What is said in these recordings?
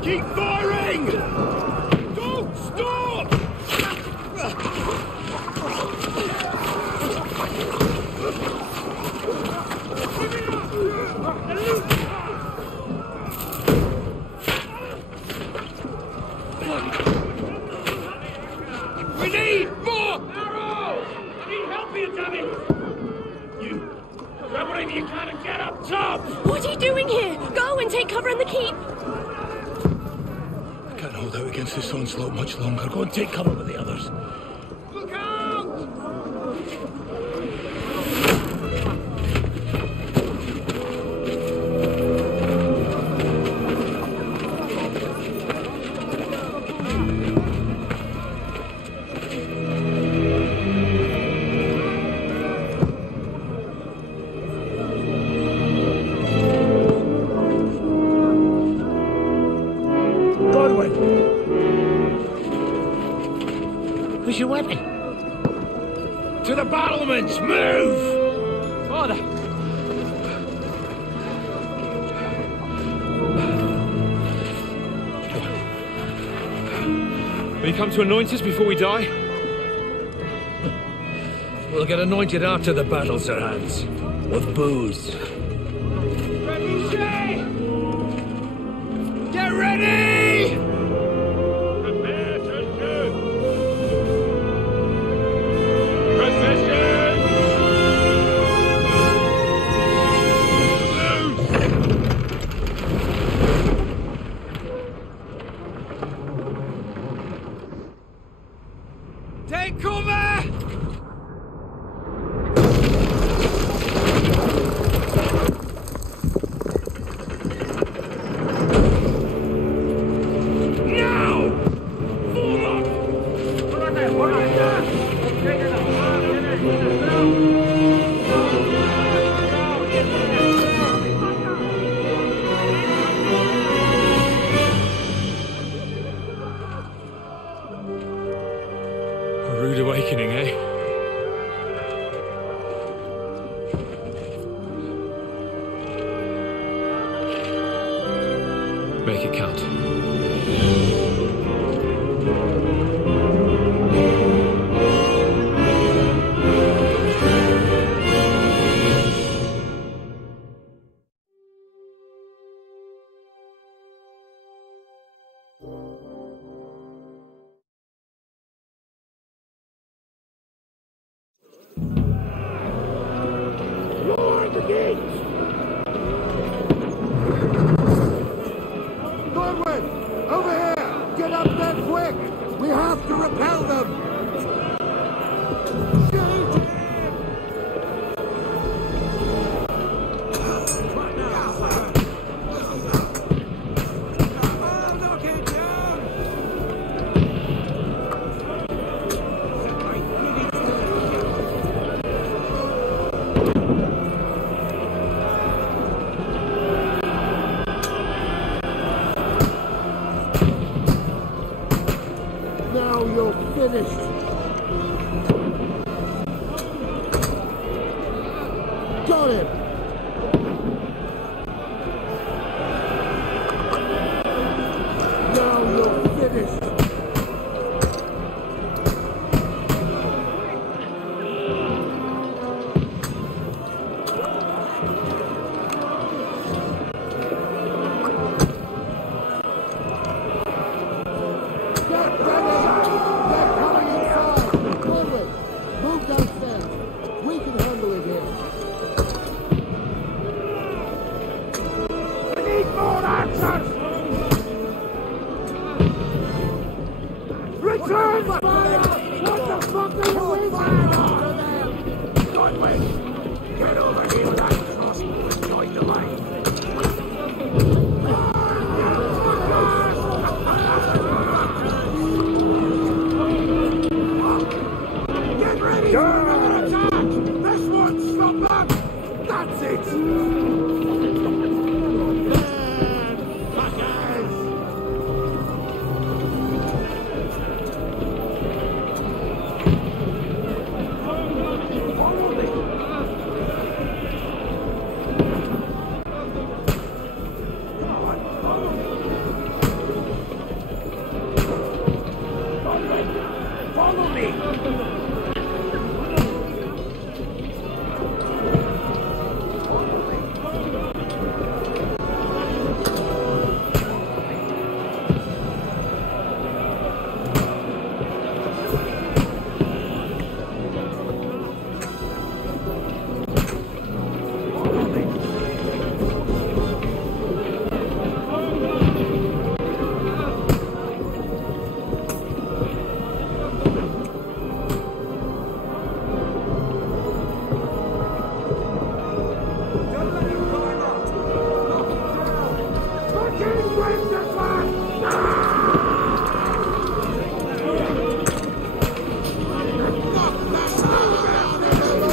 Keep firing! Don't stop! We need more arrows! I need help here, damn it! You grab whatever you can and get up top! What are you doing here? Go and take cover in the keep! Can't hold out against this onslaught much longer. Go and take cover with the others. Look out! Where's your weapon? To the battlements! Move! Father! Will you come to anoint us before we die? We'll get anointed after the battle, Sir Hans. With booze. Get ready! Take cover! Now! Form up! A rude awakening, eh? Make it count. Lord the gates! Norwood! Over here! Get up there quick! We have to repel them! Shoot! Now you're finished! Got him! Now you're finished!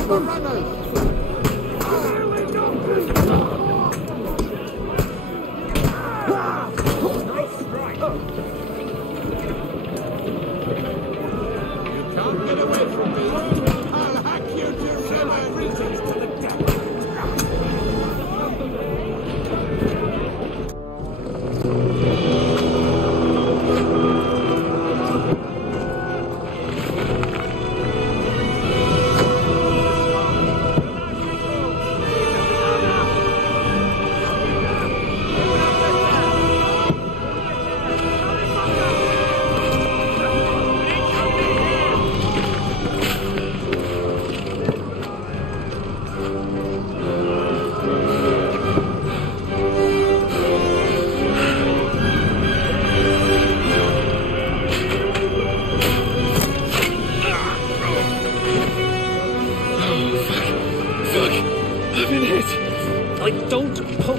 Get the runners! Can't get away from me. I'll hack you to seven reasons to the death.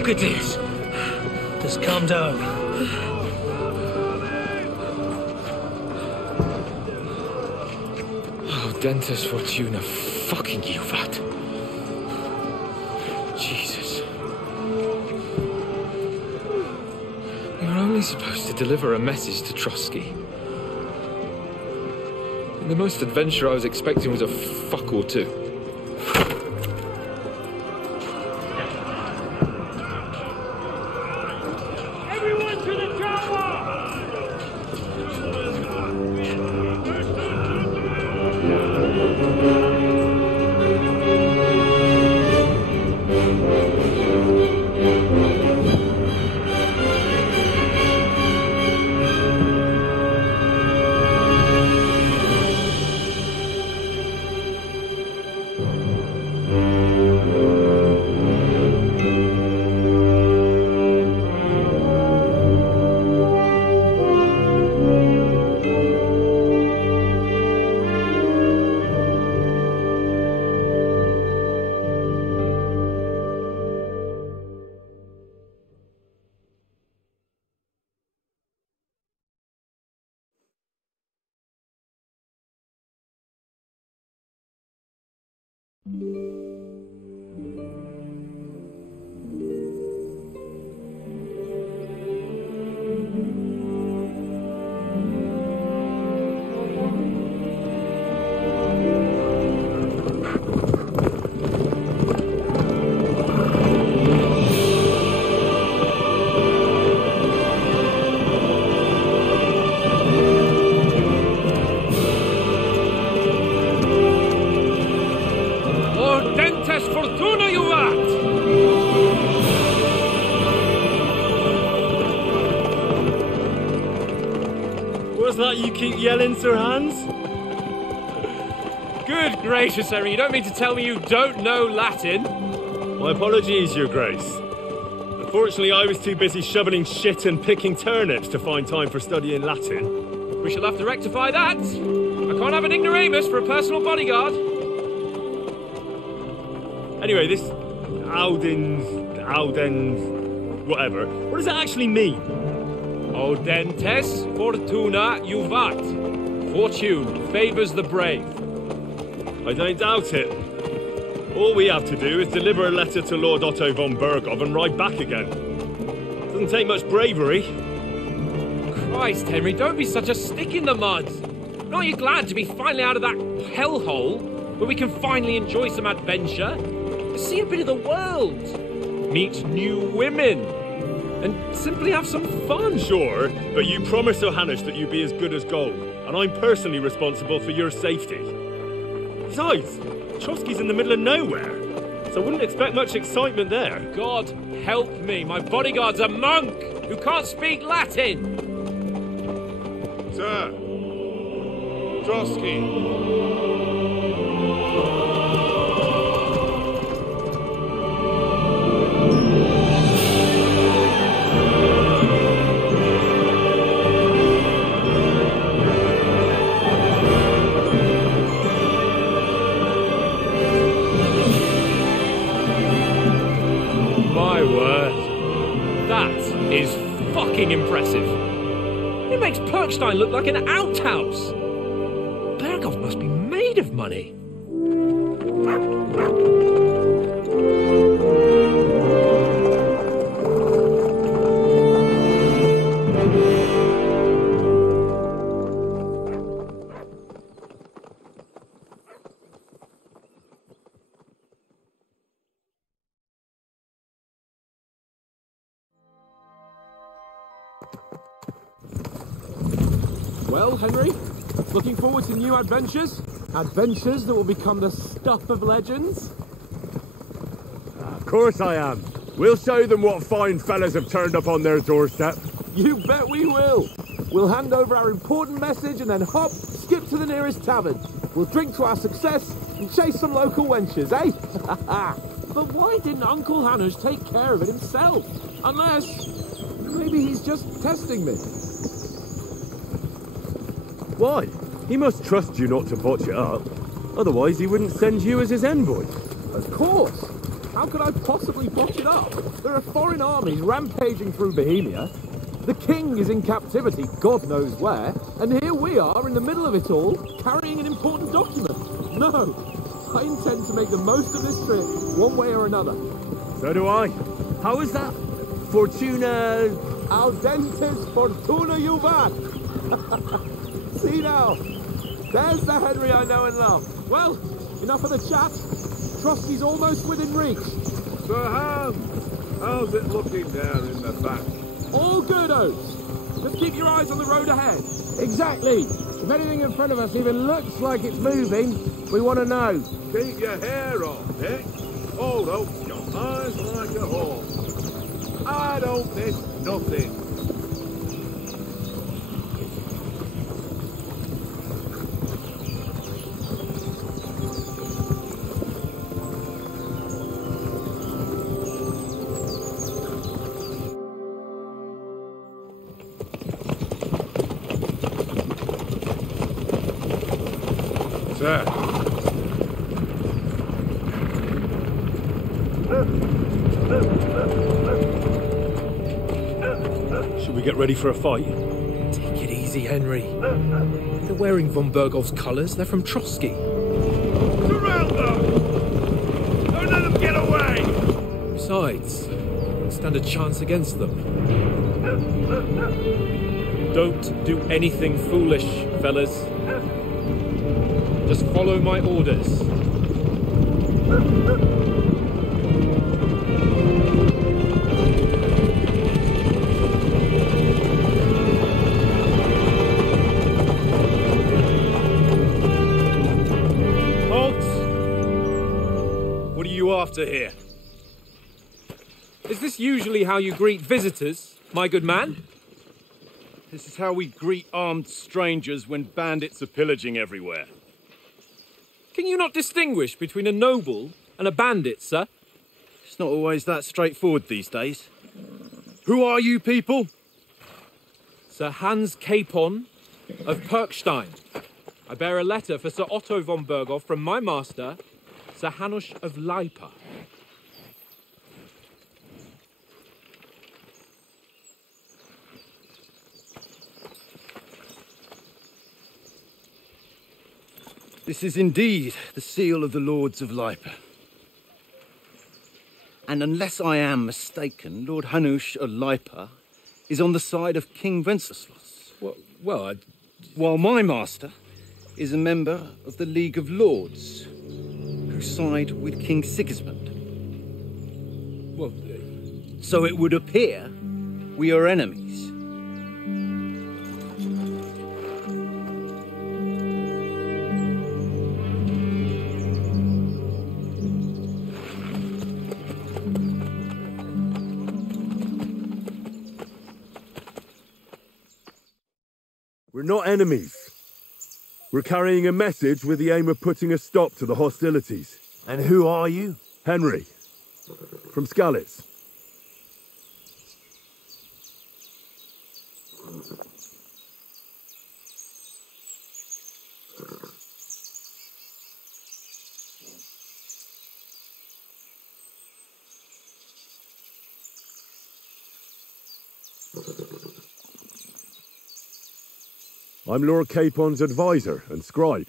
Look at this. Just calm down. Oh, Dentes Fortuna, fucking you, Vat. Jesus. We were only supposed to deliver a message to Trotsky. And the most adventure I was expecting was a fuck or two. You keep yelling, Sir Hans? Good gracious, Henry, you don't mean to tell me you don't know Latin? My apologies, Your Grace. Unfortunately, I was too busy shoveling shit and picking turnips to find time for studying Latin. We shall have to rectify that. I can't have an ignoramus for a personal bodyguard. Anyway, this Audens, whatever, what does that actually mean? Audentes Fortuna Juvat. Fortune favours the brave. I don't doubt it. All we have to do is deliver a letter to Lord Otto von Berghoff and ride back again. Doesn't take much bravery. Christ, Henry, don't be such a stick in the mud. Aren't you glad to be finally out of that hellhole where we can finally enjoy some adventure? See a bit of the world. Meet new women. And simply have some fun. Sure, but you promised Johannes that you'd be as good as gold, and I'm personally responsible for your safety. Besides, Trotsky's in the middle of nowhere, so I wouldn't expect much excitement there. God help me, my bodyguard's a monk who can't speak Latin. Sir, Trotsky. Is fucking impressive. It makes Perkstein look like an outhouse. Berghoff must be made of money. Well, Henry, looking forward to new adventures? Adventures that will become the stuff of legends? Of course I am. We'll show them what fine fellas have turned up on their doorstep. You bet we will. We'll hand over our important message and then hop, skip to the nearest tavern. We'll drink to our success and chase some local wenches, eh? But why didn't Uncle Hanush take care of it himself? Unless maybe he's just testing me. Why? He must trust you not to botch it up. Otherwise, he wouldn't send you as his envoy. Of course. How could I possibly botch it up? There are foreign armies rampaging through Bohemia. The king is in captivity, God knows where. And here we are in the middle of it all, carrying an important document. No, I intend to make the most of this trip, one way or another. So do I. How is that? Fortuna... Audentes fortuna juvat. See now, there's the Henry I know and love. Well, enough of the chat. Trotsky's almost within reach. Sir Hans, how's it looking there in the back? All good, Oates. Just keep your eyes on the road ahead. Exactly. If anything in front of us even looks like it's moving, we want to know. Keep your hair on, eh? Hold up your eyes like a horse. I don't miss nothing. Sir. Should we get ready for a fight? Take it easy, Henry. They're wearing von Bergov's colours. They're from Trotsky. Surround them! Don't let them get away! Besides, don't stand a chance against them. Don't do anything foolish, fellas. Just follow my orders. Halt! What are you after here? Is this usually how you greet visitors, my good man? This is how we greet armed strangers when bandits are pillaging everywhere. Can you not distinguish between a noble and a bandit, sir? It's not always that straightforward these days. Who are you people? Sir Hans Capon of Perkstein. I bear a letter for Sir Otto von Berghoff from my master, Sir Hanush of Leipa. This is indeed the seal of the Lords of Leipa. And unless I am mistaken, Lord Hanush of Leipa is on the side of King Wenceslas. While my master is a member of the League of Lords, who side with King Sigismund. So it would appear we are enemies. We're not enemies. We're carrying a message with the aim of putting a stop to the hostilities. And who are you? Henry, from Skalitz. I'm Lord Capon's advisor and scribe,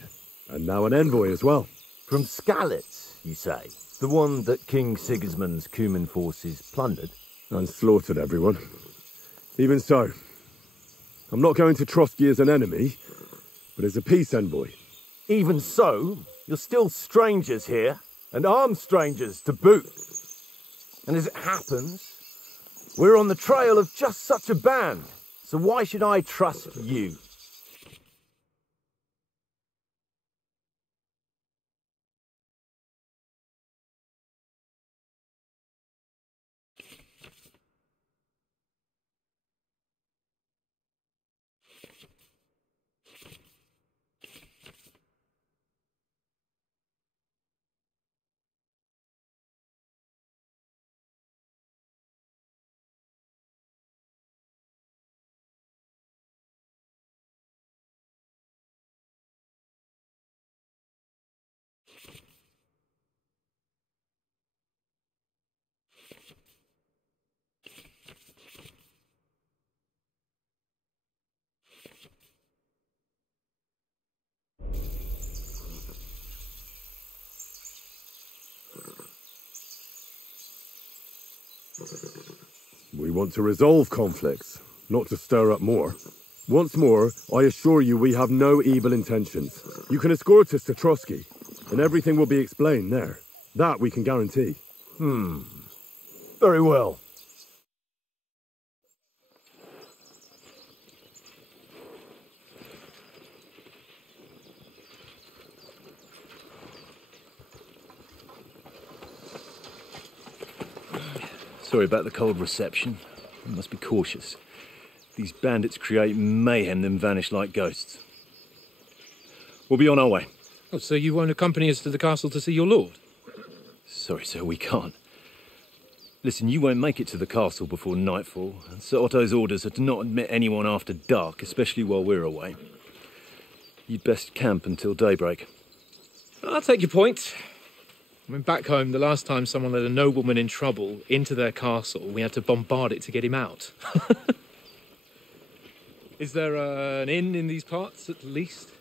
and now an envoy as well. From Skalitz, you say? The one that King Sigismund's Cuman forces plundered? And slaughtered everyone. Even so, I'm not going to Trotsky as an enemy, but as a peace envoy. Even so, you're still strangers here, and armed strangers to boot. And as it happens, we're on the trail of just such a band, so why should I trust you? We want to resolve conflicts, not to stir up more. Once more, I assure you we have no evil intentions. You can escort us to Trotsky, and everything will be explained there. That we can guarantee. Very well. Sorry about the cold reception. We must be cautious. These bandits create mayhem, then vanish like ghosts. We'll be on our way. Oh, so you won't accompany us to the castle to see your lord? Sorry, sir, we can't. Listen, you won't make it to the castle before nightfall, and Sir Otto's orders are to not admit anyone after dark, especially while we're away. You'd best camp until daybreak. I'll take your point. I mean, back home, the last time someone let a nobleman in trouble into their castle, we had to bombard it to get him out. Is there an inn in these parts, at least?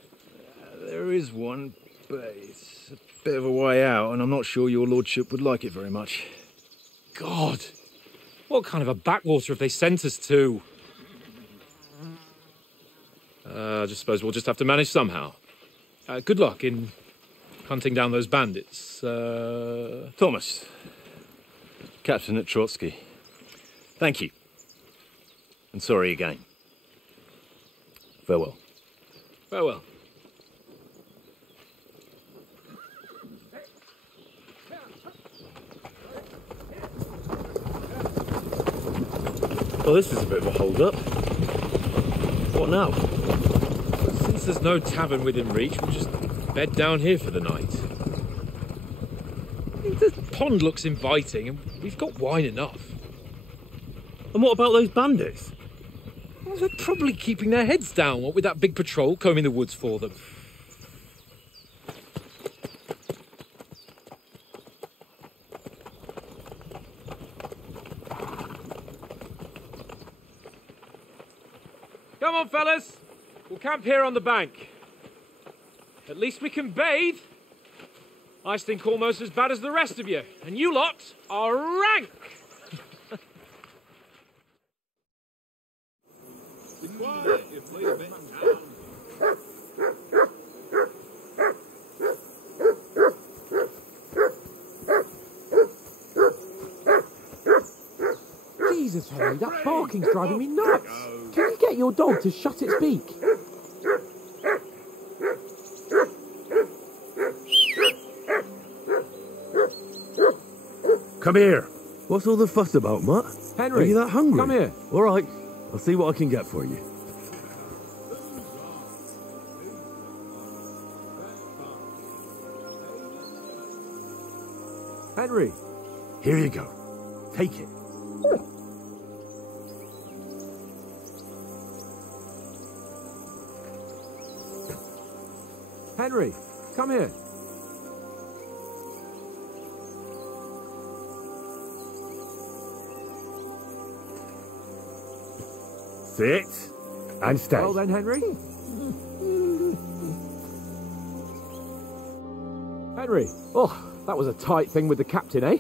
There is one, but it's a bit of a way out, and I'm not sure your lordship would like it very much. God! What kind of a backwater have they sent us to? I just suppose we'll just have to manage somehow. Good luck in hunting down those bandits. Thomas, captain at Trotsky. Thank you. And sorry again. Farewell. Farewell. Well, this is a bit of a hold-up. What now? Since there's no tavern within reach, we'll just bed down here for the night. The pond looks inviting, and we've got wine enough. And what about those bandits? Well, they're probably keeping their heads down, what with that big patrol combing the woods for them. Come on, fellas. We'll camp here on the bank. At least we can bathe. I stink almost as bad as the rest of you, and you lot are rank. Be quiet, you flea bit town. Jesus, Henry, that barking's driving me nuts. Can you get your dog to shut its beak? Come here. What's all the fuss about, Mutt? Henry, are you that hungry? come here. All right, I'll see what I can get for you. Henry. Here you go. Take it. Henry, come here. Sit and stay. Well then, Henry. Henry. Oh, that was a tight thing with the captain, eh?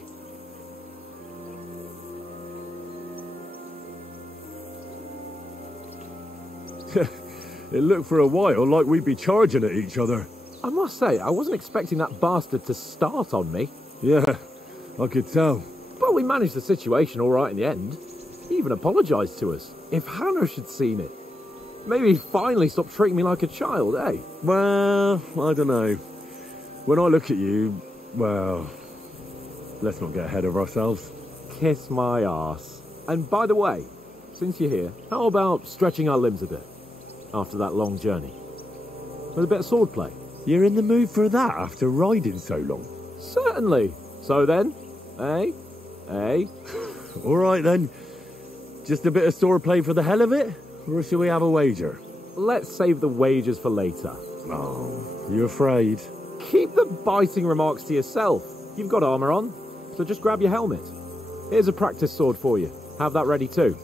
It looked for a while like we'd be charging at each other. I must say, I wasn't expecting that bastard to start on me. Yeah, I could tell. But we managed the situation all right in the end. He even apologised to us. If Hannah had seen it, maybe he'd finally stop treating me like a child, eh? Well, I don't know. When I look at you, well, let's not get ahead of ourselves. Kiss my arse. And by the way, since you're here, how about stretching our limbs a bit after that long journey? With a bit of swordplay. You're in the mood for that after riding so long? Certainly. So then, eh? Eh? All right then. Just a bit of swordplay for the hell of it? Or shall we have a wager? Let's save the wagers for later. Oh, you afraid? Keep the biting remarks to yourself. You've got armour on, so just grab your helmet. Here's a practice sword for you. Have that ready too.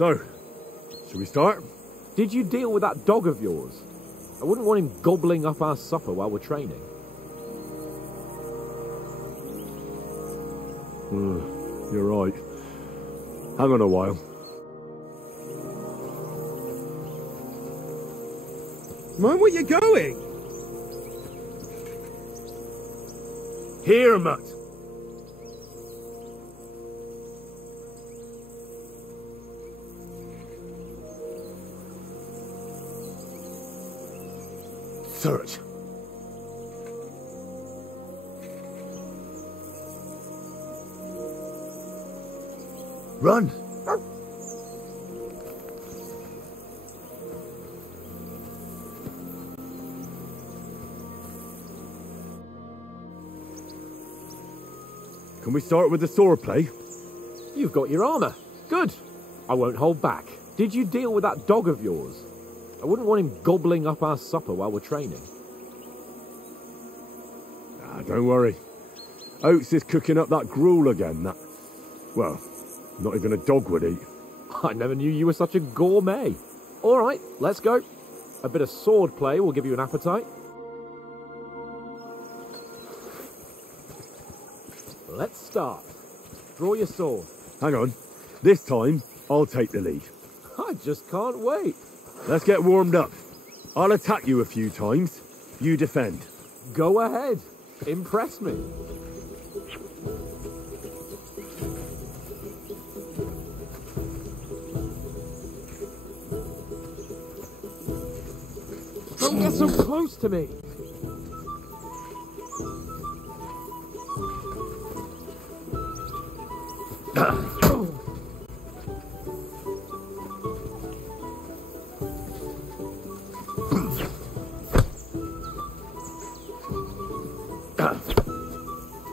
So, should we start? Did you deal with that dog of yours? I wouldn't want him gobbling up our supper while we're training. You're right. Hang on a while. Mind where you're going? Here, Mutt. Search. Run. Can we start with the swordplay? You've got your armour. Good. I won't hold back. Did you deal with that dog of yours? I wouldn't want him gobbling up our supper while we're training. Don't worry. Oates is cooking up that gruel again, that... Well, not even a dog would eat. I never knew you were such a gourmet. All right, let's go. A bit of swordplay will give you an appetite. Let's start. Draw your sword. Hang on. This time, I'll take the lead. I just can't wait. Let's get warmed up. I'll attack you a few times. You defend. Go ahead. Impress me. Don't get so close to me.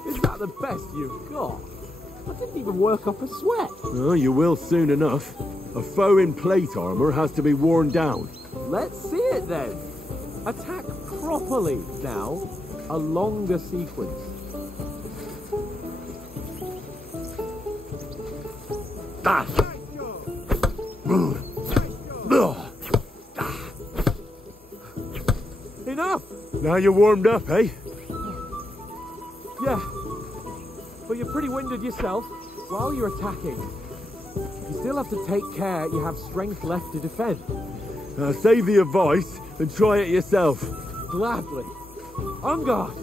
Is that the best you've got? I didn't even work up a sweat. Oh, you will soon enough. A foe in plate armour has to be worn down. Let's see it then. Attack properly now. A longer sequence. Enough! Now you're warmed up, eh? Yeah. But you're pretty winded yourself while you're attacking. You still have to take care you have strength left to defend. Save the advice and try it yourself. Gladly. On guard.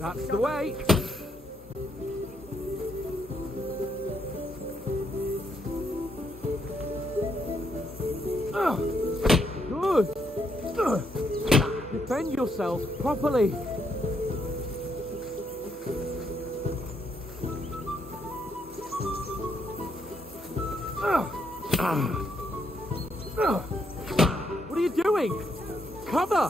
That's the way. Good. Defend yourself properly. What are you doing? Cover!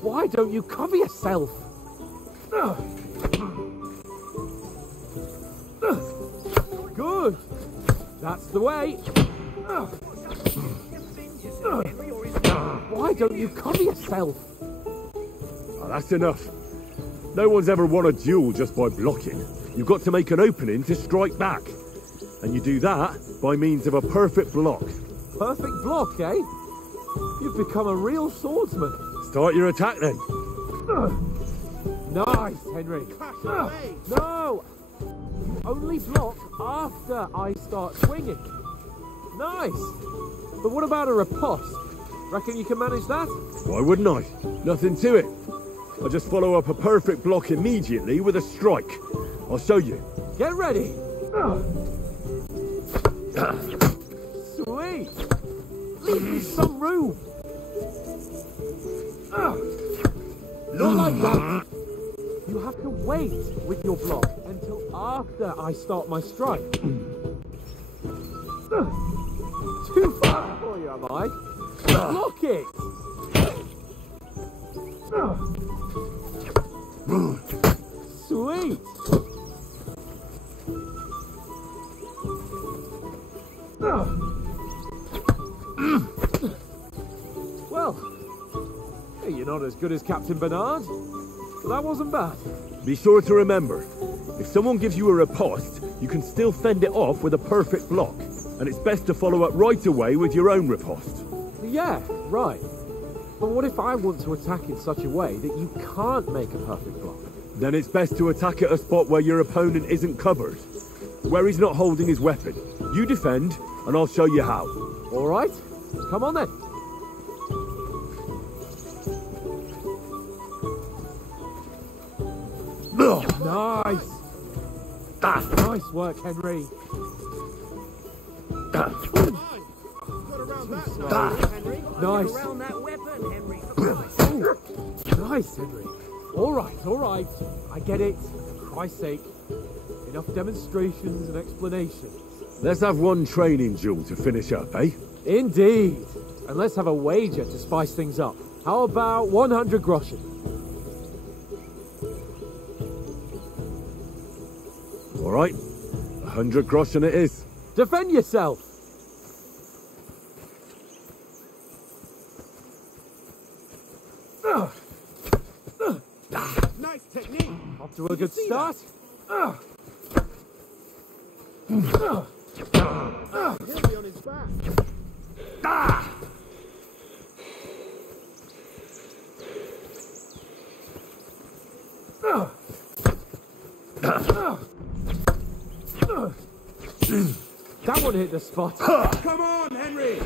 Why don't you cover yourself? Good. That's the way. Why don't you cover yourself? Oh, that's enough. No one's ever won a duel just by blocking. You've got to make an opening to strike back. And you do that by means of a perfect block. Perfect block, eh? You've become a real swordsman. Start your attack then. Nice, Henry. No! You only block after I start swinging. Nice. But what about a riposte? Reckon you can manage that? Why wouldn't I? Nothing to it. I just follow up a perfect block immediately with a strike. I'll show you. Get ready. Sweet. Leave me some room. Not like that. You have to wait with your block until after I start my strike. Too fast for you, am I? Block it! Sweet! Well, hey, you're not as good as Captain Bernard, but that wasn't bad. Be sure to remember, if someone gives you a riposte, you can still fend it off with a perfect block. And it's best to follow up right away with your own riposte. Yeah, right. But what if I want to attack in such a way that you can't make a perfect block? Then it's best to attack at a spot where your opponent isn't covered. Where he's not holding his weapon. You defend, and I'll show you how. All right. Come on then. Nice. Nice work, Henry. Nice. Nice, Henry. All right. I get it. For Christ's sake. Enough demonstrations and explanations. Let's have one training duel to finish up, eh? Indeed. And let's have a wager to spice things up. How about 100 groschen? All right. 100 groschen it is. Defend yourself. Nice technique. Off to a good start. He'll be on his back. That one hit the spot. Come on, Henry.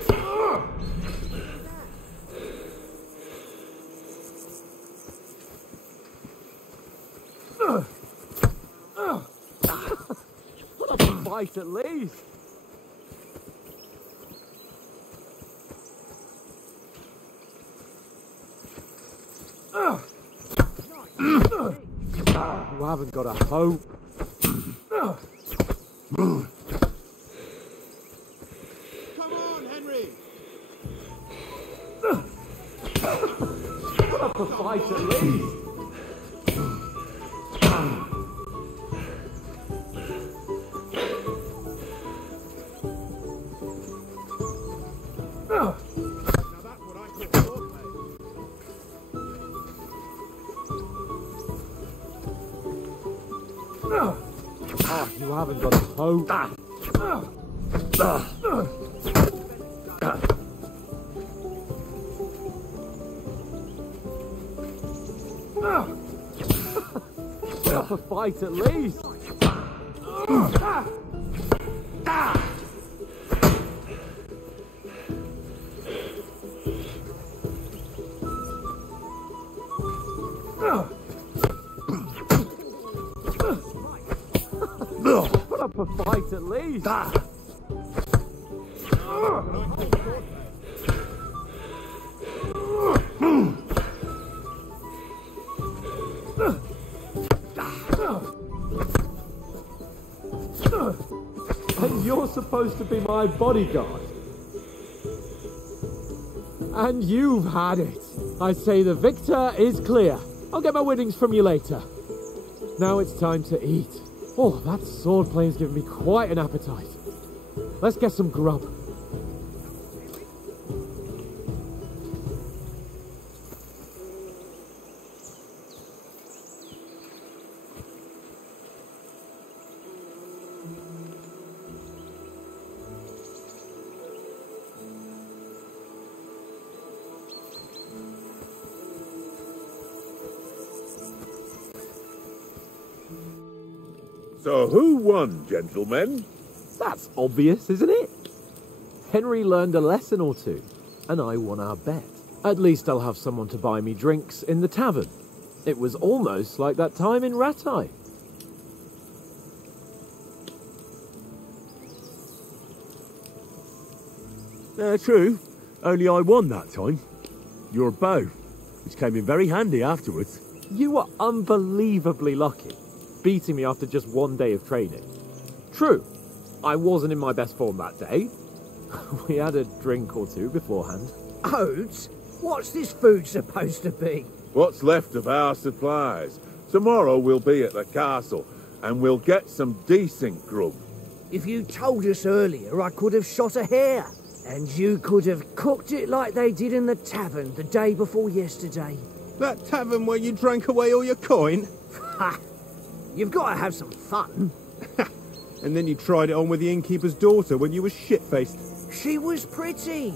Put up a fight at least. You haven't got a hope. Come on, Henry. Put up a fight at least. Now that's what I call foreplay. Oh, you haven't got a hope. Put up a fight at least. Put up a fight at least. And you're supposed to be my bodyguard. And you've had it. I say the victor is clear. I'll get my winnings from you later. Now it's time to eat. Oh, that swordplay has given me quite an appetite. Let's get some grub. So who won, gentlemen? That's obvious, isn't it? Henry learned a lesson or two, and I won our bet. At least I'll have someone to buy me drinks in the tavern. It was almost like that time in Rattay. True. Only I won that time. Your bow, which came in very handy afterwards. You were unbelievably lucky, beating me after just one day of training. True, I wasn't in my best form that day. We had a drink or two beforehand. Oats? What's this food supposed to be? What's left of our supplies. Tomorrow we'll be at the castle, and we'll get some decent grub. If you told us earlier, I could have shot a hare. And you could have cooked it like they did in the tavern the day before yesterday. That tavern where you drank away all your coin? Ha! You've got to have some fun. And then you tried it on with the innkeeper's daughter when you were shit-faced. She was pretty.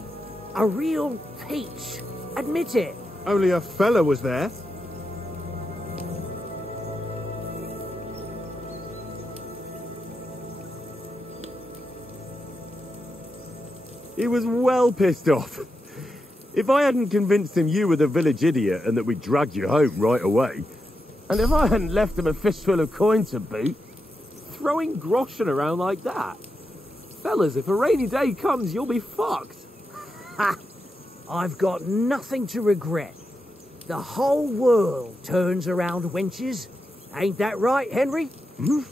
A real peach. Admit it. Only a fella was there. He was well pissed off. If I hadn't convinced him you were the village idiot and that we'd drag you home right away... And if I hadn't left him a fistful of coin to boot... Throwing groschen around like that? Fellas, if a rainy day comes, you'll be fucked. Ha! I've got nothing to regret. The whole world turns around wenches. Ain't that right, Henry? Hmm?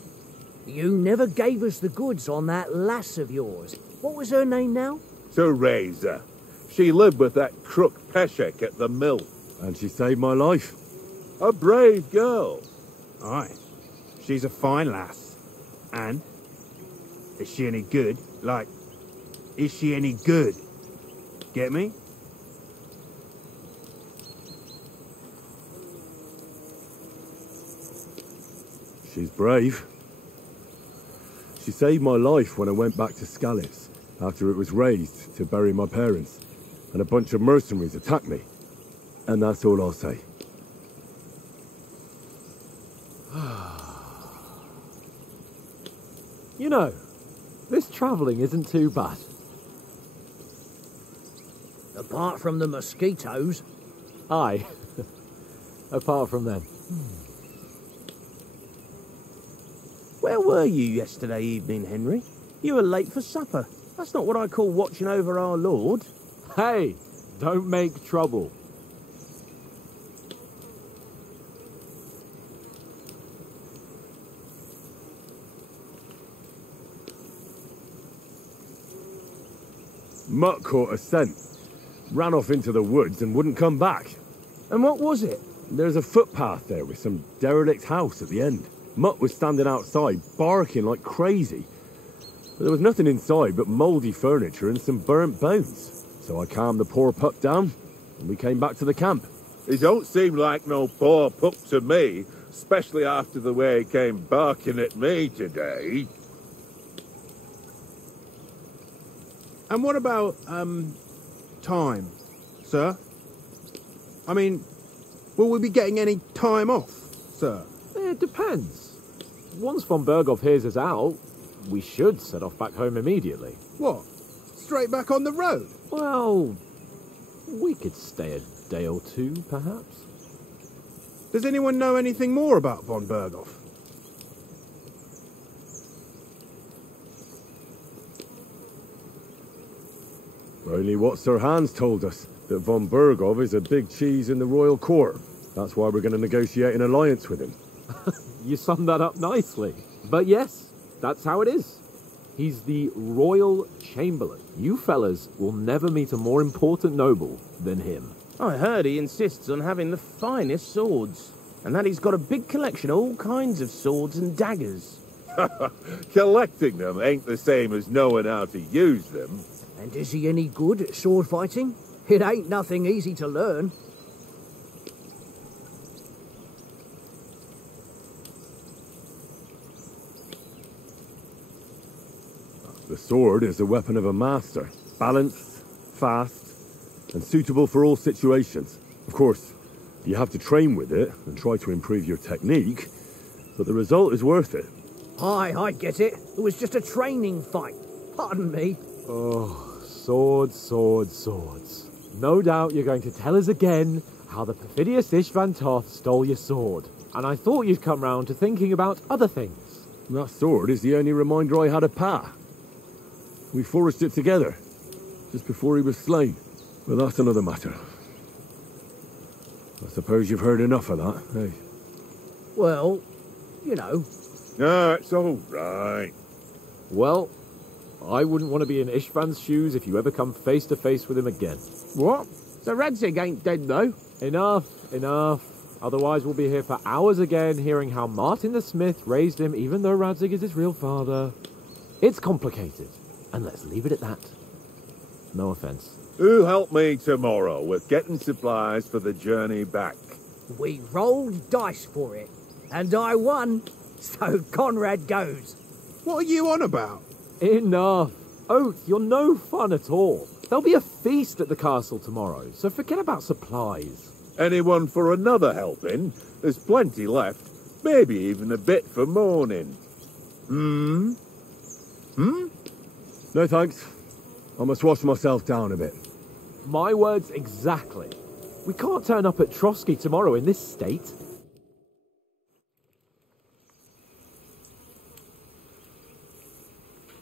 You never gave us the goods on that lass of yours. What was her name now? Teresa. She lived with that crook Peshek at the mill. And she saved my life. A brave girl. Aye. She's a fine lass. And? Is she any good? Like, is she any good? Get me? She's brave. She saved my life when I went back to Scallis after it was razed to bury my parents, and a bunch of mercenaries attacked me. And that's all I'll say. You know, this travelling isn't too bad. Apart from the mosquitoes. Aye. Apart from them. Where were you yesterday evening, Henry? You were late for supper. That's not what I call watching over our Lord. Hey, don't make trouble. Mutt caught a scent, ran off into the woods and wouldn't come back. And what was it? There's a footpath there with some derelict house at the end. Mutt was standing outside, barking like crazy. But there was nothing inside but mouldy furniture and some burnt bones. So I calmed the poor pup down, and we came back to the camp. He don't seem like no poor pup to me, especially after the way he came barking at me today. And what about, time, sir? I mean, will we be getting any time off, sir? It depends. Once von Berghoff hears us out, we should set off back home immediately. What? Straight back on the road? Well, we could stay a day or two, perhaps. Does anyone know anything more about von Berghoff? Only what Sir Hans told us, that von Berghoff is a big cheese in the royal court. That's why we're going to negotiate an alliance with him. You summed that up nicely. But yes, that's how it is. He's the royal chamberlain. You fellas will never meet a more important noble than him. I heard he insists on having the finest swords, and that he's got a big collection of all kinds of swords and daggers. Collecting them ain't the same as knowing how to use them. And is he any good at sword fighting? It ain't nothing easy to learn. The sword is the weapon of a master. Balanced, fast, and suitable for all situations. Of course, you have to train with it and try to improve your technique, but the result is worth it. Aye, I get it. It was just a training fight. Pardon me. Oh, swords, swords, swords. No doubt you're going to tell us again how the perfidious Ishvan Toth stole your sword. And I thought you'd come round to thinking about other things. That sword is the only reminder I had of Pa. We forged it together, just before he was slain. But that's another matter. I suppose you've heard enough of that, eh? Well, you know. No, it's all right. Well, I wouldn't want to be in Ishvan's shoes if you ever come face to face with him again. What? So Radzig ain't dead, though? Enough, enough. Otherwise we'll be here for hours again hearing how Martin the Smith raised him even though Radzig is his real father. It's complicated, and let's leave it at that. No offence. Who'll help me tomorrow with getting supplies for the journey back? We rolled dice for it, and I won, so Conrad goes. What are you on about? Enough. Oath, you're no fun at all. There'll be a feast at the castle tomorrow, so forget about supplies. Anyone for another helping? There's plenty left. Maybe even a bit for morning. No thanks. I must wash myself down a bit. My words exactly. We can't turn up at Trotsky tomorrow in this state.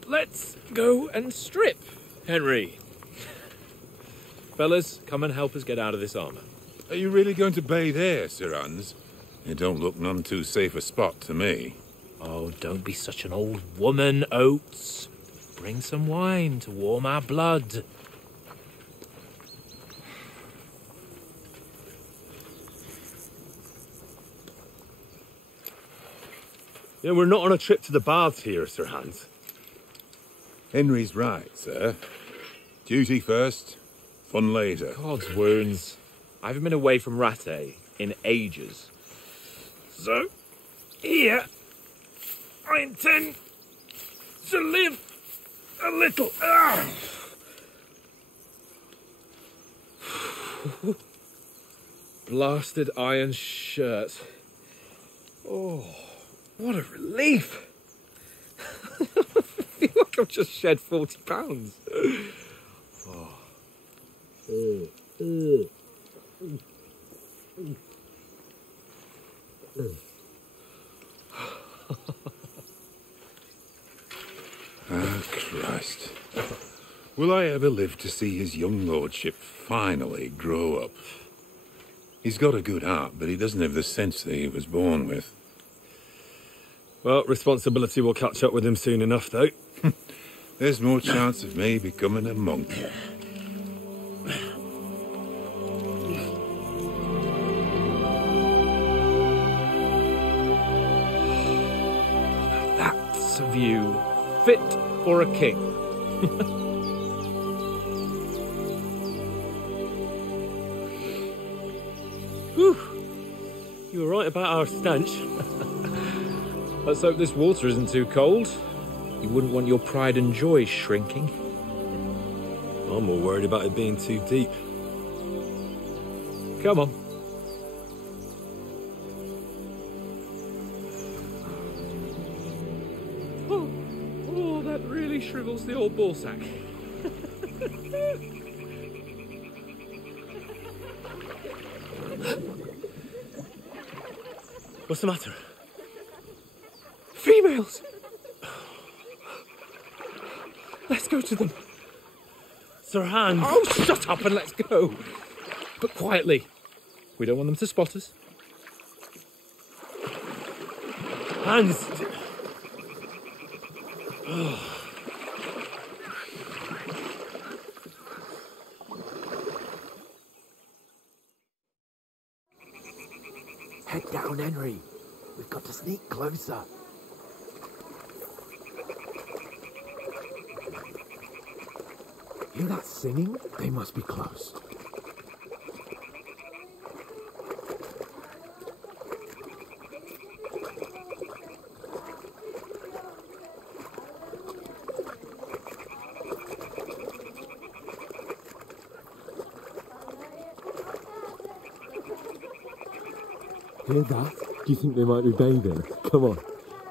Let's go and strip, Henry. Fellas, come and help us get out of this armour. Are you really going to bathe here, Sir Hans? It don't look none too safe a spot to me. Oh, don't be such an old woman, Oates. Bring some wine to warm our blood. Yeah, we're not on a trip to the baths here, Sir Hans. Henry's right, sir. Duty first, fun later. God's wounds. I haven't been away from Rattay in ages. So, here, I intend to live a little. Blasted iron shirt. Oh, what a relief. I feel like I've just shed 40 pounds. Ah, Christ. Will I ever live to see his young lordship finally grow up? He's got a good heart, but he doesn't have the sense that he was born with. Well, responsibility will catch up with him soon enough, though. There's more chance of me becoming a monk. That's a view fit for a king. Whew. You were right about our stench. Let's hope this water isn't too cold. You wouldn't want your pride and joy shrinking. I'm more worried about it being too deep. Come on. Oh, that really shrivels the old ball sack. What's the matter? Females! Let's go to them. Sir Hans! Oh, shut up and let's go. But quietly. We don't want them to spot us. Hans! Oh. Head down, Henry. We've got to sneak closer. Hear that singing? They must be close. Hear that? Do you think they might be bathing? Come on,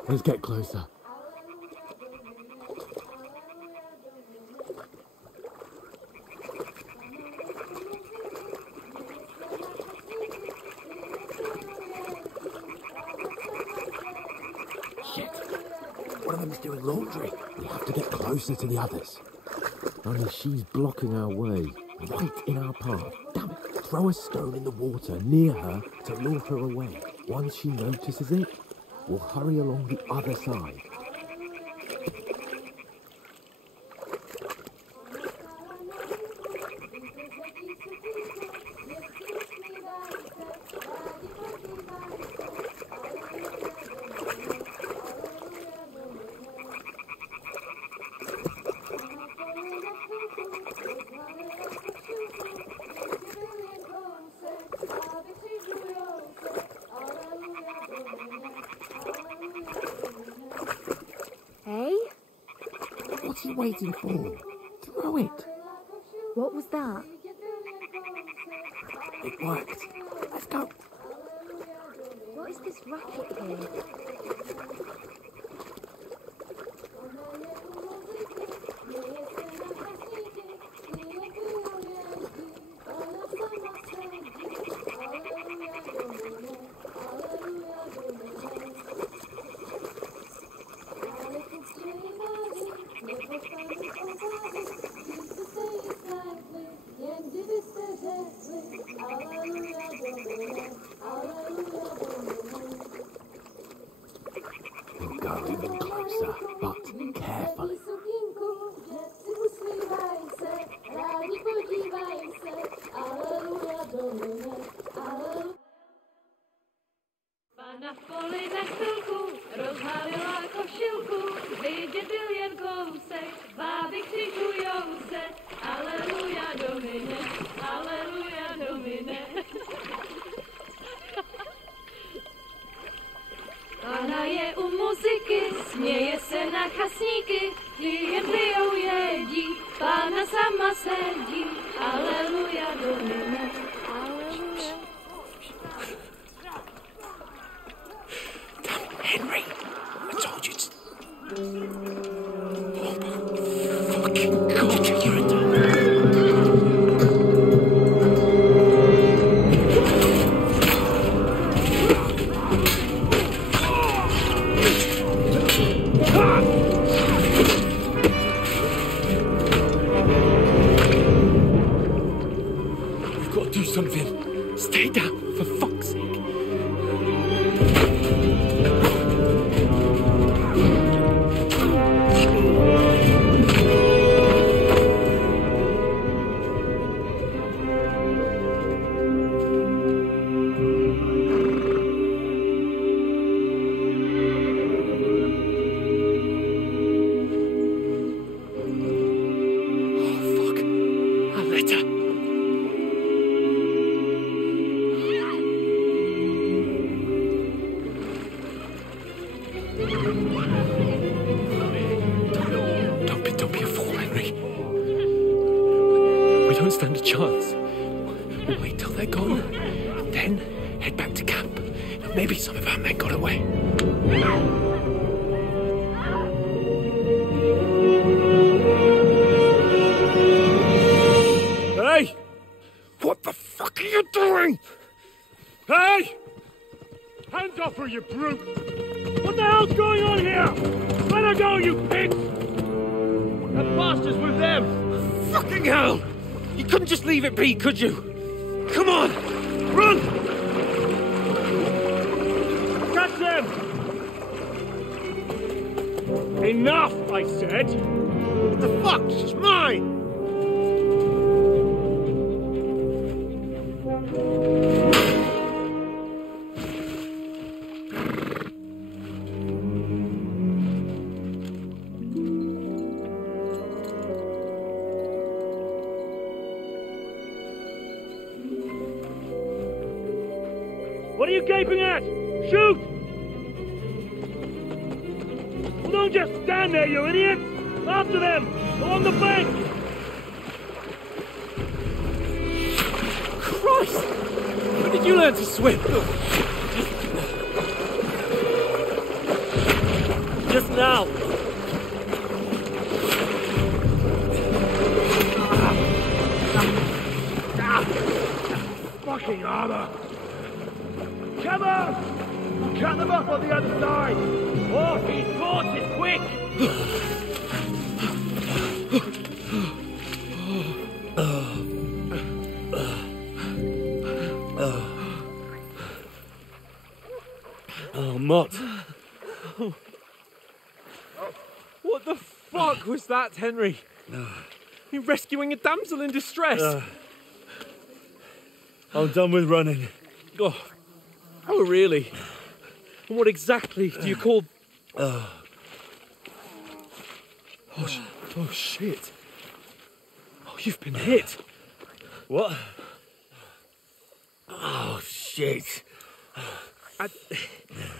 let's get closer. Shit! One of them's doing laundry. We have to get closer to the others. Only she's blocking our way, right in our path. Damn it! Throw a stone in the water near her to lure her away. Once she notices it, we'll hurry along the other side. waiting for? Throw it. What was that? It worked. Let's go. What is this racket here? We'll go even closer, but carefully. Pana v poli na chvilku rozhalila košilku, vidět byl jen kousek, báby křikujou se, aleluja Domine, aleluja Domine. Pana je u muziky, směje se na chasníky, klienty ją jedí, Pána sama sedí, aleluja Domine, aleluja. Henry, I told you to... Oh my fucking God, you're a dumb... We've got to do something. Stay down, for fuck's sake. Don't be a fool, Henry. We don't stand a chance. We'll wait till they're gone, and then head back to camp. Maybe some of our men got away. Hey! What the fuck are you doing? Hey! Hands off her, you brute! What the hell's going on here? Let her go, you pigs! That bastard's with them! Fucking hell! You couldn't just leave it be, could you? Come on! Run! Catch them! Enough, I said! What the fuck? She's mine! What are you gaping at? Shoot! Well, don't just stand there, you idiots! After them! Along the bank! Christ! When did you learn to swim? Just now! Fucking armor! Come on! Cut them off on the other side! Oh, he's caught it, quick! Oh, Mott. What the fuck was that, Henry? You rescuing a damsel in distress? I'm done with running. Oh, really? And what exactly do you call... Oh, shit. Oh, you've been hit. What? Oh, shit.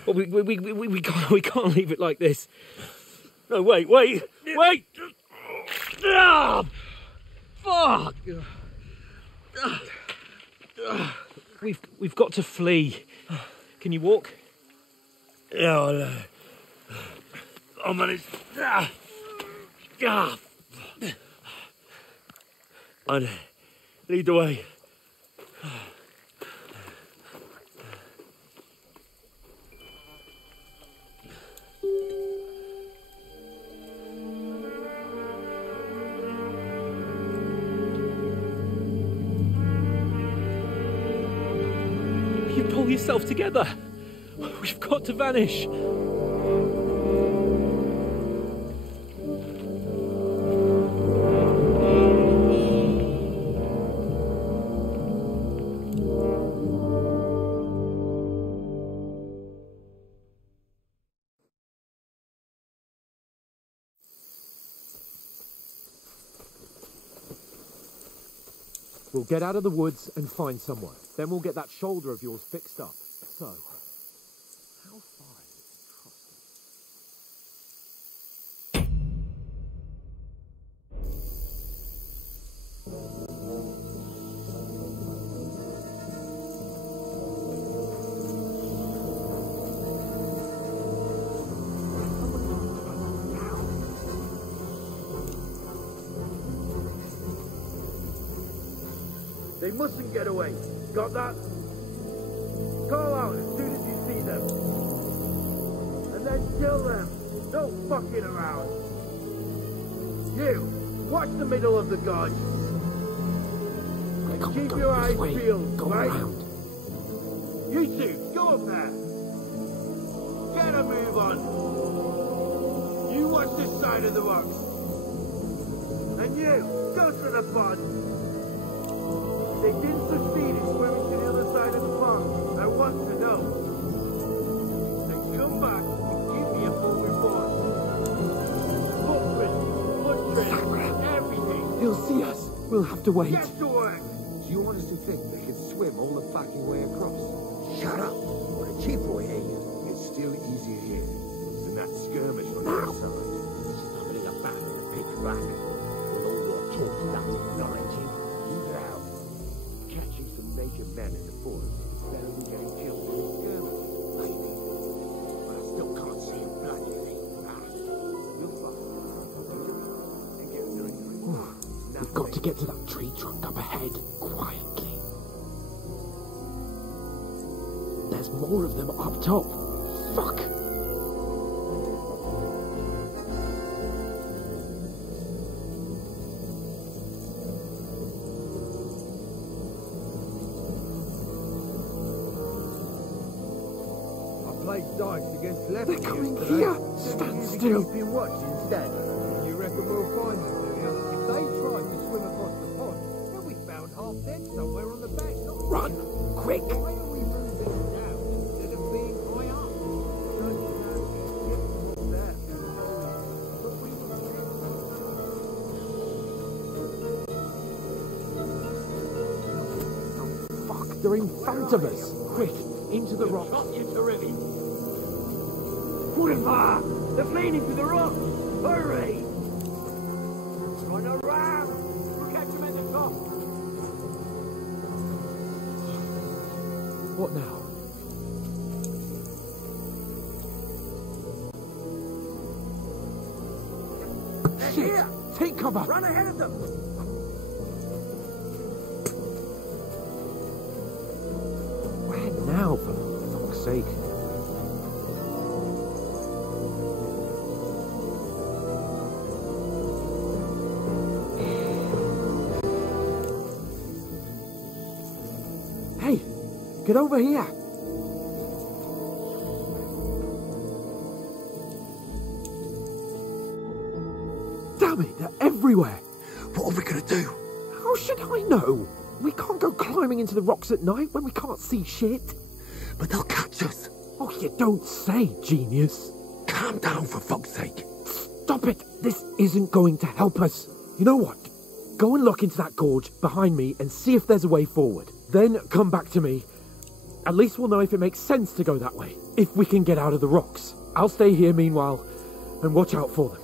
Well, we can't leave it like this. No, wait! Ah! Fuck! We've got to flee. Can you walk? Yeah, I know. I'll manage. I lead the way. You pull yourself together. We've got to vanish. We'll get out of the woods and find somewhere. Then we'll get that shoulder of yours fixed up. So, how far is it to They mustn't get away. Got that? Call out as soon as you see them. And then kill them. No fucking around. You, watch the middle of the guard. And keep your eyes peeled, right? You two, go up there. Get a move on. You watch this side of the rocks. And you, go to the pond. They didn't succeed in swimming to the other side of the pond. I want to know. Then come back and give me a full report. Footprints, footprints, everything. He'll see us. We'll have to wait. Get to work. Do you honestly think they can swim all the fucking way across? Shut up. What a cheap boy here you. It's still easier here than that skirmish on the other side. Summoning a family to pick back. With all your talk done behind you. You loud. Catching some major men in the forest is better than getting killed in a skirmish. Maybe. But I still can't see a bloody thing. We'll find. We've got to get to that tree trunk up ahead, quietly. There's more of them up top. Fuck! Played dice against left. They're coming here! Stand still! Keep your watch instead. You reckon we'll find them, do you? If they tried to swim across the pond, they'll be found half dead somewhere on the bank. Run! Quick! Why are we moving down instead of being high up? Fuck, they're in front of us! Quick, into the rocks! Put him fire! They're fleeing into the rocks! Hurry! Run around! We'll catch him at the top! What now? They're Shit! here! Take cover! Run ahead of them! Where now, for fuck's sake? Hey! Get over here! Damn it, they're everywhere! What are we gonna do? How should I know? We can't go climbing into the rocks at night when we can't see shit. But they'll catch us. Oh, you don't say, genius. Calm down, for fuck's sake. Stop it! This isn't going to help us. You know what? Go and look into that gorge behind me and see if there's a way forward. Then come back to me. At least we'll know if it makes sense to go that way, if we can get out of the rocks. I'll stay here meanwhile and watch out for them.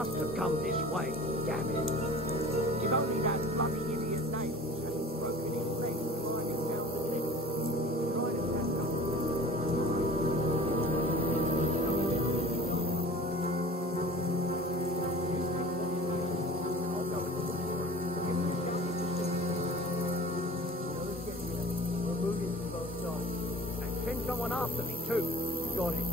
must have come this way, damn it. If only that bloody idiot Nails hadn't broken his leg climbing down the cliff. Trying to catch up with I'll go and push through. Give me a shout. Let's get here. We're moving from both sides. And send someone after me too. Got it.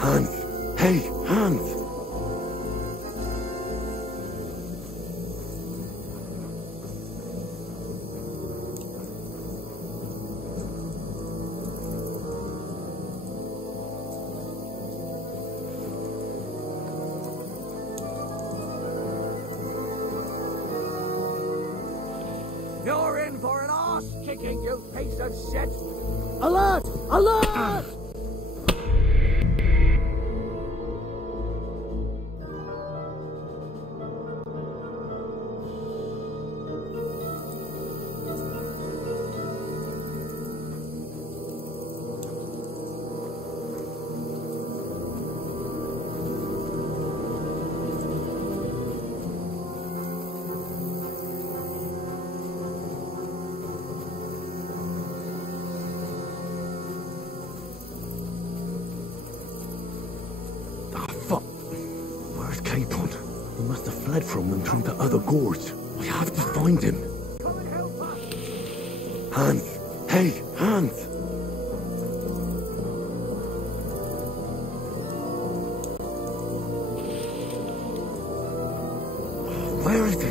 Hans! Hey, Hans! You're in for an arse-kicking, you piece of shit! Alert! Alert! He must have fled from them through the other gorge. We have to find him. Come and help us! Hans! Hey, Hans! Where is he?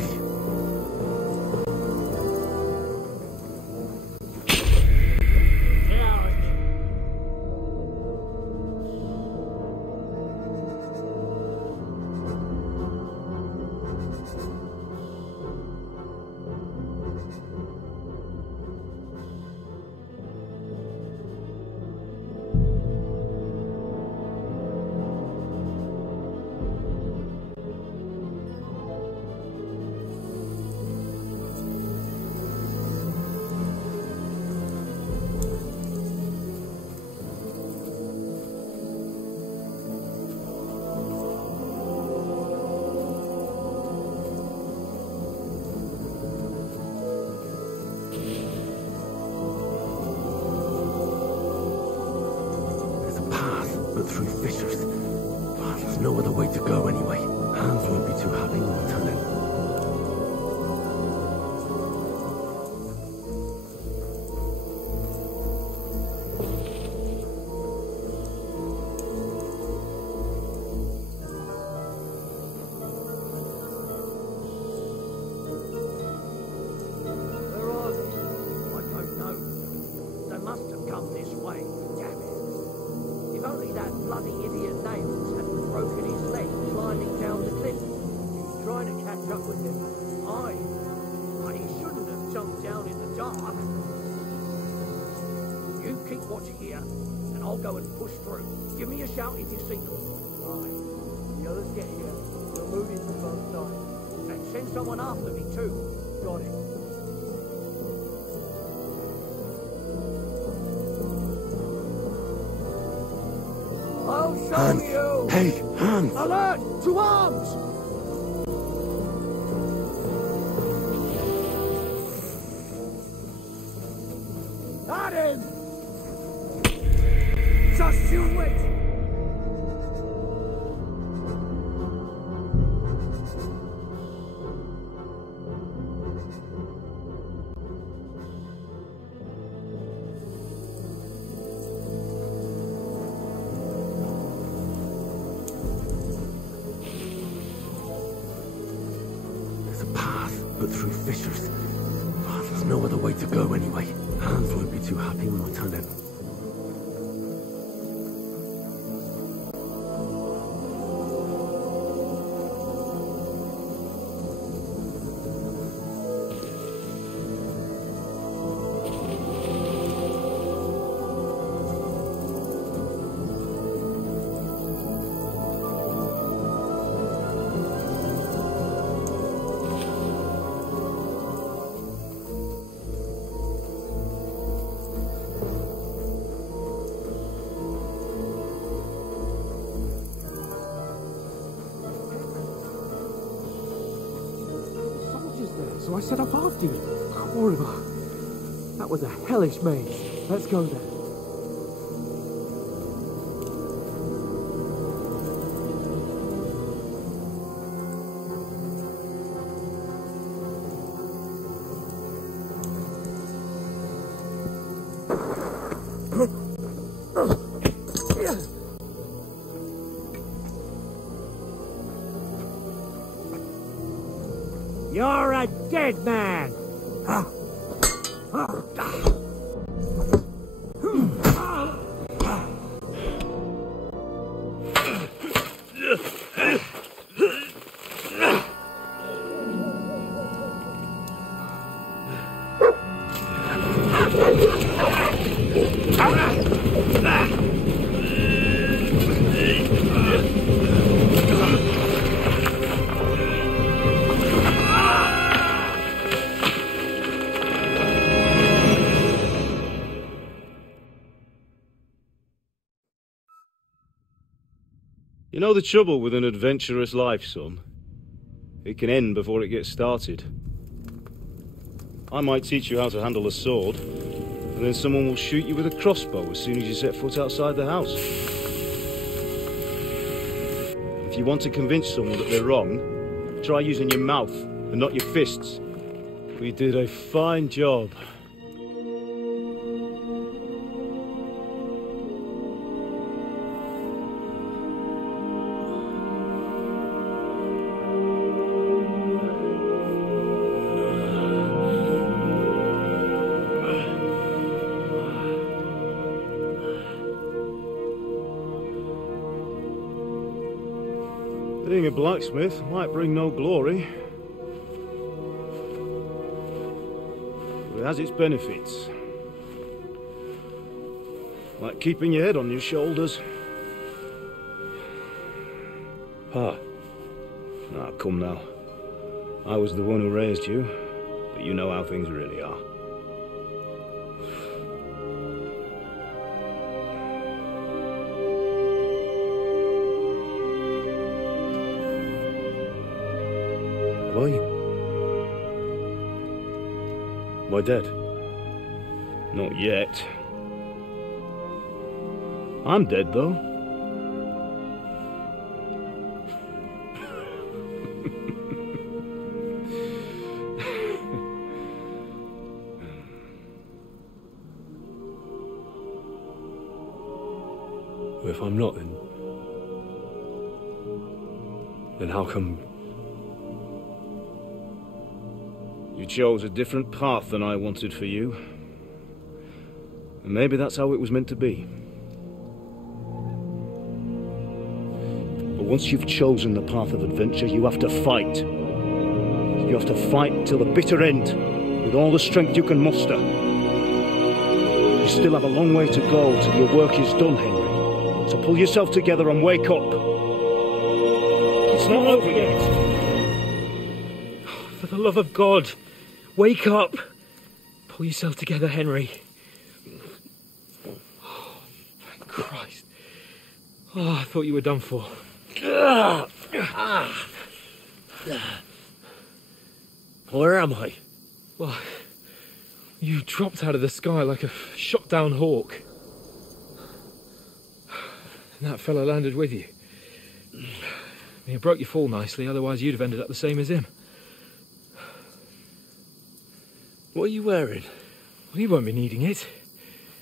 Through fissures. There's no other way to go anyway. Hans won't be too happy when we turn in. Where are they? I don't know. They must have come this way. Damn it. If only that bloody idiot Nails hadn't broken his leg climbing down the cliff. He was trying to catch up with him. But he shouldn't have jumped down in the dark. You keep watching here, and I'll go and push through. Give me a shout if you see them. Aye. The others get here. We're moving from both sides. And send someone after me too. Got it. I'll show Hans! you! Hey, Hans! Alert! To arms! At him! Just you wait! through fissures. There's no other way to go anyway. Hans won't be too happy when I tell him. So I set up after you. Horrible. That was a hellish maze. Let's go then. You're a dead man! You know the trouble with an adventurous life, son? It can end before it gets started. I might teach you how to handle a sword, and then someone will shoot you with a crossbow as soon as you set foot outside the house. If you want to convince someone that they're wrong, try using your mouth and not your fists. We did a fine job. Being a blacksmith might bring no glory, but it has its benefits. Like keeping your head on your shoulders. Pa. Ah, come now. I was the one who raised you, but you know how things really are. Am I dead? Not yet. I'm dead, though. If I'm not, then how come you chose a different path than I wanted for you? And maybe that's how it was meant to be. But once you've chosen the path of adventure, you have to fight. You have to fight till the bitter end, with all the strength you can muster. You still have a long way to go till your work is done, Henry. So pull yourself together and wake up. It's not over yet. For the love of God, wake up. Pull yourself together, Henry. Oh, thank Christ. Oh, I thought you were done for. Where am I? Well, you dropped out of the sky like a shot down hawk. And that fella landed with you. He broke your fall nicely, otherwise you'd have ended up the same as him. What are you wearing? Well, you won't be needing it.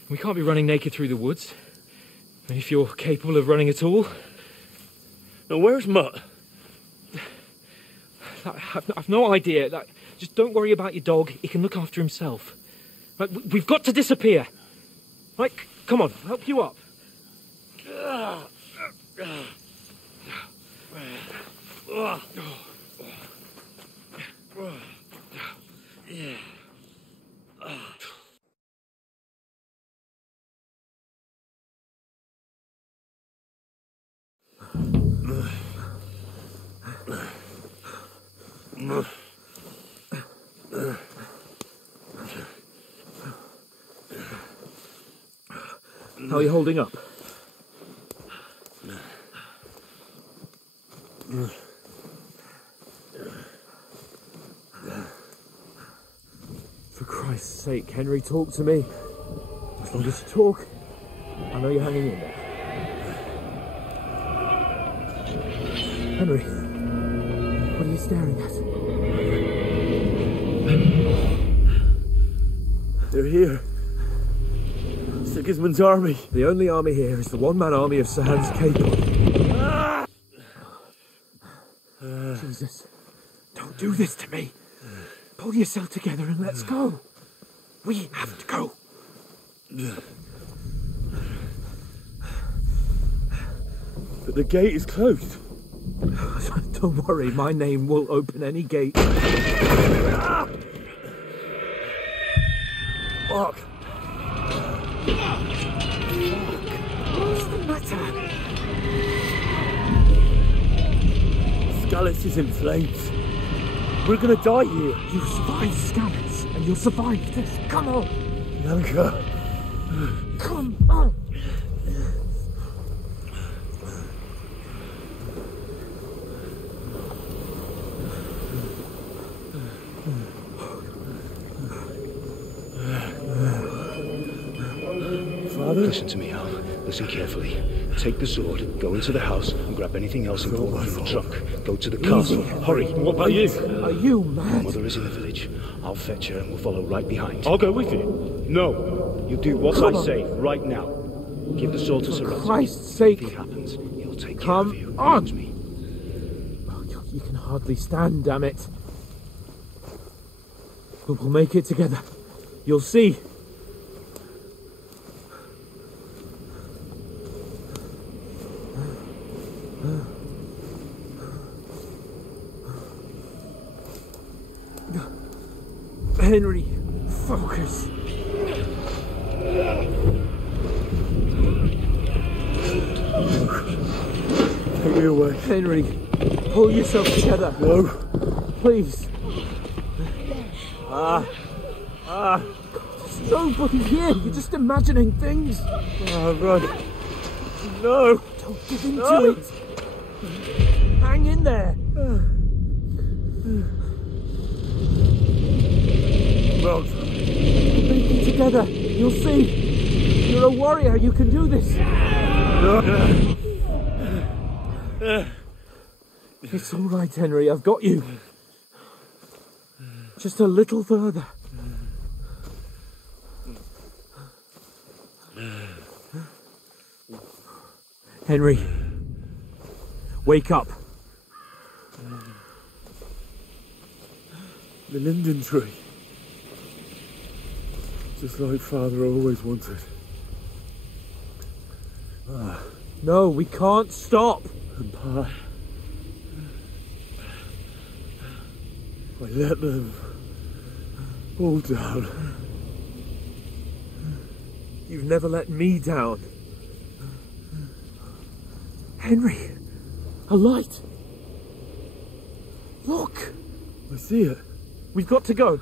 We can't be running naked through the woods. If you're capable of running at all. Now, where's Mutt? I've no idea. Just don't worry about your dog. He can look after himself. Right, we've got to disappear. Right, come on, I'll help you up. How are you holding up? For Christ's sake, Henry, talk to me. As long as you talk, I know you're hanging in there. Henry, what are you staring at? They're here. Sigismund's army. The only army here is the one-man army of Sahan's Capel. Jesus, don't do this to me. Pull yourself together and let's go. We have to go. But the gate is closed. Don't worry, my name will open any gate. Fuck. What's the matter? Skalitz is in flames. We're gonna die here. You survived Skalitz, and you'll survive this. Come on. Yanka. Come on. Listen to me, Al. Listen carefully. Take the sword, go into the house, and grab anything else important from the trunk. Go to the castle. Hurry. What about you? Are you mad? Your mother is in the village. I'll fetch her and we'll follow right behind. I'll go with you. No. You do what I say right now. Give the sword to Sir For Christ's sake. If it happens, he'll take care Come of you. on. Me. Oh, you can hardly stand, damn it. But we'll make it together. You'll see. Henry, focus. Take me away. Henry, pull yourself together. No. Please. There's nobody here. You're just imagining things. Run. No. Don't give in to it. Hang in there. Run. We'll make it together. You'll see. You're a warrior. You can do this. It's all right, Henry. I've got you. Just a little further. Henry, wake up. The linden tree. Just like Father always wanted. No, we can't stop. And Pa, I let them all down. You've never let me down. Henry, a light. Look. I see it. We've got to go.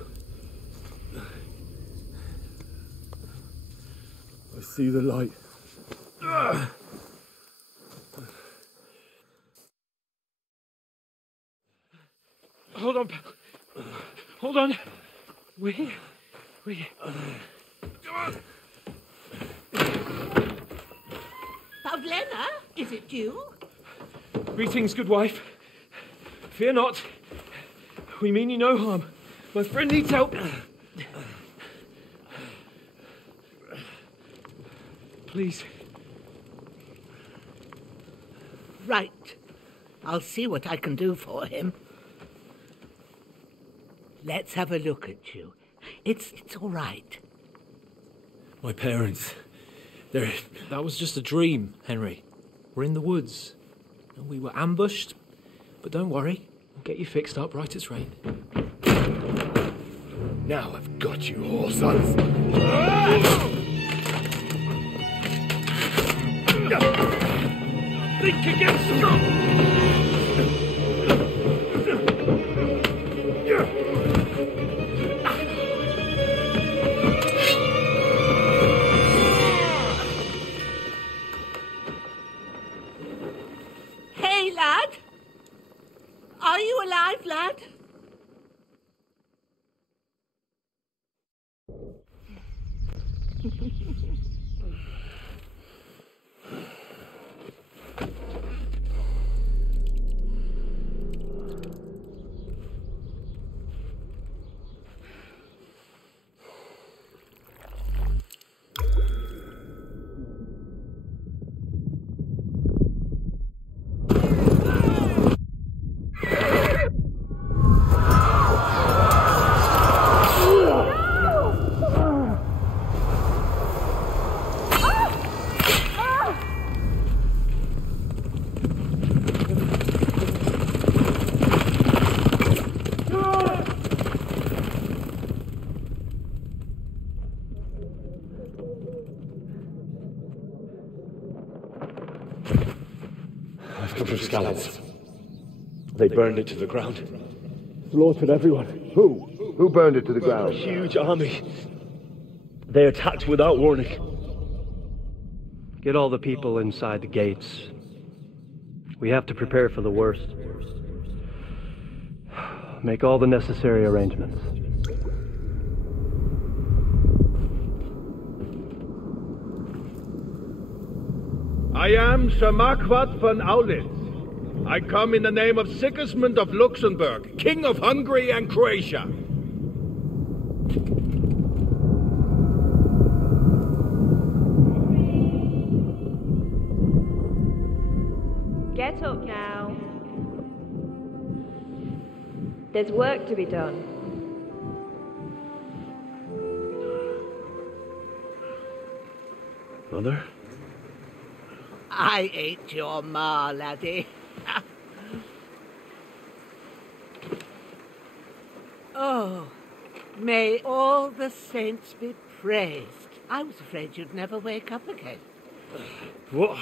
I see the light. Hold on, pal. Hold on. We're here. Come on. Pavlena, is it you? Greetings, good wife. Fear not. We mean you no harm. My friend needs help. Please. Right. I'll see what I can do for him. Let's have a look at you. It's all right. My parents, they're... That was just a dream, Henry. We're in the woods. And we were ambushed. But don't worry, I'll get you fixed up right as rain. Now I've got you all, sons. Think again, stop! Hey, lad! Are you alive, lad? From scallops. They burned it to the ground. Slaughtered everyone. Who? Who burned it to the ground? A huge army. They attacked without warning. Get all the people inside the gates. We have to prepare for the worst. Make all the necessary arrangements. I am Sir Marquardt von Aulitz. I come in the name of Sigismund of Luxembourg, King of Hungary and Croatia. Get up now. There's work to be done. Mother? I ain't your ma, laddie. Oh, may all the saints be praised. I was afraid you'd never wake up again. What?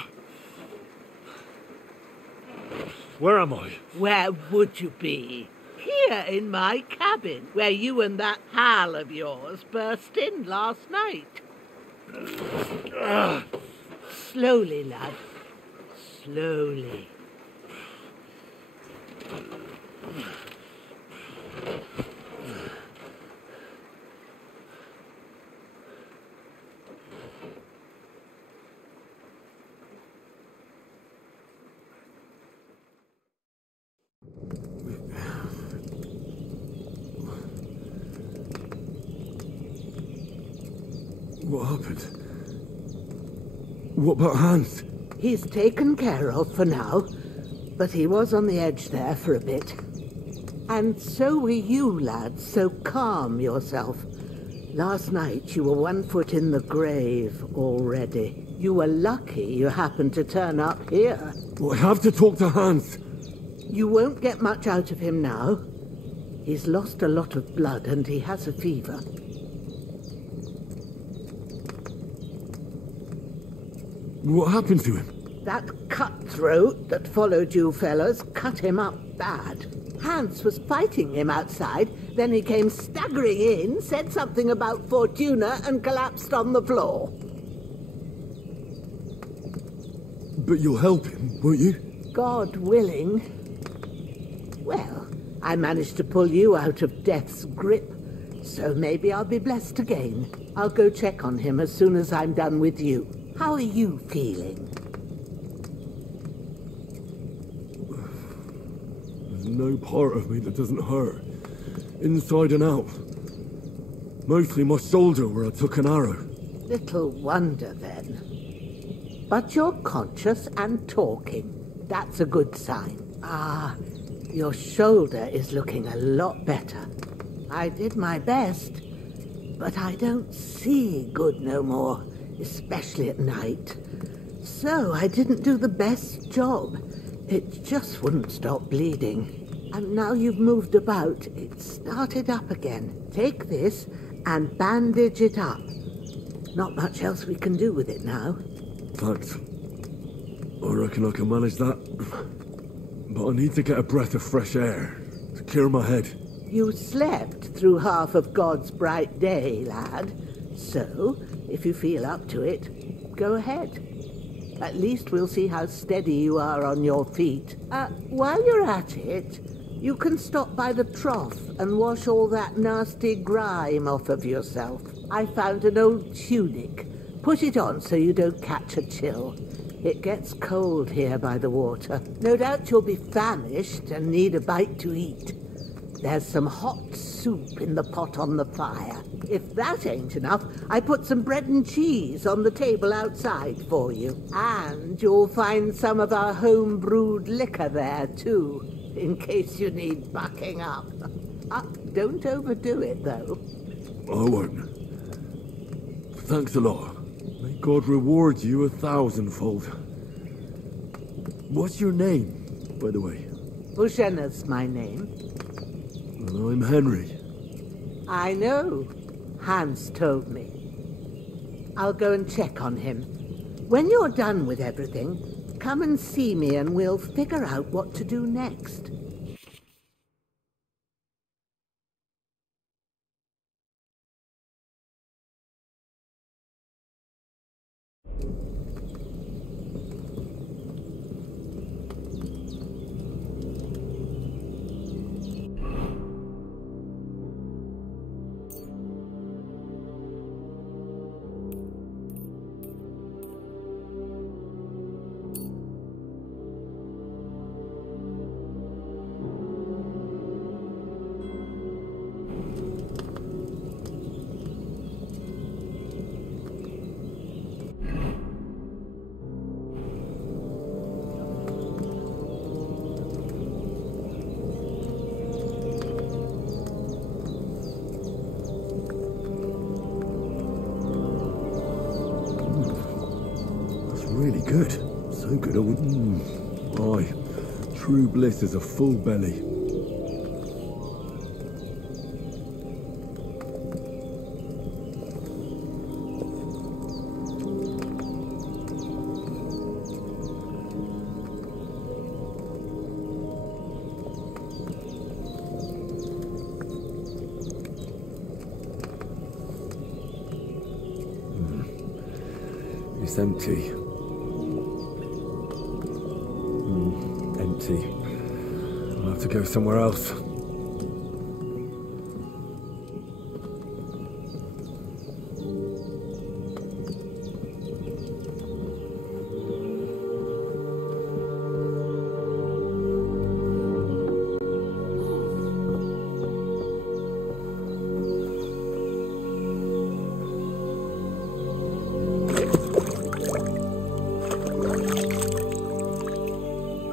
Where am I? Where would you be? Here in my cabin, where you and that pal of yours burst in last night. Slowly, lad. Slowly. What happened? What about Hans? He's taken care of for now, but he was on the edge there for a bit. And so were you, lad, so calm yourself. Last night you were 1 foot in the grave already. You were lucky you happened to turn up here. Well, I have to talk to Hans. You won't get much out of him now. He's lost a lot of blood and he has a fever. What happened to him? That cutthroat that followed you fellas cut him up bad. Hans was fighting him outside, then he came staggering in, said something about Fortuna and collapsed on the floor. But you'll help him, won't you? God willing. Well, I managed to pull you out of death's grip, so maybe I'll be blessed again. I'll go check on him as soon as I'm done with you. How are you feeling? There's no part of me that doesn't hurt. Inside and out. Mostly my shoulder where I took an arrow. Little wonder then. But you're conscious and talking. That's a good sign. Ah, your shoulder is looking a lot better. I did my best, but I don't see good no more, especially at night. So I didn't do the best job. It just wouldn't stop bleeding. And now you've moved about, it started up again. Take this and bandage it up. Not much else we can do with it now. Thanks. I reckon I can manage that. But I need to get a breath of fresh air to clear my head. You slept through half of God's bright day, lad. So, if you feel up to it, go ahead. At least we'll see how steady you are on your feet. While you're at it, you can stop by the trough and wash all that nasty grime off of yourself. I found an old tunic. Put it on so you don't catch a chill. It gets cold here by the water. No doubt you'll be famished and need a bite to eat. There's some hot soup in the pot on the fire. If that ain't enough, I put some bread and cheese on the table outside for you. And you'll find some of our home-brewed liquor there, too, in case you need bucking up. Don't overdo it, though. I won't. Thanks a lot. May God reward you 1,000-fold. What's your name, by the way? Bushena's my name. Well, I'm Henry. I know. Hans told me. I'll go and check on him. When you're done with everything, come and see me and we'll figure out what to do next. Really good. So good I wouldn't... Aye. True bliss is a full belly. It's empty. Empty. I'll have to go somewhere else.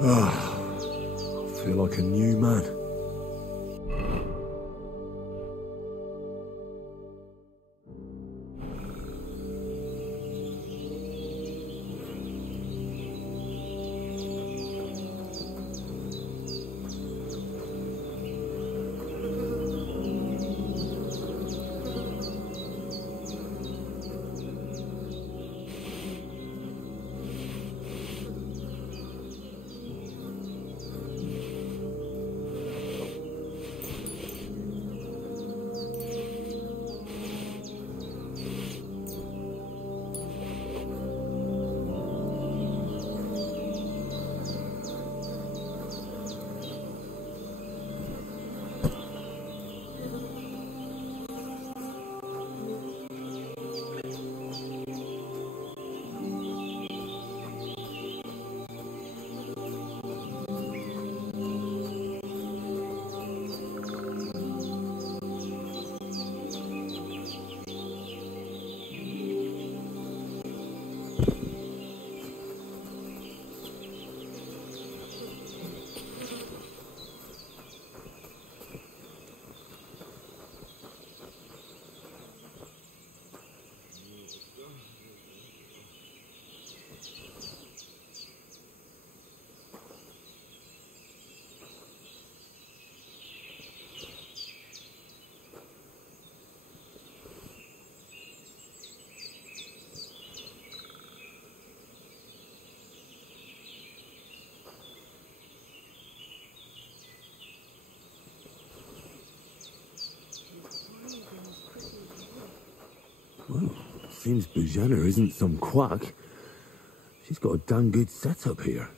I feel like a new man. Well, seems Bujana isn't some quack. She's got a damn good setup here.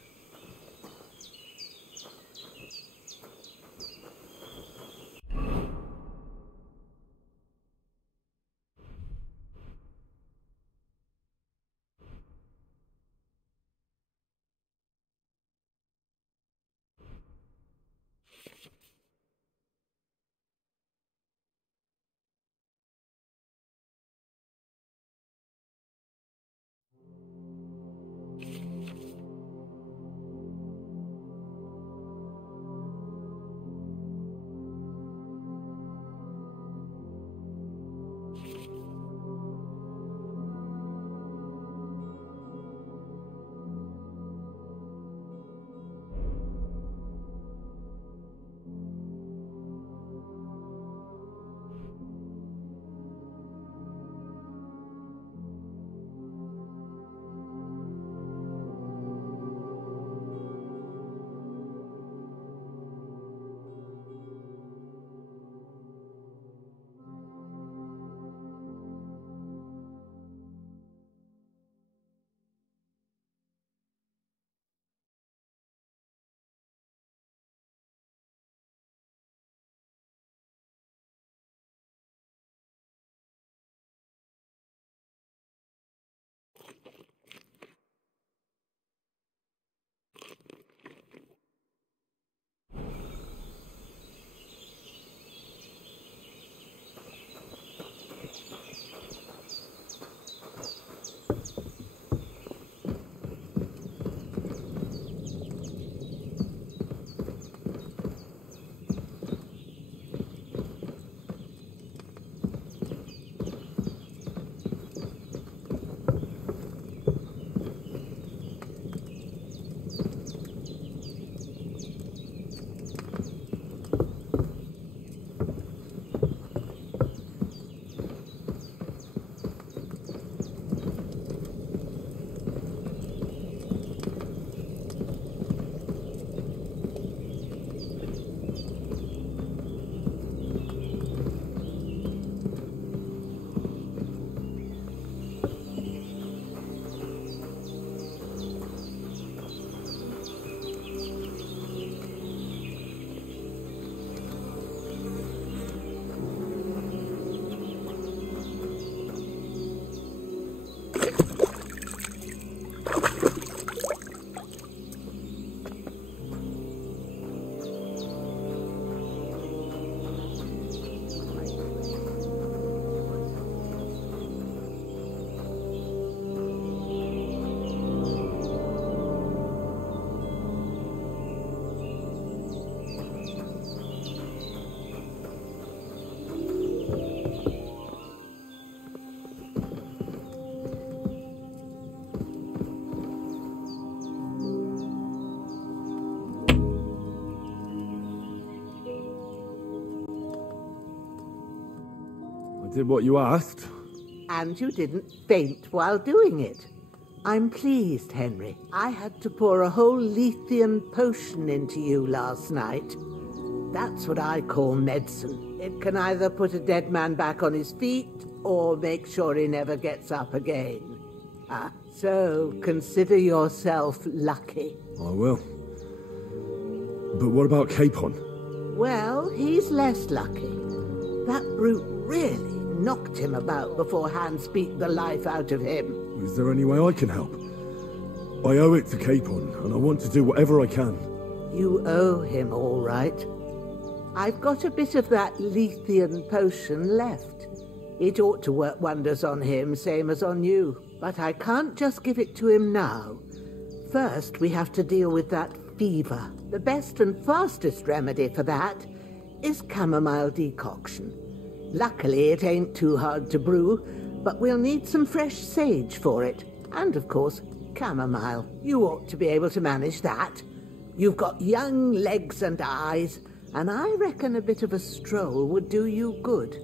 Did what you asked. And you didn't faint while doing it. I'm pleased, Henry. I had to pour a whole Lethean potion into you last night. That's what I call medicine. It can either put a dead man back on his feet, or make sure he never gets up again. So consider yourself lucky. I will. But what about Capon? Well, he's less lucky. That brute really knocked him about before Hans beat the life out of him. Is there any way I can help? I owe it to Capon, and I want to do whatever I can. You owe him, all right. I've got a bit of that Lethean potion left. It ought to work wonders on him, same as on you. But I can't just give it to him now. First, we have to deal with that fever. The best and fastest remedy for that is chamomile decoction. Luckily, it ain't too hard to brew, but we'll need some fresh sage for it. And, of course, chamomile. You ought to be able to manage that. You've got young legs and eyes, and I reckon a bit of a stroll would do you good.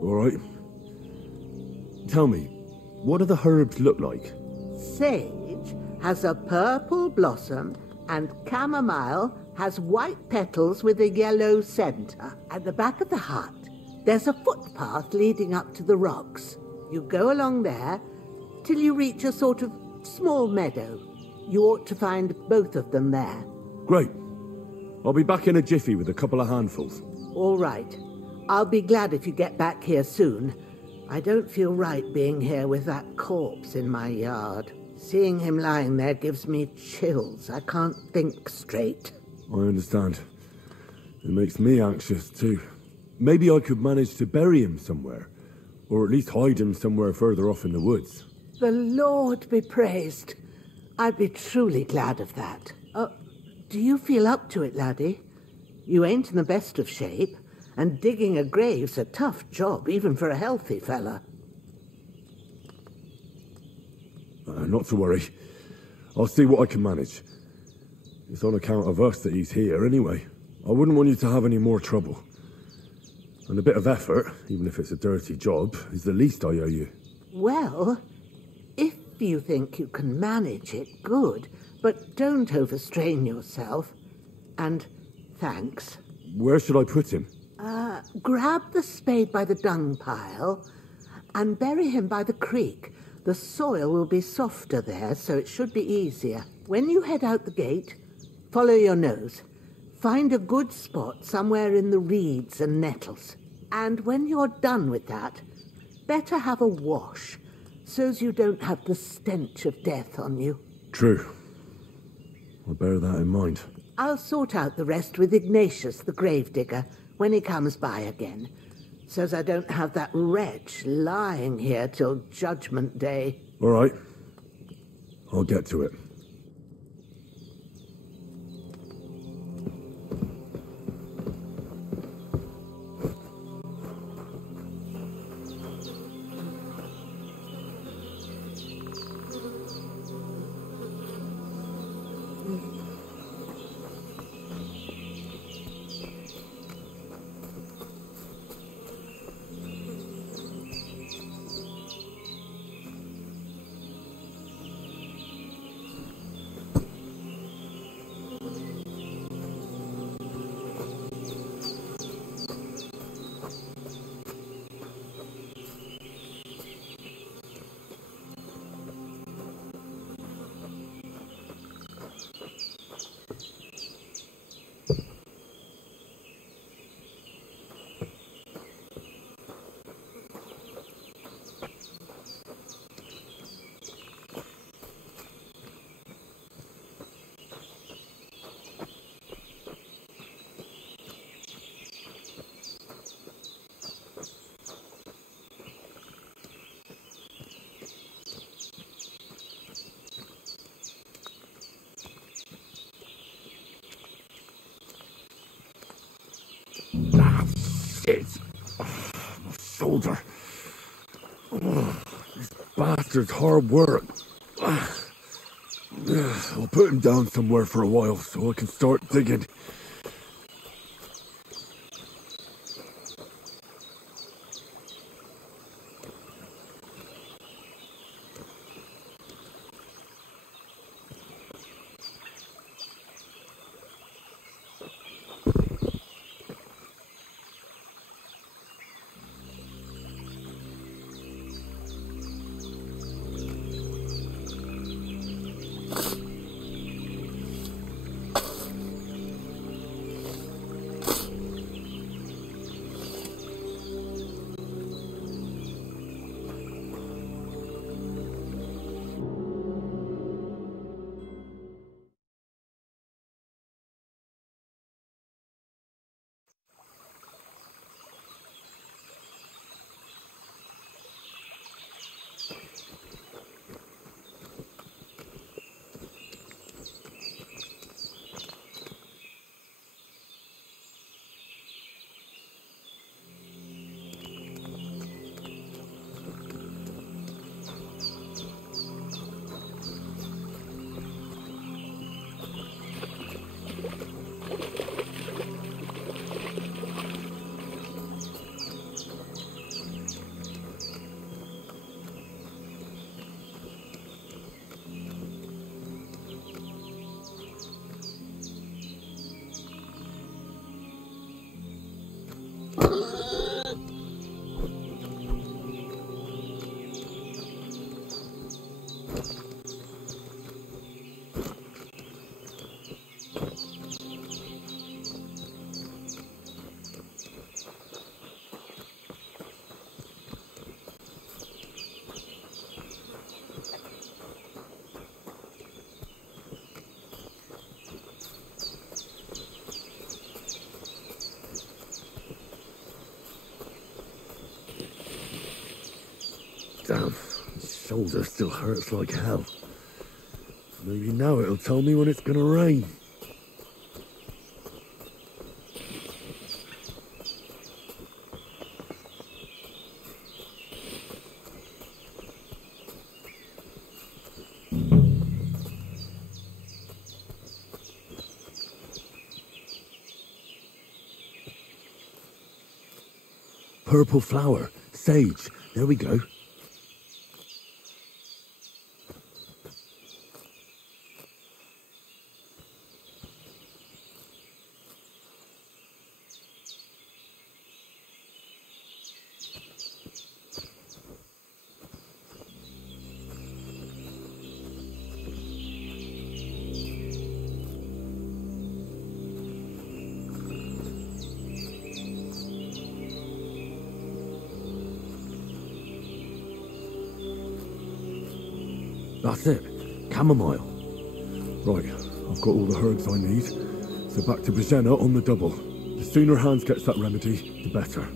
All right. Tell me, what do the herbs look like? Sage has a purple blossom, and chamomile has white petals with a yellow center. At the back of the hut, There's a footpath leading up to the rocks. You go along there till you reach a sort of small meadow. You ought to find both of them there. Great. I'll be back in a jiffy with a couple of handfuls. All right. I'll be glad if you get back here soon. I don't feel right being here with that corpse in my yard. Seeing him lying there gives me chills. I can't think straight. I understand. It makes me anxious too. Maybe I could manage to bury him somewhere. Or at least hide him somewhere further off in the woods. The Lord be praised. I'd be truly glad of that. Do you feel up to it, laddie? You ain't in the best of shape, and digging a grave's a tough job, even for a healthy fella. Not to worry. I'll see what I can manage. It's on account of us that he's here anyway. I wouldn't want you to have any more trouble. And a bit of effort, even if it's a dirty job, is the least I owe you. Well, if you think you can manage it, good. But don't overstrain yourself. And thanks. Where should I put him? Grab the spade by the dung pile and bury him by the creek. The soil will be softer there, so it should be easier. When you head out the gate, follow your nose. Find a good spot somewhere in the reeds and nettles. And when you're done with that, better have a wash, so's you don't have the stench of death on you. True. I'll bear that in mind. I'll sort out the rest with Ignatius, the gravedigger, when he comes by again, so's I don't have that wretch lying here till Judgment Day. All right. I'll get to it. Shit. My shoulder. This bastard's hard work. I'll put him down somewhere for a while so I can start digging. Damn, his shoulder still hurts like hell. Maybe now it'll tell me when it's gonna rain. Purple flower, sage, there we go. That's it. Chamomile. Right, I've got all the herbs I need. So back to Bozena on the double. The sooner Hans gets that remedy, the better.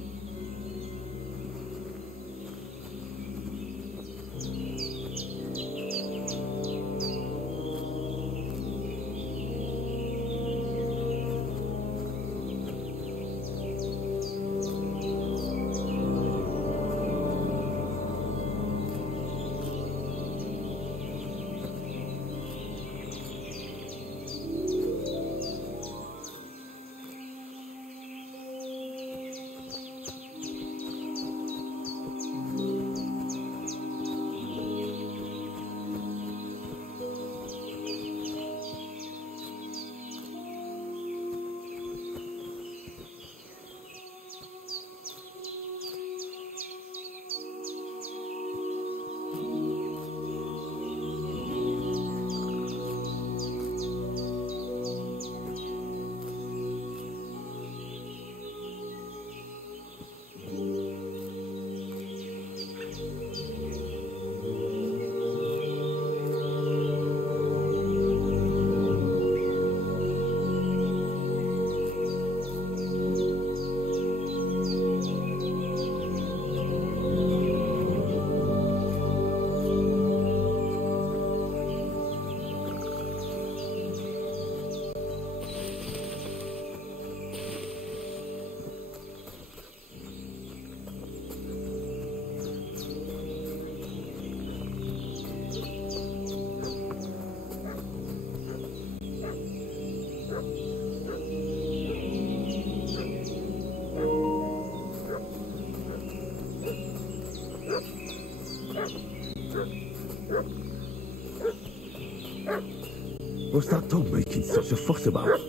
What's that dog making such a fuss about?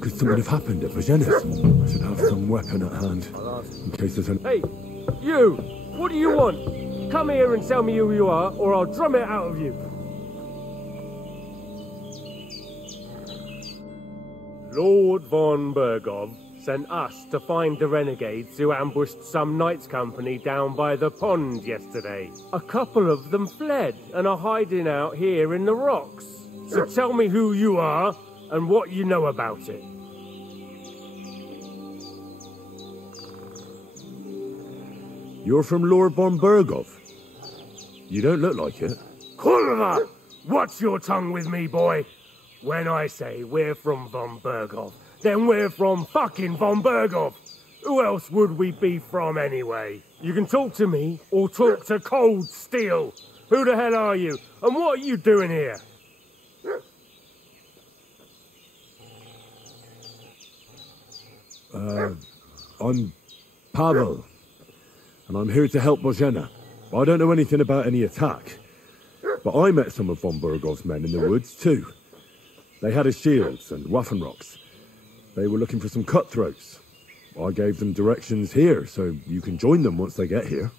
Could something have happened at Bajena's? I should have some weapon at hand, in case there's an... Hey, you! What do you want? Come here and tell me who you are, or I'll drum it out of you. Lord von Bergov sent us to find the renegades who ambushed some knights' company down by the pond yesterday. A couple of them fled and are hiding out here in the rocks. So tell me who you are and what you know about it. You're from Lord von Bergov? You don't look like it. Kurva! Watch your tongue with me, boy. When I say we're from von Bergov, then we're from fucking von Bergov. Who else would we be from anyway? You can talk to me or talk to Cold Steel. Who the hell are you? And what are you doing here? I'm Pavel, and I'm here to help Bozena. I don't know anything about any attack, but I met some of von Bergov's men in the woods too. They had his shields and Waffenrocks. They were looking for some cutthroats. I gave them directions here, so you can join them once they get here.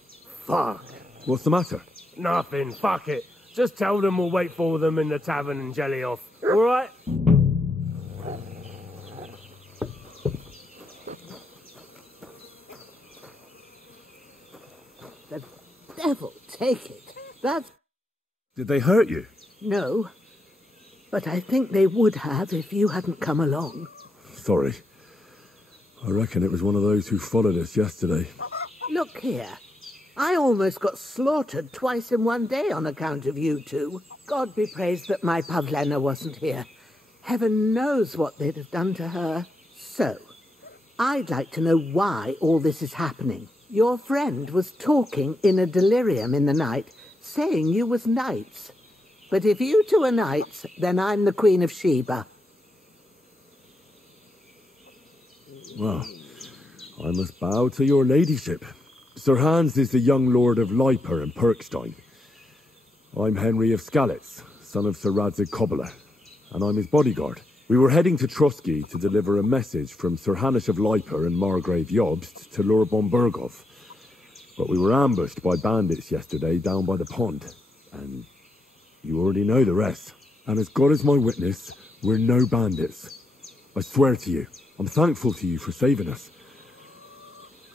Fuck. What's the matter? Nothing, fuck it. Just tell them we'll wait for them in the tavern in Jelioff, alright? The devil take it. That's... Did they hurt you? No. But I think they would have if you hadn't come along. Sorry. I reckon it was one of those who followed us yesterday. Look here. I almost got slaughtered twice in one day on account of you two. God be praised that my Pavlena wasn't here. Heaven knows what they'd have done to her. So, I'd like to know why all this is happening. Your friend was talking in a delirium in the night, saying you was knights. But if you two are knights, then I'm the Queen of Sheba. Well, I must bow to your ladyship. Sir Hans is the young lord of Leiper and Perkstein. I'm Henry of Skalitz, son of Sir Radzig Kobyla, and I'm his bodyguard. We were heading to Trotsky to deliver a message from Sir Hanush of Leiper and Margrave Jobst to Lord Bombergov. But we were ambushed by bandits yesterday down by the pond, and you already know the rest. And as God is my witness, we're no bandits. I swear to you, I'm thankful to you for saving us.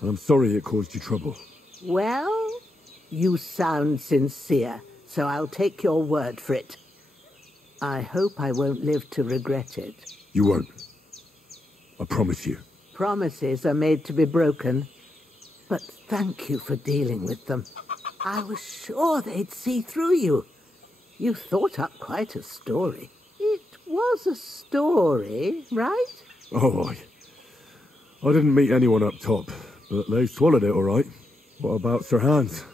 And I'm sorry it caused you trouble. Well, you sound sincere, so I'll take your word for it. I hope I won't live to regret it. You won't. I promise you. Promises are made to be broken. But thank you for dealing with them. I was sure they'd see through you. You thought up quite a story. It was a story, right? Oh, I didn't meet anyone up top, but they swallowed it all right. What about Sir Hans?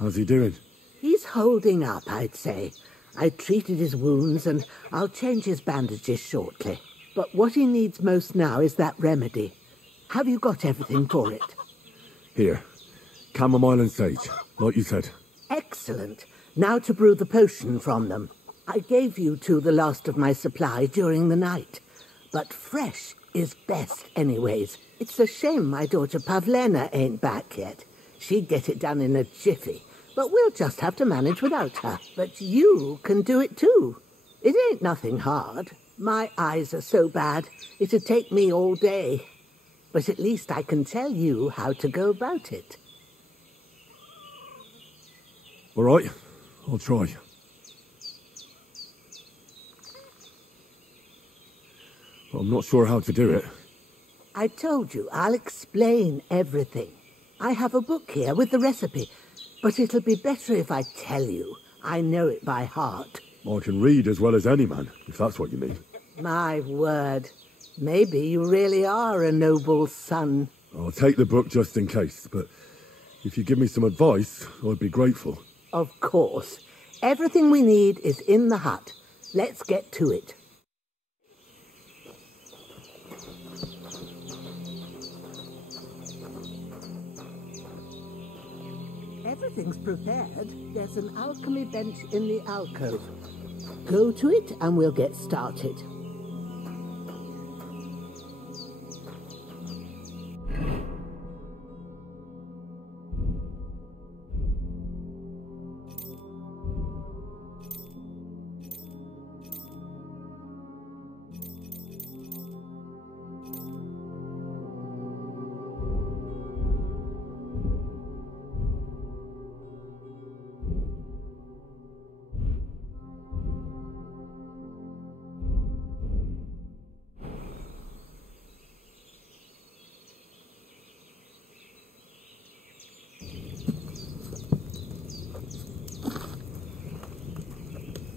How's he doing? He's holding up, I'd say. I treated his wounds and I'll change his bandages shortly. But what he needs most now is that remedy. Have you got everything for it? Here. Chamomile and sage, like you said. Excellent. Now to brew the potion from them. I gave you two the last of my supply during the night. But fresh is best anyways. It's a shame my daughter Pavlena ain't back yet. She'd get it done in a jiffy. But we'll just have to manage without her. But you can do it too. It ain't nothing hard. My eyes are so bad, it'd take me all day. But at least I can tell you how to go about it. All right, I'll try. But I'm not sure how to do it. I told you, I'll explain everything. I have a book here with the recipe, but it'll be better if I tell you. I know it by heart. I can read as well as any man, if that's what you mean. My word. Maybe you really are a noble son. I'll take the book just in case, but if you give me some advice, I'd be grateful. Of course. Everything we need is in the hut. Let's get to it. Everything's prepared. There's an alchemy bench in the alcove. Go to it and we'll get started.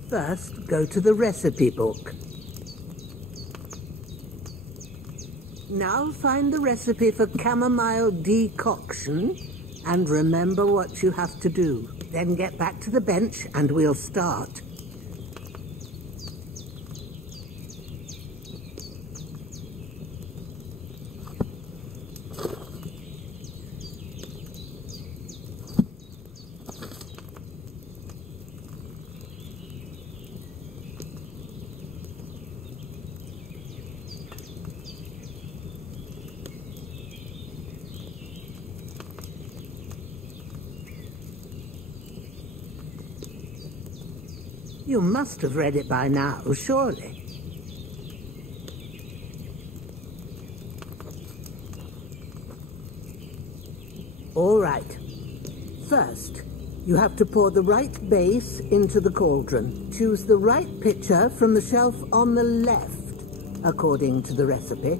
First, go to the recipe book. Now find the recipe for chamomile decoction and remember what you have to do. Then get back to the bench and we'll start. You must have read it by now, surely. All right. First, you have to pour the right base into the cauldron. Choose the right pitcher from the shelf on the left, according to the recipe.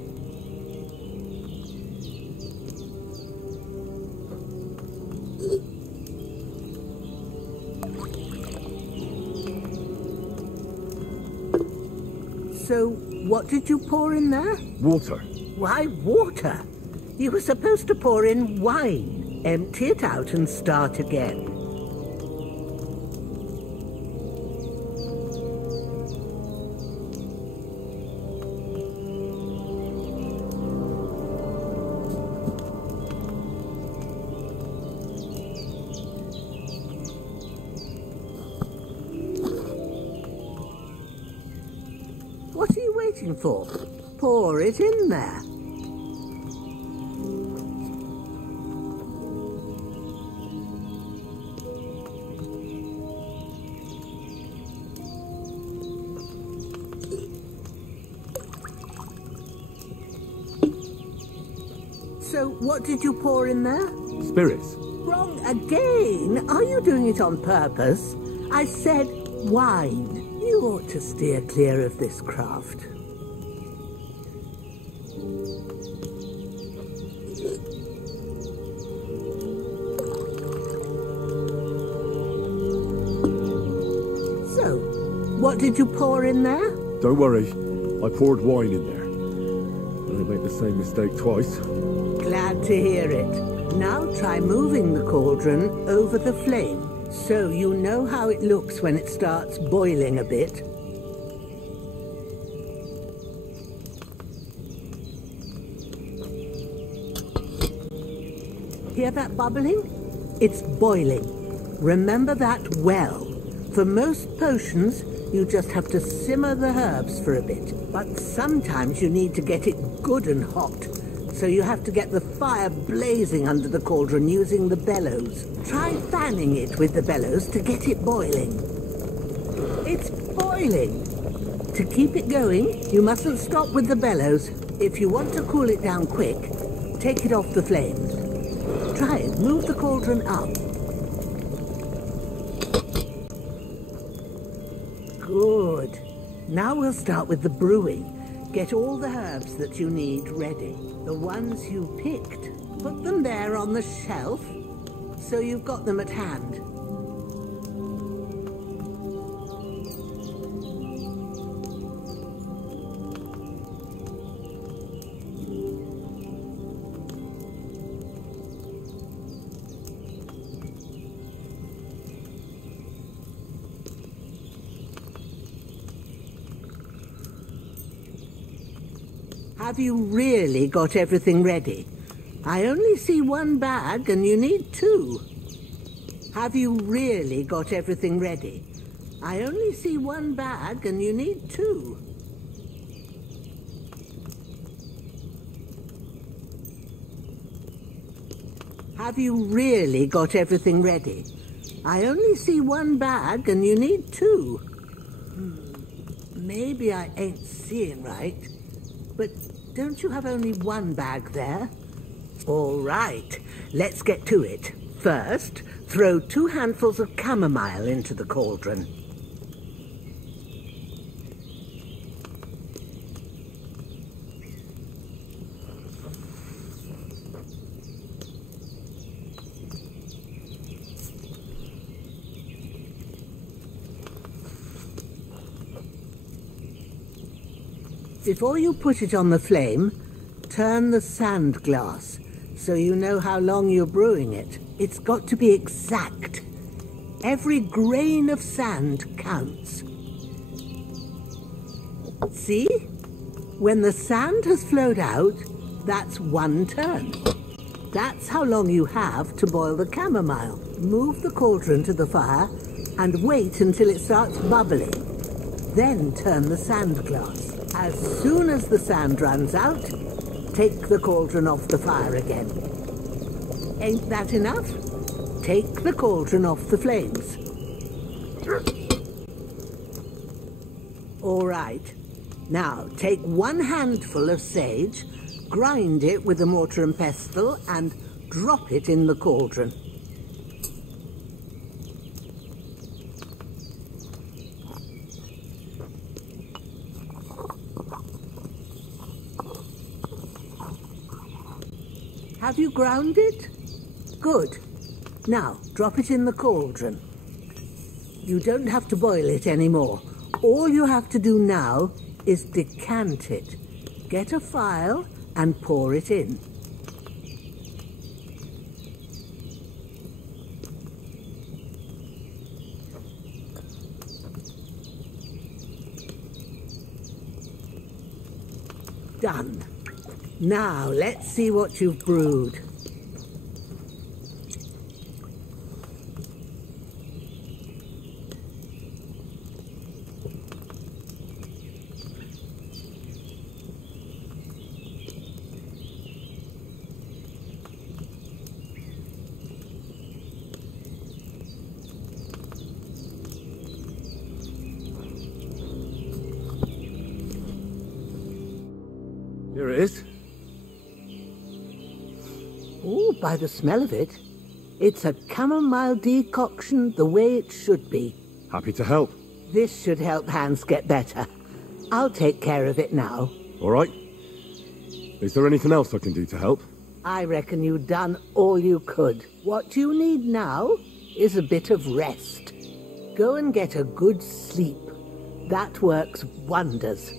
So, what did you pour in there? Water. Why water? You were supposed to pour in wine. Empty it out and start again. What are you waiting for? Pour it in there. So, what did you pour in there? Spirits. Wrong again. Are you doing it on purpose? I said wine. You ought to steer clear of this craft. So, what did you pour in there? Don't worry. I poured wine in there. I don't make the same mistake twice. Glad to hear it. Now try moving the cauldron over the flame, so you know how it looks when it starts boiling a bit. Hear that bubbling? It's boiling. Remember that well. For most potions, you just have to simmer the herbs for a bit. But sometimes you need to get it good and hot. So you have to get the fire blazing under the cauldron using the bellows. Try fanning it with the bellows to get it boiling. It's boiling. To keep it going, you mustn't stop with the bellows. If you want to cool it down quick, take it off the flames. Try it. Move the cauldron up. Good. Now we'll start with the brewing. Get all the herbs that you need ready. The ones you picked. Put them there on the shelf, so you've got them at hand. Have you really got everything ready? I only see one bag and you need two. Have you really got everything ready? I only see one bag and you need two. Have you really got everything ready? I only see one bag and you need two. Maybe I ain't seeing right. But don't you have only one bag there? All right, let's get to it. First, throw 2 handfuls of chamomile into the cauldron. Before you put it on the flame, turn the sand glass so you know how long you're brewing it. It's got to be exact. Every grain of sand counts. See? When the sand has flowed out, that's 1 turn. That's how long you have to boil the chamomile. Move the cauldron to the fire and wait until it starts bubbling. Then turn the sand glass. As soon as the sand runs out, take the cauldron off the fire again. Ain't that enough? Take the cauldron off the flames. All right. Now, take 1 handful of sage, grind it with a mortar and pestle, and drop it in the cauldron. Have you ground it? Good. Now, drop it in the cauldron. You don't have to boil it anymore. All you have to do now is decant it. Get a phial and pour it in. Done. Now let's see what you've brewed. Here it is. Oh, by the smell of it, it's a chamomile decoction the way it should be. Happy to help. This should help Hans get better. I'll take care of it now. All right. Is there anything else I can do to help? I reckon you've done all you could. What you need now is a bit of rest. Go and get a good sleep. That works wonders.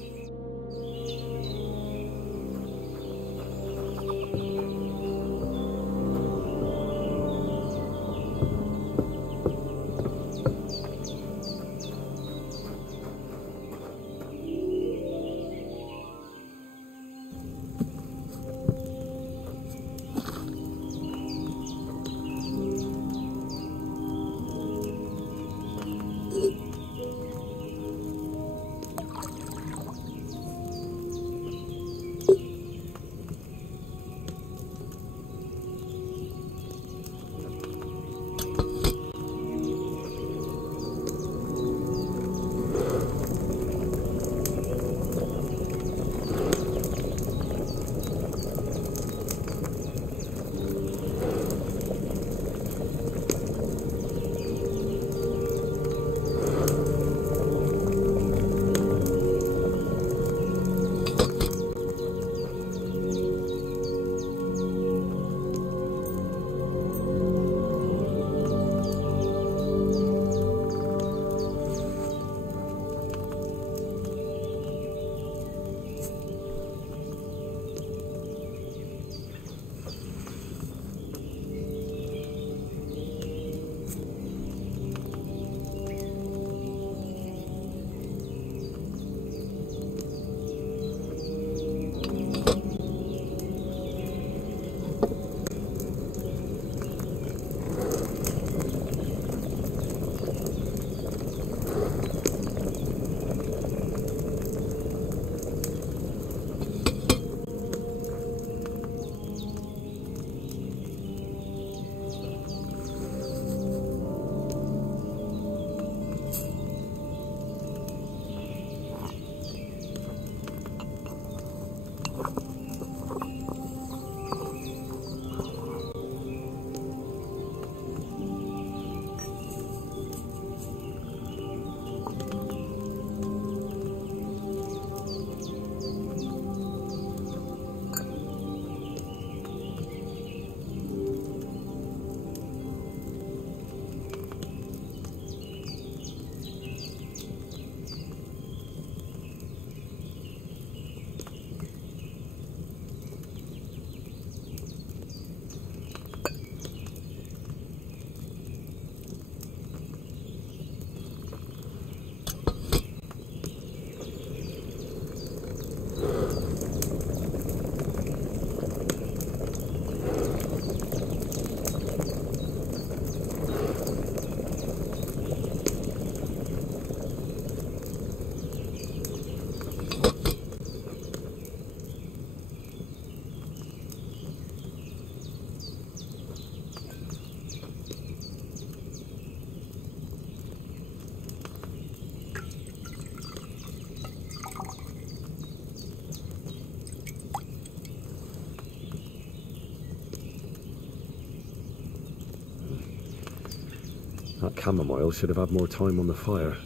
That chamomile should have had more time on the fire.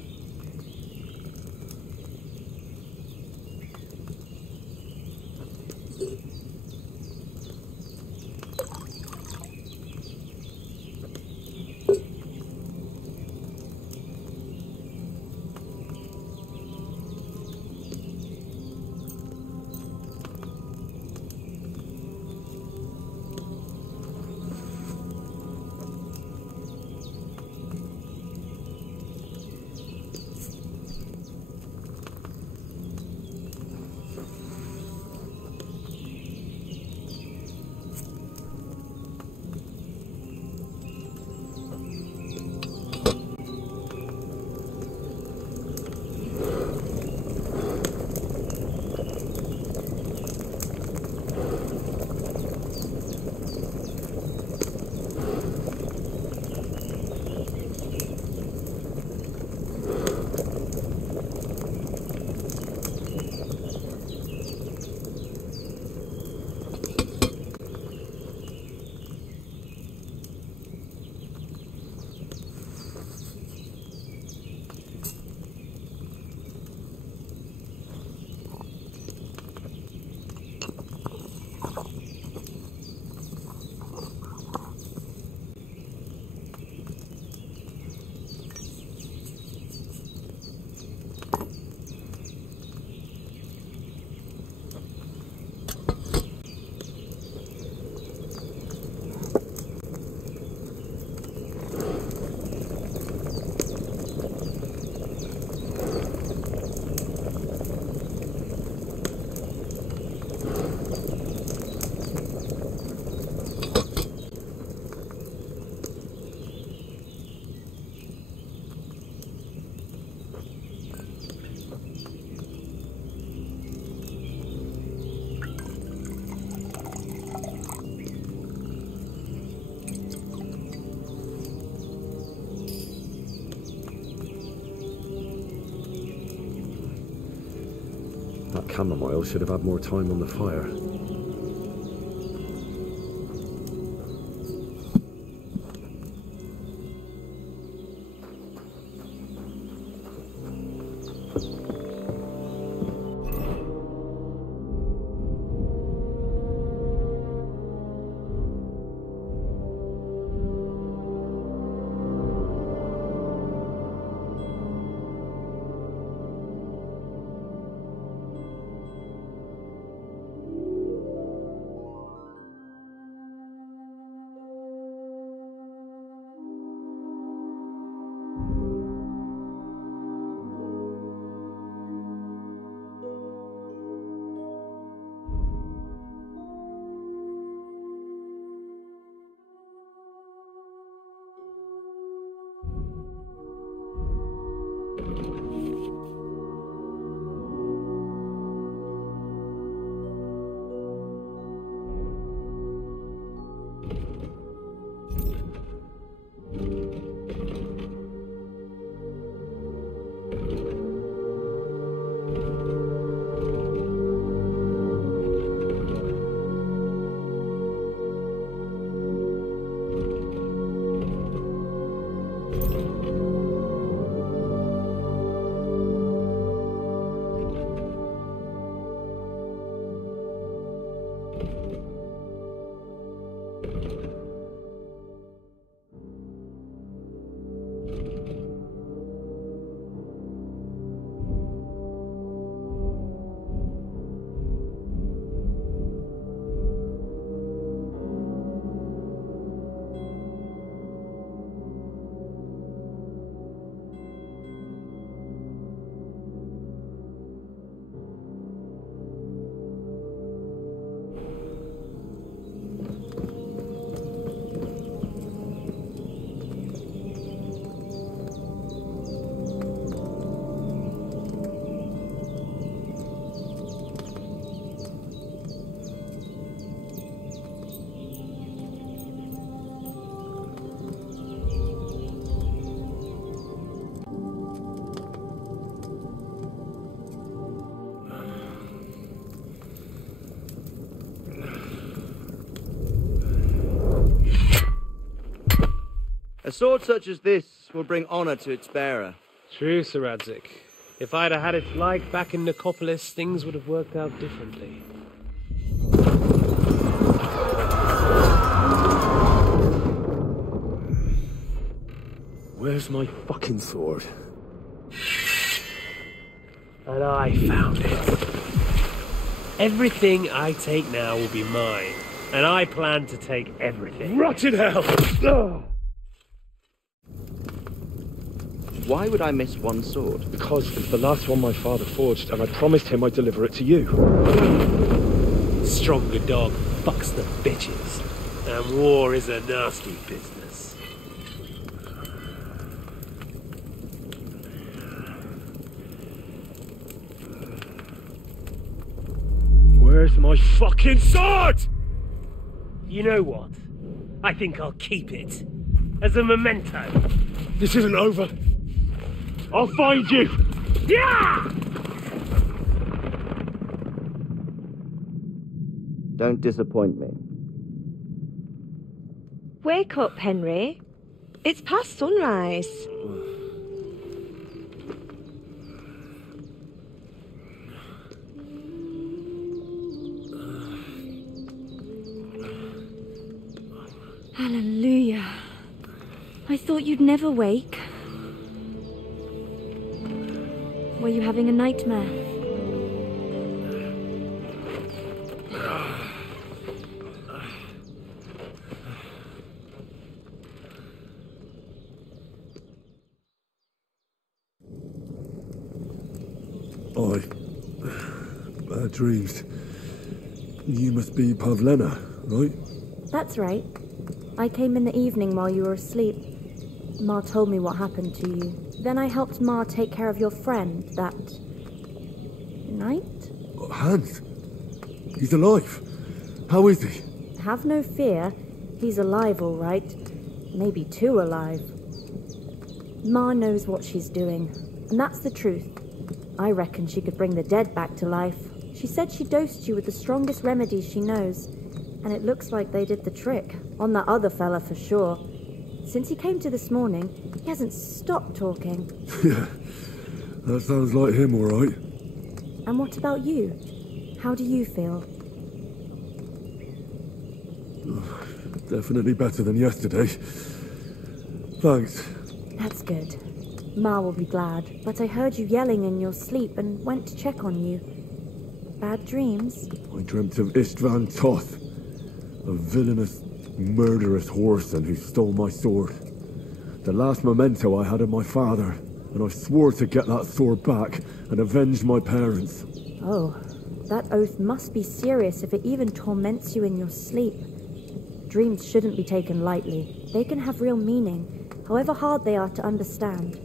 That chamomile should have had more time on the fire. A sword such as this will bring honor to its bearer. True, Sir Radzik. If I'd have had its like back in Nicopolis, things would have worked out differently. Where's my fucking sword? And I found it. Everything I take now will be mine, and I plan to take everything. Rotted hell! Why would I miss one sword? Because it's the last one my father forged, and I promised him I'd deliver it to you. Stronger dog fucks the bitches, and war is a nasty business. Where's my fucking sword? You know what? I think I'll keep it as a memento. This isn't over. I'll find you! Yeah! Don't disappoint me. Wake up, Henry. It's past sunrise. Hallelujah. I thought you'd never wake. Were you having a nightmare? Bad dreams. You must be Pavlena, right? That's right. I came in the evening while you were asleep. Ma told me what happened to you. Then I helped Ma take care of your friend that night? Hans? He's alive. How is he? Have no fear. He's alive, all right. Maybe too alive. Ma knows what she's doing, and that's the truth. I reckon she could bring the dead back to life. She said she dosed you with the strongest remedies she knows, and it looks like they did the trick. On that other fella for sure. Since he came to this morning, he hasn't stopped talking. Yeah, that sounds like him, all right. And what about you? How do you feel? Definitely better than yesterday. Thanks. That's good. Ma will be glad, but I heard you yelling in your sleep and went to check on you. Bad dreams? I dreamt of Istvan Toth, a villainous, murderous whoreson who stole my sword. The last memento I had of my father, and I swore to get that sword back and avenge my parents. Oh, that oath must be serious if it even torments you in your sleep. Dreams shouldn't be taken lightly. They can have real meaning, however hard they are to understand.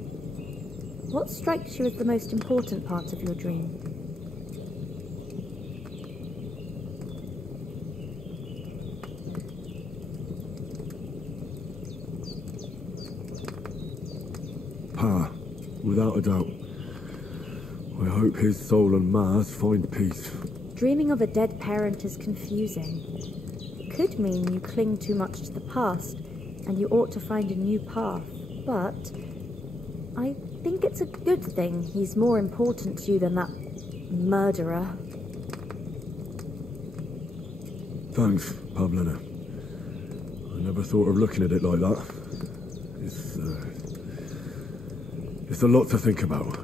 What strikes you as the most important part of your dream? Pa, without a doubt. I hope his soul and Ma's find peace. Dreaming of a dead parent is confusing. It could mean you cling too much to the past, and you ought to find a new path. But I think it's a good thing he's more important to you than that murderer. Thanks, Pavlena. I never thought of looking at it like that. It's a lot to think about.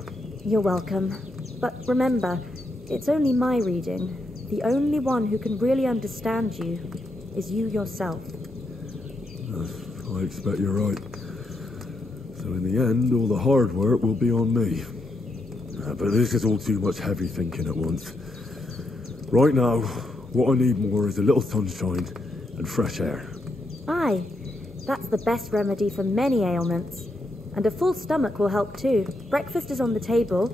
You're welcome. But remember, it's only my reading. The only one who can really understand you is you yourself. I expect you're right. So in the end, all the hard work will be on me. But this is all too much heavy thinking at once. Right now, what I need more is a little sunshine and fresh air. Aye, that's the best remedy for many ailments. And a full stomach will help too. Breakfast is on the table,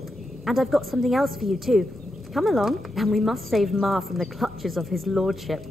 and I've got something else for you too. Come along, and we must save Ma from the clutches of his lordship.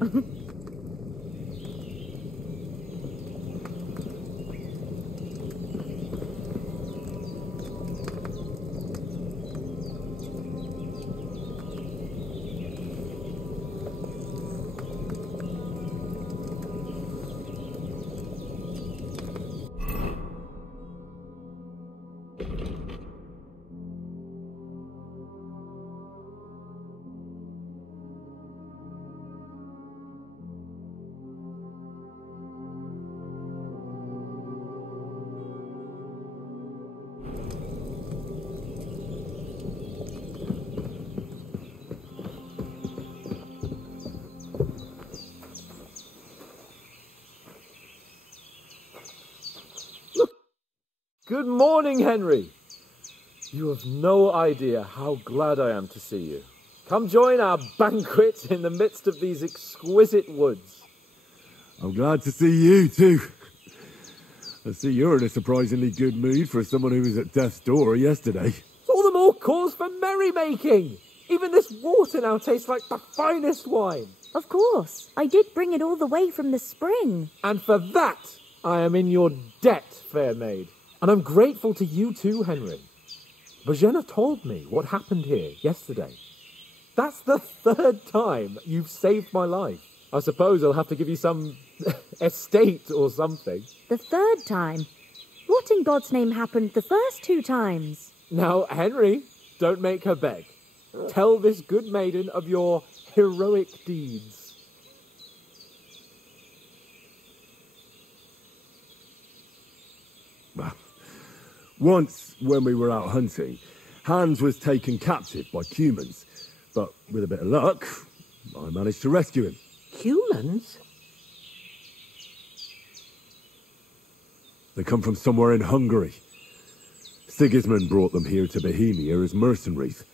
Good morning, Henry. You have no idea how glad I am to see you. Come join our banquet in the midst of these exquisite woods. I'm glad to see you too. I see you're in a surprisingly good mood for someone who was at death's door yesterday. It's all the more cause for merrymaking. Even this water now tastes like the finest wine. Of course. I did bring it all the way from the spring. And for that, I am in your debt, fair maid. And I'm grateful to you too, Henry. Bojena told me what happened here yesterday. That's the third time you've saved my life. I suppose I'll have to give you some estate or something. The third time? What in God's name happened the first 2 times? Now, Henry, don't make her beg. Tell this good maiden of your heroic deeds. Once, when we were out hunting, Hans was taken captive by humans. But with a bit of luck, I managed to rescue him. Humans? They come from somewhere in Hungary. Sigismund brought them here to Bohemia as mercenaries.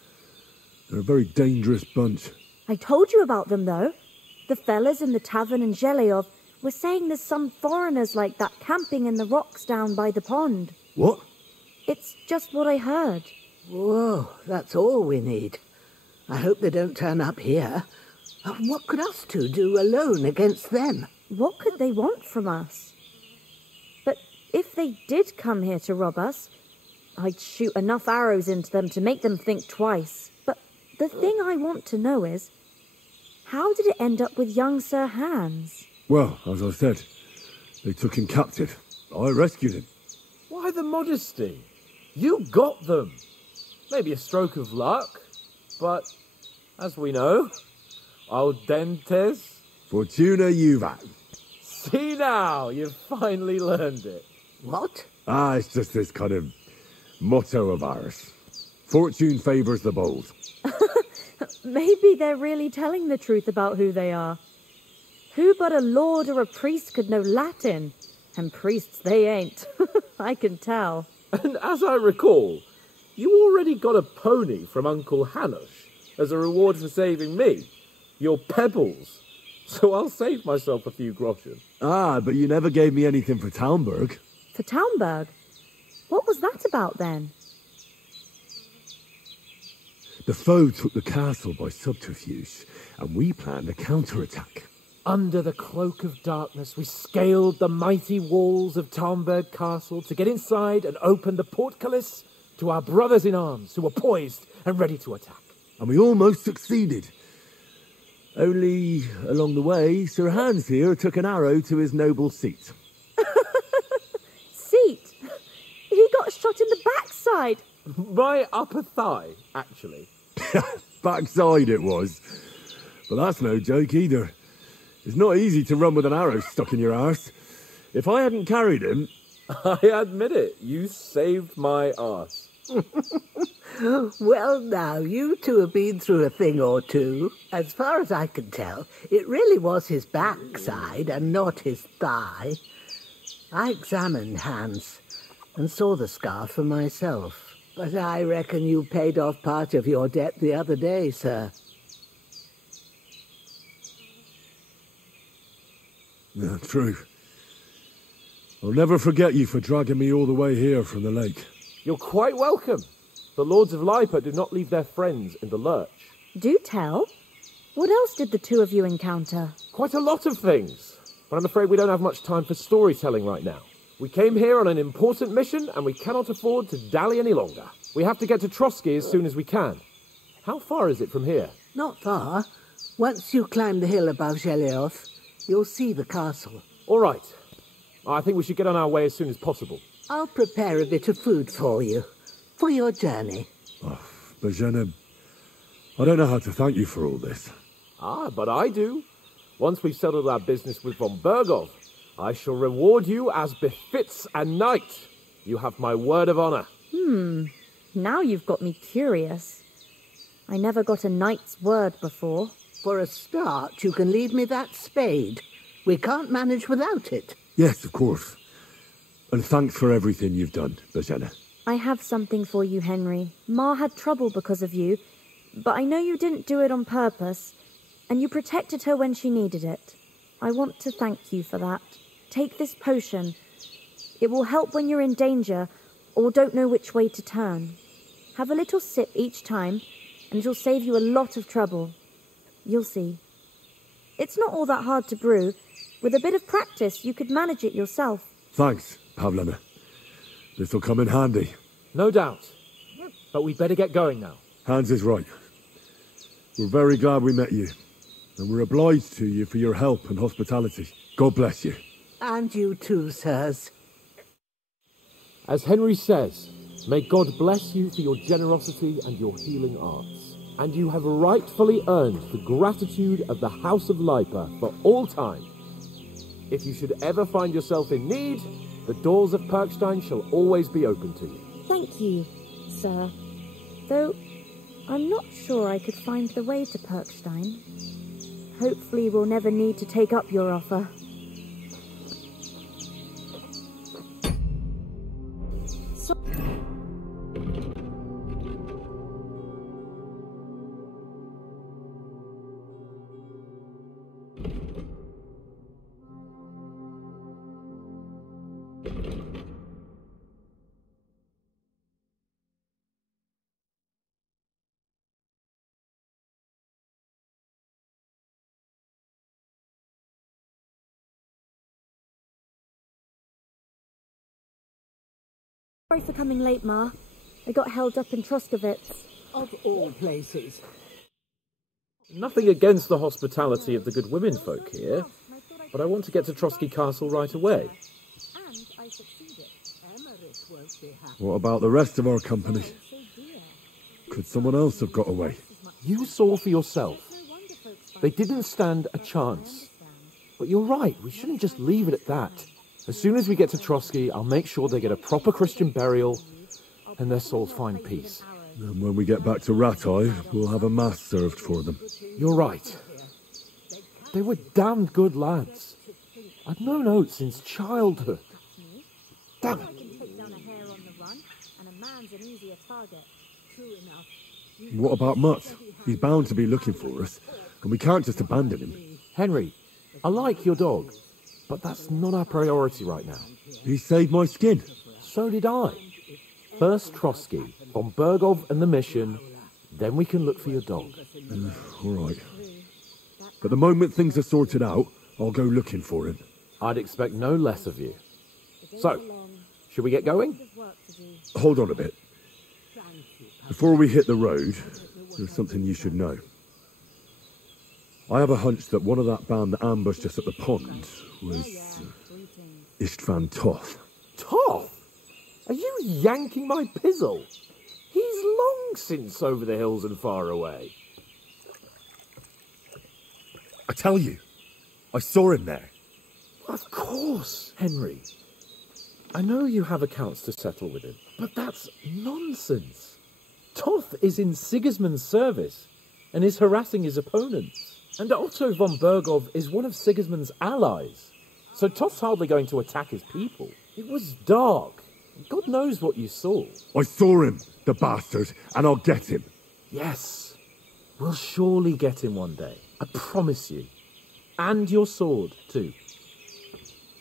They're a very dangerous bunch. I told you about them, though. The fellas in the tavern in Zheleov were saying there's some foreigners like that camping in the rocks down by the pond. What? It's just what I heard. Whoa, that's all we need. I hope they don't turn up here. What could us two do alone against them? What could they want from us? But if they did come here to rob us, I'd shoot enough arrows into them to make them think twice. But the thing I want to know is, how did it end up with young Sir Hans? Well, as I said, they took him captive. I rescued him. Why the modesty? You got them. Maybe a stroke of luck, but as we know, audentes. Fortuna juvat. See now, you've finally learned it. What? It's just this kind of motto of ours. Fortune favours the bold. Maybe they're really telling the truth about who they are. Who but a lord or a priest could know Latin? And priests they ain't. I can tell. And as I recall, you already got a pony from Uncle Hanush as a reward for saving me. Your pebbles. So I'll save myself a few groschen. But you never gave me anything for Talmberg. For Talmberg? What was that about then? The foe took the castle by subterfuge, and we planned a counterattack. Under the cloak of darkness, we scaled the mighty walls of Talmberg Castle to get inside and open the portcullis to our brothers in arms who were poised and ready to attack. And we almost succeeded. Only, along the way, Sir Hans here took an arrow to his noble seat. Seat? He got shot in the backside. My upper thigh, actually. Backside it was. But that's no joke either. It's not easy to run with an arrow stuck in your arse. If I hadn't carried him... I admit it, you saved my arse. Well, now, you two have been through a thing or two. As far as I can tell, it really was his backside and not his thigh. I examined Hans and saw the scar for myself. But I reckon you paid off part of your debt the other day, sir. Yeah, true. I'll never forget you for dragging me all the way here from the lake. You're quite welcome. The Lords of Lipa do not leave their friends in the lurch. Do tell. What else did the two of you encounter? Quite a lot of things. But I'm afraid we don't have much time for storytelling right now. We came here on an important mission, and we cannot afford to dally any longer. We have to get to Trotsky as soon as we can. How far is it from here? Not far. Once you climb the hill above Zheleov, you'll see the castle. All right. I think we should get on our way as soon as possible. I'll prepare a bit of food for you, for your journey. Bozhena, I don't know how to thank you for all this. But I do. Once we've settled our business with von Bergov, I shall reward you as befits a knight. You have my word of honor. Now you've got me curious. I never got a knight's word before. For a start, you can leave me that spade. We can't manage without it. Yes, of course. And thanks for everything you've done, Bozhena. I have something for you, Henry. Ma had trouble because of you, but I know you didn't do it on purpose, and you protected her when she needed it. I want to thank you for that. Take this potion. It will help when you're in danger or don't know which way to turn. Have a little sip each time, and it'll save you a lot of trouble. You'll see. It's not all that hard to brew. With a bit of practice, you could manage it yourself. Thanks, Pavlena. This'll come in handy. No doubt. But we'd better get going now. Hans is right. We're very glad we met you. And we're obliged to you for your help and hospitality. God bless you. And you too, sirs. As Henry says, may God bless you for your generosity and your healing arts. And you have rightfully earned the gratitude of the House of Lipa for all time. If you should ever find yourself in need, the doors of Perkstein shall always be open to you. Thank you, sir. Though I'm not sure I could find the way to Perkstein. Hopefully we'll never need to take up your offer. Sorry for coming late, Ma. I got held up in Troskowitz. Of all places. Nothing against the hospitality of the good women folk here, but I want to get to Trotsky Castle right away. And I succeeded. Emmerich won't be happy. What about the rest of our company? Could someone else have got away? You saw for yourself. They didn't stand a chance. But you're right, we shouldn't just leave it at that. As soon as we get to Trotsky, I'll make sure they get a proper Christian burial and their souls find peace. And when we get back to Ratai, we'll have a mass served for them. You're right. They were damned good lads. I've known Oates since childhood. Damn it. What about Mutt? He's bound to be looking for us, and we can't just abandon him. Henry, I like your dog, but that's not our priority right now. He saved my skin. So did I. First Trotsky, von Bergov and the mission, then we can look for your dog. All right. But the moment things are sorted out, I'll go looking for him. I'd expect no less of you. So, should we get going? Hold on a bit. Before we hit the road, there's something you should know. I have a hunch that one of that band that ambushed us at the pond was Istvan Toth. Toth? Are you yanking my pizzle? He's long since over the hills and far away. I tell you, I saw him there. Of course, Henry. I know you have accounts to settle with him, but that's nonsense. Toth is in Sigismund's service and is harassing his opponents. And Otto von Bergov is one of Sigismund's allies. So Toth's hardly going to attack his people. It was dark. God knows what you saw. I saw him, the bastard, and I'll get him. Yes. We'll surely get him one day. I promise you. And your sword, too.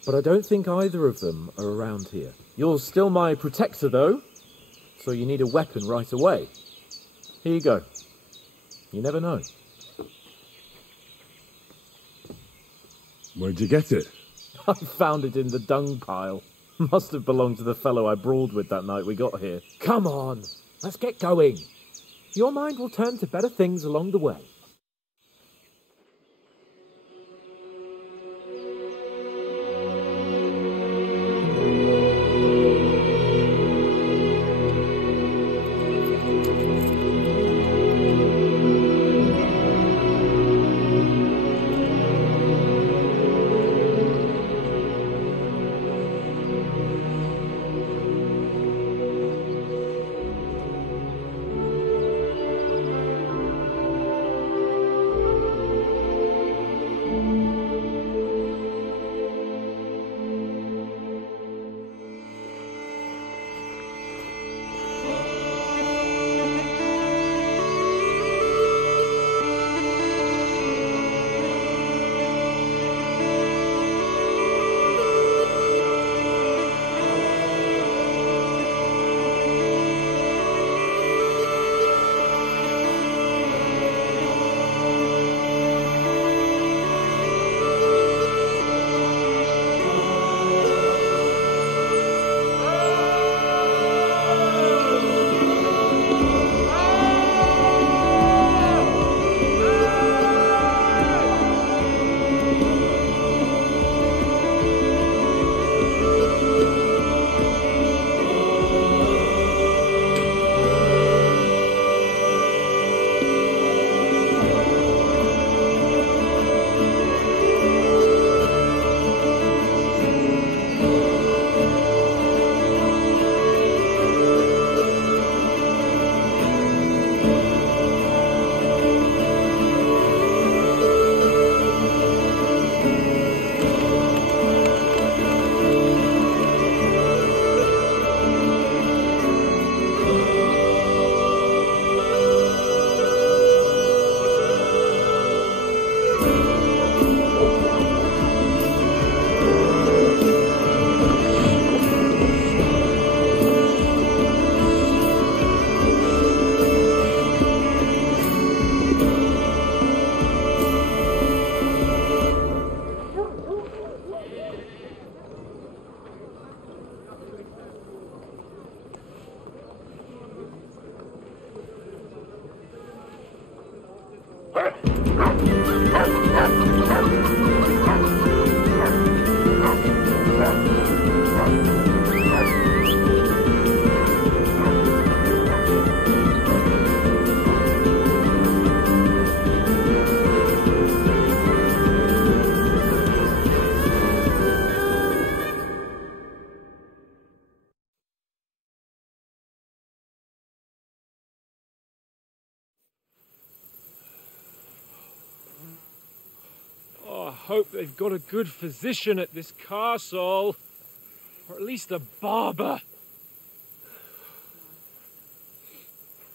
But I don't think either of them are around here. You're still my protector, though. So you need a weapon right away. Here you go. You never know. Where'd you get it? I found it in the dung pile. Must have belonged to the fellow I brawled with that night we got here. Come on, let's get going. Your mind will turn to better things along the way. Oh, I hope they've got a good physician at this castle. Or at least a barber.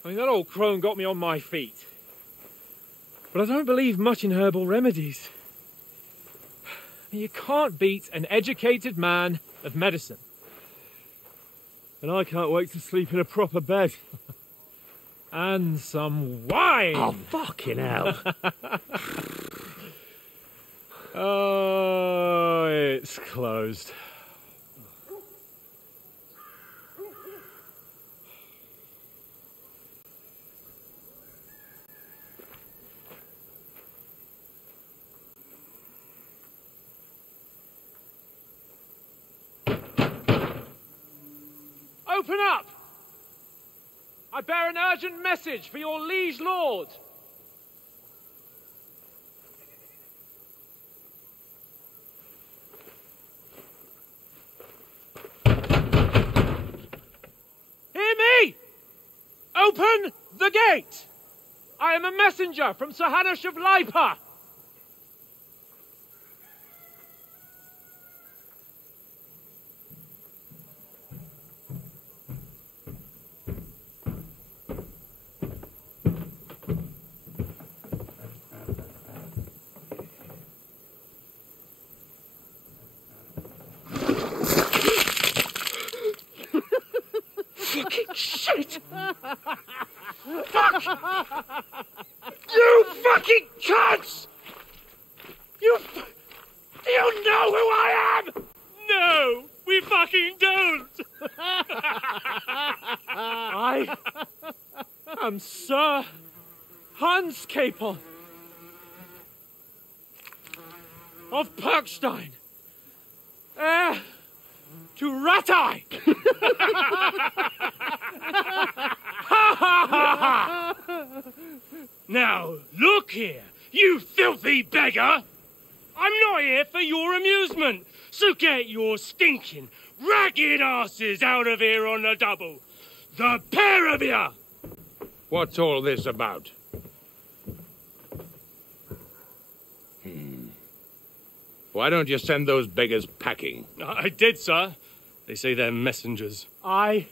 I mean, that old crone got me on my feet. But I don't believe much in herbal remedies. You can't beat an educated man of medicine. And I can't wait to sleep in a proper bed. And some wine! Oh, fucking hell. Oh, it's closed. Open up! I bear an urgent message for your liege lord. Hear me! Open the gate! I am a messenger from Sir Hanush of Lipa. Shit! Fuck! You fucking cunts! Do you know who I am? No, we fucking don't! I am Sir Hans Capon of Perkstein, heir to Ratai! Now, look here, you filthy beggar! I'm not here for your amusement, so get your stinking, ragged asses out of here on the double. The pair of you! What's all this about? Why don't you send those beggars packing? I did, sir. They say they're messengers. I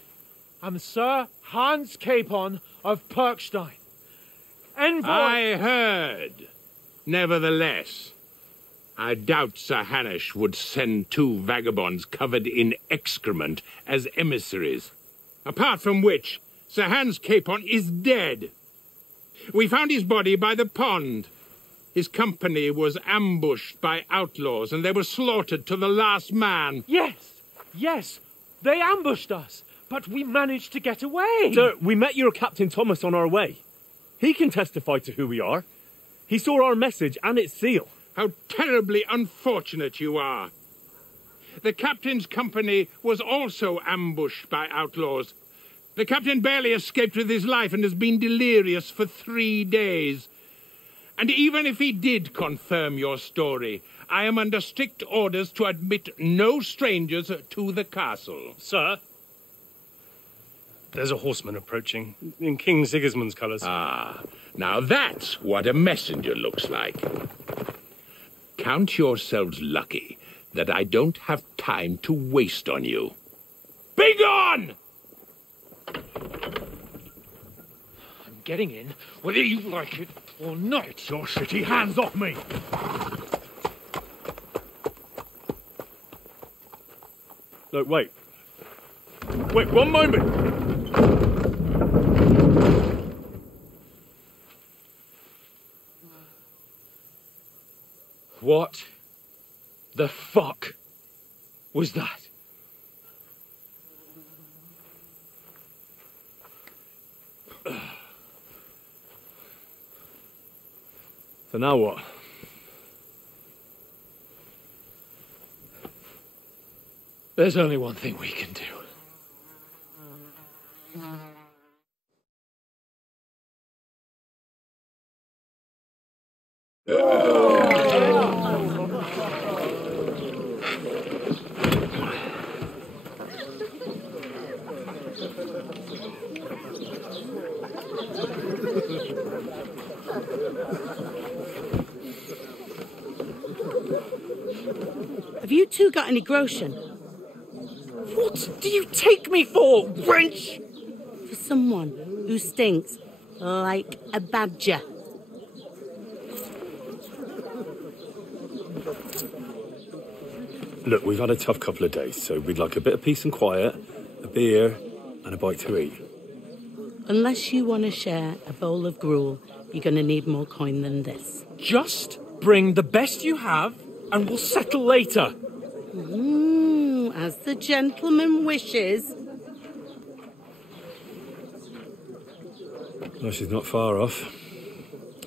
am Sir Hans Capon of Perkstein. Envoy... I heard. Nevertheless, I doubt Sir Hanush would send two vagabonds covered in excrement as emissaries. Apart from which, Sir Hans Capon is dead. We found his body by the pond. His company was ambushed by outlaws, and they were slaughtered to the last man. Yes, they ambushed us, but we managed to get away. Sir, we met your Captain Thomas on our way. He can testify to who we are. He saw our message and its seal. How terribly unfortunate you are. The captain's company was also ambushed by outlaws. The captain barely escaped with his life and has been delirious for 3 days. And even if he did confirm your story, I am under strict orders to admit no strangers to the castle. Sir, there's a horseman approaching in King Sigismund's colours. Ah, now that's what a messenger looks like. Count yourselves lucky that I don't have time to waste on you. Be gone! I'm getting in, whether you like it or not. Your shitty hands off me! Look, wait. Wait, one moment! What the fuck was that? So now what? There's only one thing we can do. Have you two got any groschen? What do you take me for, wench? For someone who stinks like a badger. Look, we've had a tough couple of days, so we'd like a bit of peace and quiet, a beer, and a bite to eat. Unless you want to share a bowl of gruel, you're going to need more coin than this. Just bring the best you have, and we'll settle later. As the gentleman wishes. No, she's not far off.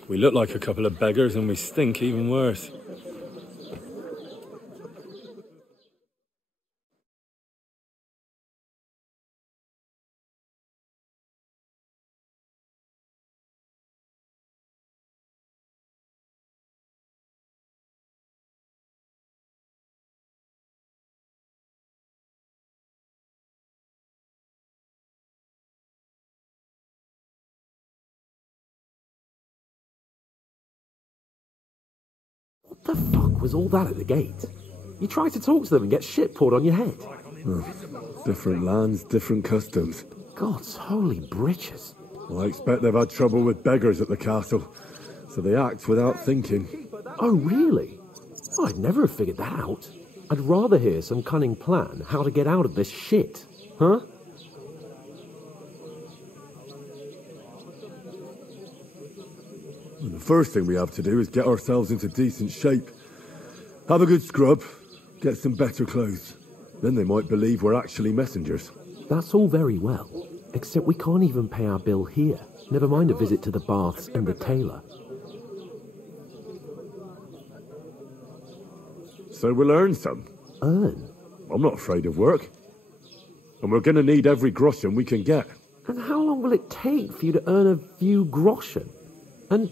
We look like a couple of beggars, and we stink even worse. What the fuck was all that at the gate? You try to talk to them and get shit poured on your head. Different lands, different customs. God's holy britches. Well, I expect they've had trouble with beggars at the castle, so they act without thinking. Oh, really? Oh, I'd never have figured that out. I'd rather hear some cunning plan how to get out of this shit, huh? And the first thing we have to do is get ourselves into decent shape. Have a good scrub, get some better clothes. Then they might believe we're actually messengers. That's all very well, except we can't even pay our bill here. Never mind a visit to the baths and the tailor. So we'll earn some. Earn? I'm not afraid of work. And we're going to need every groschen we can get. And how long will it take for you to earn a few groschen? And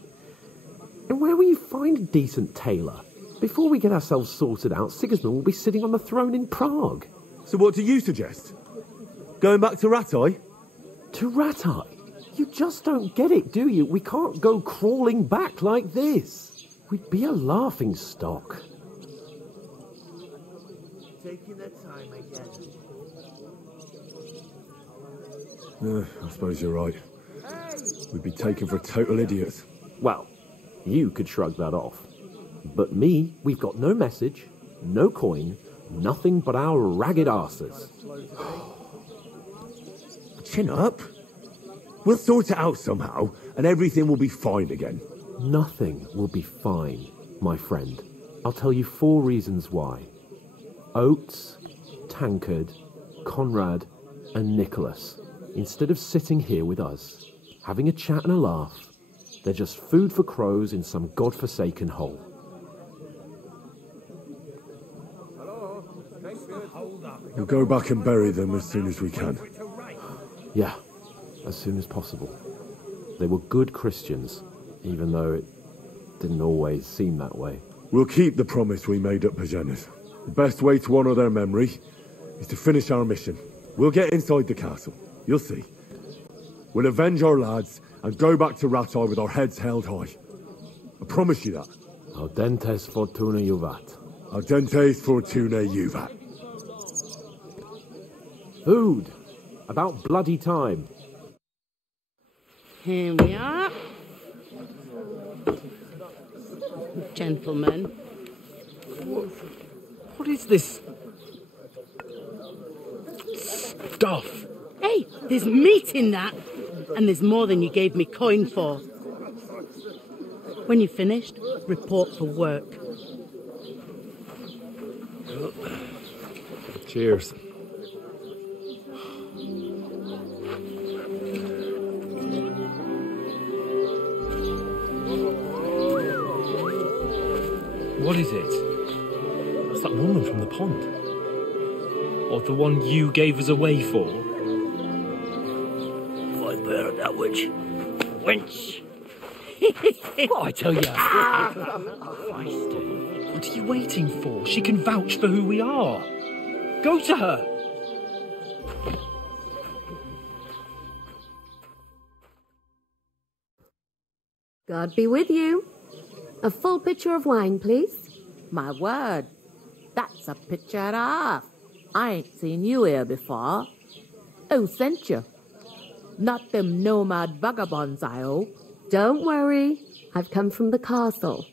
where will you find a decent tailor? Before we get ourselves sorted out, Sigismund will be sitting on the throne in Prague. So what do you suggest? Going back to Ratai? To Ratai? You just don't get it, do you? We can't go crawling back like this. We'd be a laughing stock. Taking their time again. I suppose you're right. We'd be taken for total idiots. Well, you could shrug that off. But me, we've got no message, no coin, nothing but our ragged arses. Chin up. We'll sort it out somehow, and everything will be fine again. Nothing will be fine, my friend. I'll tell you 4 reasons why. Oates, Tankard, Conrad, and Nicholas, instead of sitting here with us, having a chat and a laugh, they're just food for crows in some godforsaken hole. We'll go back and bury them as soon as we can. Yeah, as soon as possible. They were good Christians, even though it didn't always seem that way. We'll keep the promise we made at Pagenas. The best way to honour their memory is to finish our mission. We'll get inside the castle. You'll see. We'll avenge our lads and go back to Ratai with our heads held high. I promise you that. Audentes fortuna juvat. Audentes fortuna juvat. Food! About bloody time. Here we are. Gentlemen. What is this stuff? Hey, there's meat in that. And there's more than you gave me coin for. When you're finished, report for work. Cheers. What is it? That's that woman from the pond. Or the one you gave us away for? If I bear that witch. Wench! What I tell you? What are you waiting for? She can vouch for who we are. Go to her. God be with you. A full pitcher of wine, please. My word, that's a picture and a half. I ain't seen you here before. Who sent you? Not them nomad vagabonds, I hope. Don't worry. I've come from the castle.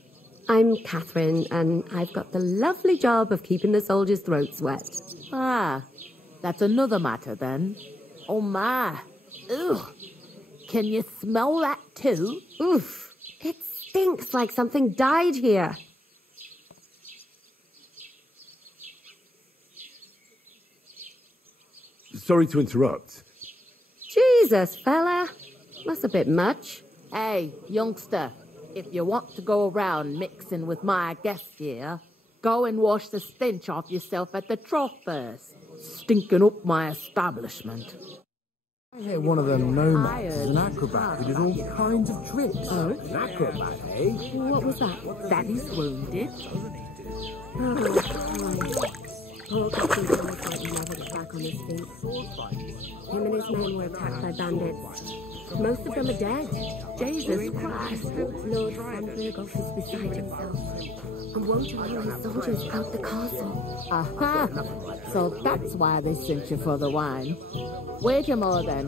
I'm Catherine, and I've got the lovely job of keeping the soldiers' throats wet. Ah, that's another matter then. Oh my. Ugh. Can you smell that too? Oof. It stinks like something died here. Sorry to interrupt. Jesus, fella. That's a bit much. Hey, youngster, if you want to go around mixing with my guests here, go and wash the stench off yourself at the trough first. Stinking up my establishment. I hear one of them nomads is an acrobat who did all kinds of tricks. Oh? An acrobat, eh? What was that? That is wounded. Paul Captain's almost like never get back on his feet. Him and his men were attacked by bandits. Most of them are dead. Jesus Christ. Lord Van Berghoff is beside himself and won't allow his soldiers out the castle. Aha! So that's why they sent you for the wine. Wait a moment then.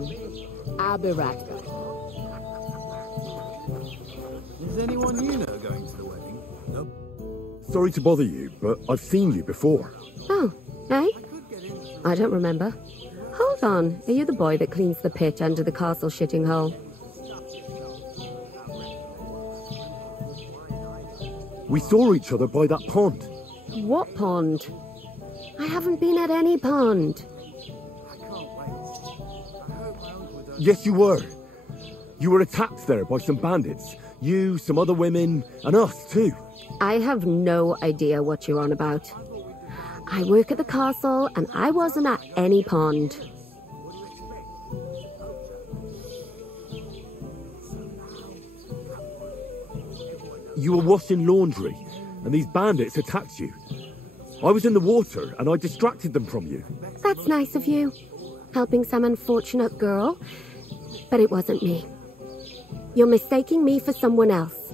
I'll be right back. Is anyone you know going to the wedding? No. Sorry to bother you, but I've seen you before. Oh, eh? I don't remember. Hold on. Are you the boy that cleans the pit under the castle shitting hole? We saw each other by that pond. What pond? I haven't been at any pond. Yes, you were. You were attacked there by some bandits. You, some other women, and us too. I have no idea what you're on about. I work at the castle, and I wasn't at any pond. You were washing laundry, and these bandits attacked you. I was in the water, and I distracted them from you. That's nice of you, helping some unfortunate girl, but it wasn't me. You're mistaking me for someone else.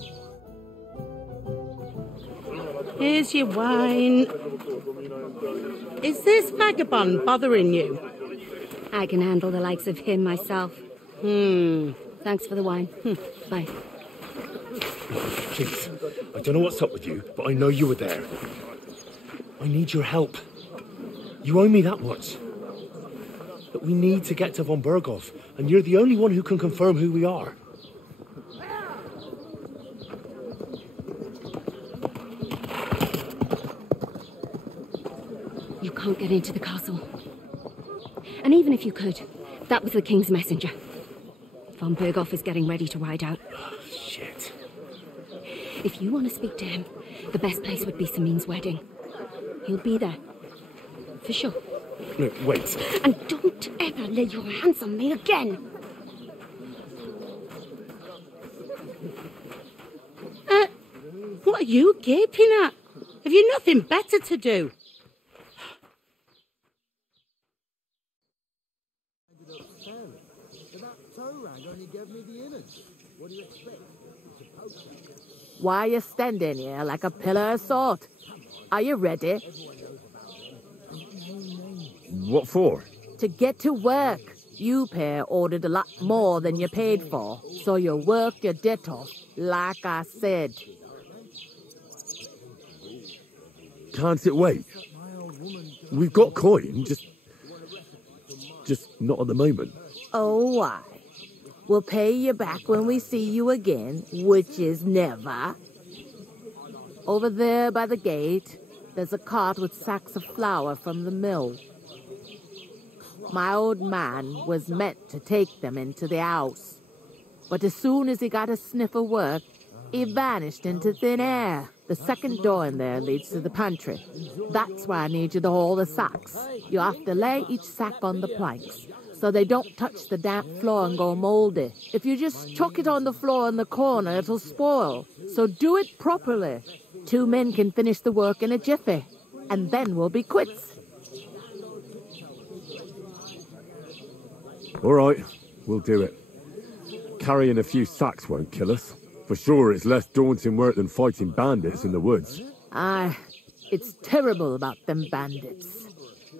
Here's your wine. Is this vagabond bothering you? I can handle the likes of him myself. Thanks for the wine. Bye. Please, I don't know what's up with you, but I know you were there. I need your help. You owe me that much. But we need to get to von Berghoff, and you're the only one who can confirm who we are. You can't get into the castle. And even if you could, that was the king's messenger. Von Berghoff is getting ready to ride out. Shit. If you want to speak to him, the best place would be Samin's wedding. He'll be there. For sure. No, wait. And don't ever lay your hands on me again. What are you gaping at? Have you nothing better to do? Why are you standing here like a pillar of salt? Are you ready? What for? To get to work. You pair ordered a lot more than you paid for, so you work your debt off, like I said. Can't it wait? We've got coin, just not at the moment. Oh, why? We'll pay you back when we see you again, which is never. Over there by the gate, there's a cart with sacks of flour from the mill. My old man was meant to take them into the house, but as soon as he got a sniff of work, He vanished into thin air. The second door in there leads to the pantry. That's why I need you to haul the sacks. You have to lay each sack on the planks, so they don't touch the damp floor and go mouldy. If you just chuck it on the floor in the corner, it'll spoil. So do it properly. 2 men can finish the work in a jiffy, and then we'll be quits. All right, we'll do it. Carrying a few sacks won't kill us. For sure, it's less daunting work than fighting bandits in the woods. Aye, it's terrible about them bandits.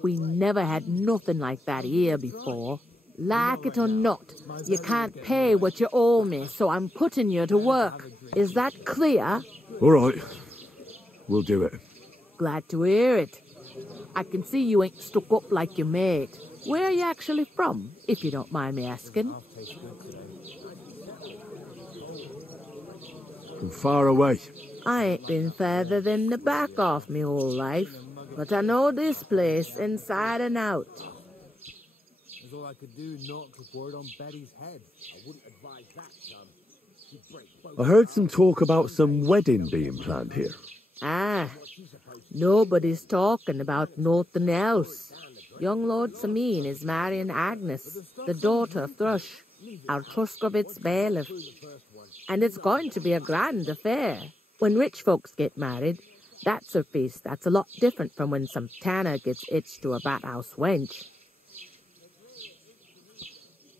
We never had nothing like that here before. Like it or not, you can't pay what you owe me, so I'm putting you to work. Is that clear? All right, we'll do it. Glad to hear it. I can see you ain't stuck up like your mate. Where are you actually from, if you don't mind me asking? From far away. I ain't been further than the back off me whole life, but I know this place inside and out. That's all I could do, not to word on Betty's head. I wouldn't advise that, son. I heard some talk about some wedding being planned here. Ah, nobody's talking about nothing else. Young Lord Samin is marrying Agnes, the daughter of Thrush, our Truscovitz bailiff. And it's going to be a grand affair. When rich folks get married, that's a feast that's a lot different from when some tanner gets hitched to a bat-house wench.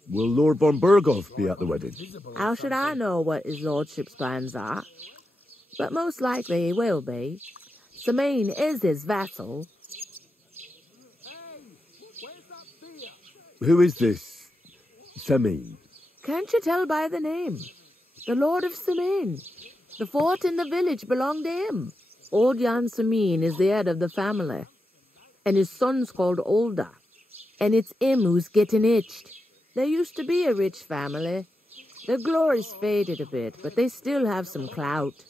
Will Lord von Burgov be at the wedding? How should I know what his lordship's plans are? But most likely he will be. Samin is his vassal. Who is this Samin? Can't you tell by the name? The Lord of Samin. The fort in the village belonged to him. Old Jan Samin is the head of the family, and his son's called Olda. And it's him who's getting itched. There used to be a rich family. Their glory's faded a bit, but they still have some clout.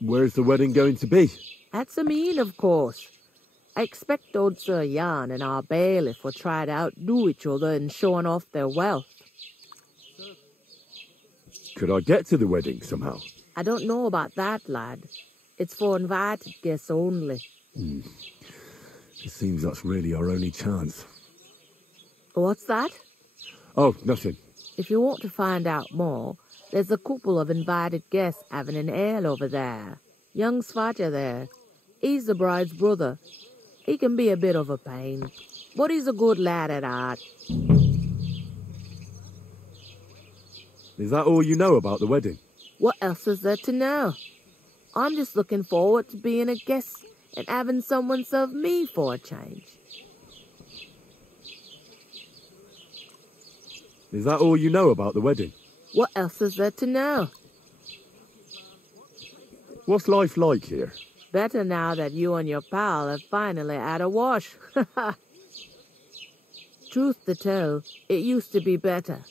Where's the wedding going to be? At Samin, of course. I expect old Sir Jan and our bailiff will try to outdo each other in showing off their wealth. Could I get to the wedding somehow? I don't know about that, lad. It's for invited guests only. It seems that's really our only chance. What's that? Oh, nothing. If you want to find out more, there's a couple of invited guests having an ale over there. Young Svaja there. He's the bride's brother. He can be a bit of a pain, but he's a good lad at heart. Is that all you know about the wedding? What else is there to know? I'm just looking forward to being a guest and having someone serve me for a change. Is that all you know about the wedding? What else is there to know? What's life like here? Better now that you and your pal have finally had a wash. Truth to tell, it used to be better.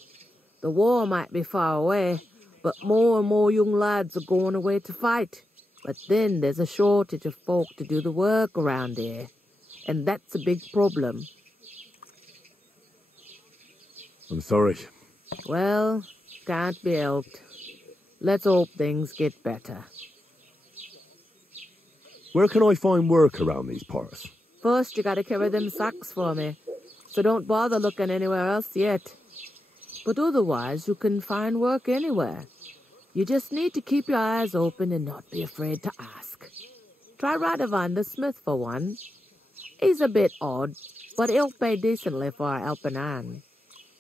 The war might be far away, but more and more young lads are going away to fight. But then there's a shortage of folk to do the work around here, and that's a big problem. I'm sorry. Well, can't be helped. Let's hope things get better. Where can I find work around these parts? First, you gotta carry them sacks for me, so don't bother looking anywhere else yet. But otherwise, you can find work anywhere. You just need to keep your eyes open and not be afraid to ask. Try Radovan the smith for one. He's a bit odd, but he'll pay decently for a helping hand.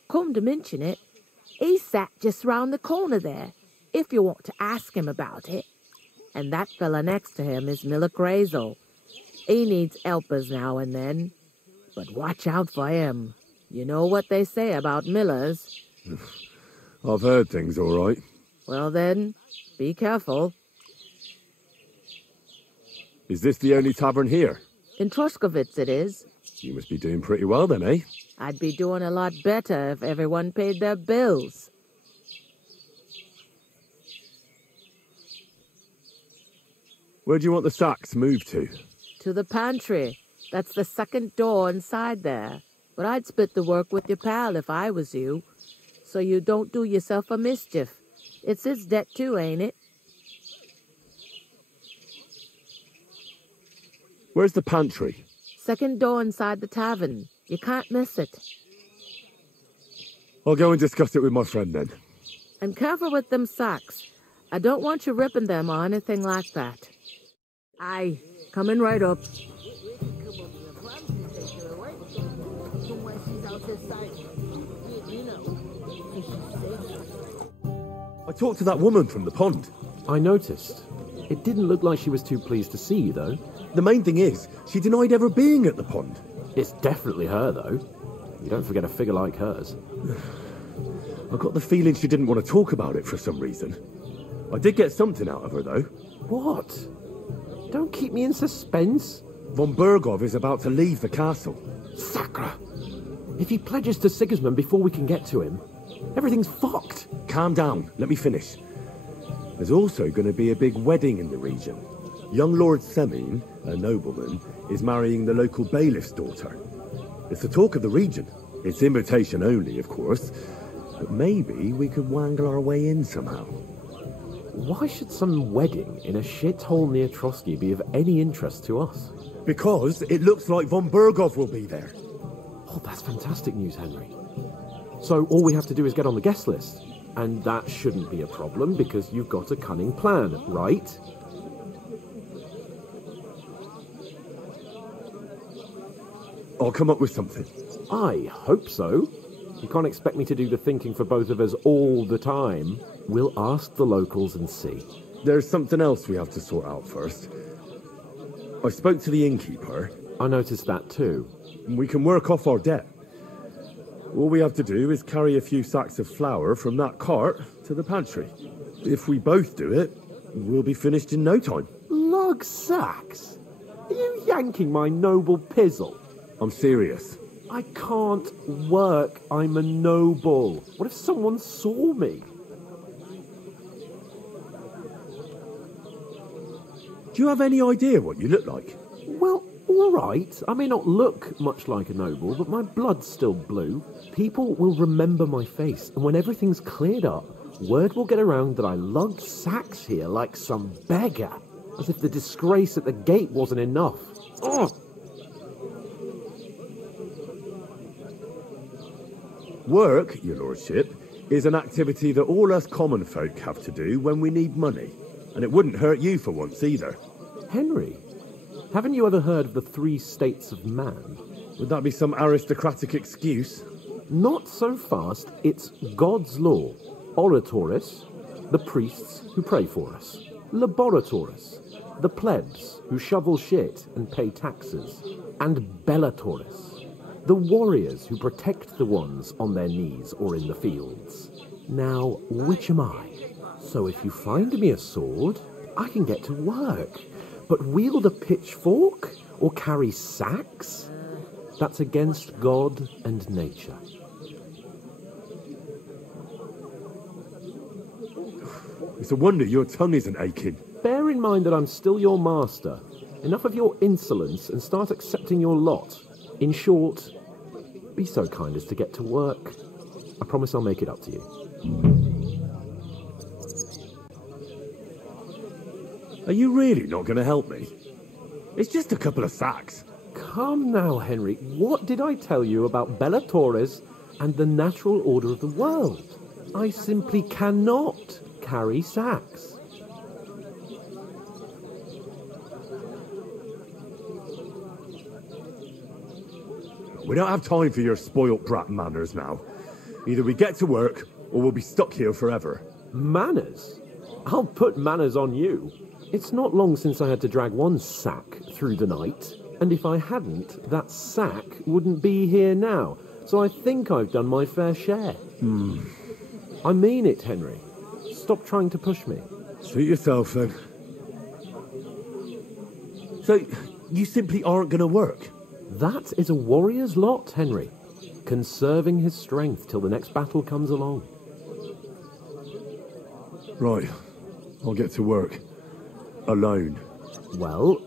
Come to mention it, he sat just round the corner there, if you want to ask him about it. And that fella next to him is Miller Crazel. He needs helpers now and then. But watch out for him. You know what they say about Millers. I've heard things, all right. Well then, be careful. Is this the only tavern here? In Truscovitz it is. You must be doing pretty well then, eh? I'd be doing a lot better if everyone paid their bills. Where do you want the sacks moved to? To the pantry. That's the second door inside there. But I'd split the work with your pal if I was you, so you don't do yourself a mischief. It's his debt too, ain't it? Where's the pantry? Second door inside the tavern. You can't miss it. I'll go and discuss it with my friend then. And careful with them sacks. I don't want you ripping them or anything like that. Aye, coming right up. I talked to that woman from the pond. I noticed. It didn't look like she was too pleased to see you, though. The main thing is, she denied ever being at the pond. It's definitely her, though. You don't forget a figure like hers. I got the feeling she didn't want to talk about it for some reason. I did get something out of her, though. What? Don't keep me in suspense. Von Bergov is about to leave the castle. Sacre! If he pledges to Sigismund before we can get to him, everything's fucked. Calm down. Let me finish. There's also going to be a big wedding in the region. Young Lord Semin, a nobleman, is marrying the local bailiff's daughter. It's the talk of the region. It's invitation only, of course. But maybe we could wangle our way in somehow. Why should some wedding in a shithole near Trotsky be of any interest to us? Because it looks like Von Bergov will be there. Oh, that's fantastic news, Henry. So all we have to do is get on the guest list. And that shouldn't be a problem because you've got a cunning plan, right? I'll come up with something. I hope so. You can't expect me to do the thinking for both of us all the time. We'll ask the locals and see. There's something else we have to sort out first. I spoke to the innkeeper. I noticed that too. We can work off our debt. All we have to do is carry a few sacks of flour from that cart to the pantry. If we both do it, we'll be finished in no time. Lug sacks? Are you yanking my noble pizzle? I'm serious. I can't work. I'm a noble. What if someone saw me? Do you have any idea what you look like? Well, all right. I may not look much like a noble, but my blood's still blue. People will remember my face, and when everything's cleared up, word will get around that I lugged sacks here like some beggar, as if the disgrace at the gate wasn't enough. Ugh. Work, your lordship, is an activity that all us common folk have to do when we need money. And it wouldn't hurt you for once either. Henry, haven't you ever heard of the 3 states of man? Would that be some aristocratic excuse? Not so fast. It's God's law. Oratoris, the priests who pray for us. Laboratoris, the plebs who shovel shit and pay taxes. And Bellatoris, the warriors who protect the ones on their knees or in the fields. Now, which am I? So if you find me a sword, I can get to work. But wield a pitchfork or carry sacks? That's against God and nature. It's a wonder your tongue isn't aching. Bear in mind that I'm still your master. Enough of your insolence and start accepting your lot. In short, be so kind as to get to work. I promise I'll make it up to you. Are you really not going to help me? It's just a couple of sacks. Come now, Henry. What did I tell you about Bellatoris and the natural order of the world? I simply cannot carry sacks. We don't have time for your spoilt brat manners now. Either we get to work, or we'll be stuck here forever. Manners? I'll put manners on you. It's not long since I had to drag one sack through the night, and if I hadn't, that sack wouldn't be here now, so I think I've done my fair share. I mean it, Henry. Stop trying to push me. Suit yourself, then. So, you simply aren't going to work? That is a warrior's lot, Henry. Conserving his strength till the next battle comes along. Right. I'll get to work. Alone. Well,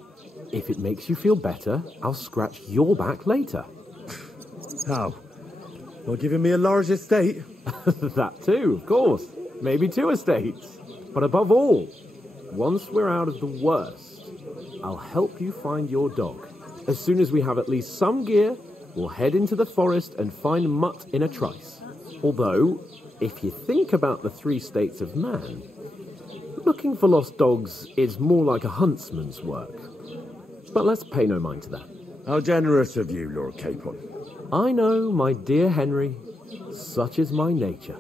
if it makes you feel better, I'll scratch your back later. How? By giving me a large estate? That too, of course. maybe 2 estates. But above all, once we're out of the worst, I'll help you find your dog. As soon as we have at least some gear, we'll head into the forest and find Mutt in a trice. Although, if you think about the 3 states of man, looking for lost dogs is more like a huntsman's work. But let's pay no mind to that. How generous of you, Lord Capon. I know, my dear Henry. Such is my nature.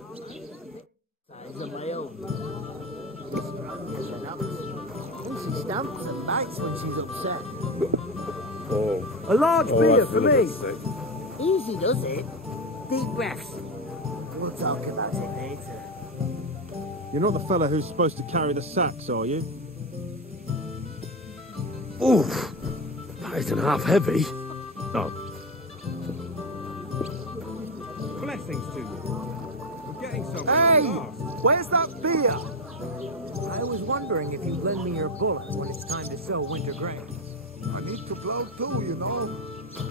She stamps and bites when she's upset. Oh. A large beer for me. Sick. Easy does it. Deep breaths. We'll talk about it later. You're not the fella who's supposed to carry the sacks, are you? Oof. That isn't half heavy. Oh. Blessings to you. We're getting somewhere. Hey! Fast. Where's that beer? I was wondering if you'd lend me your bullets when it's time to sow winter grain. I need to plow too, you know.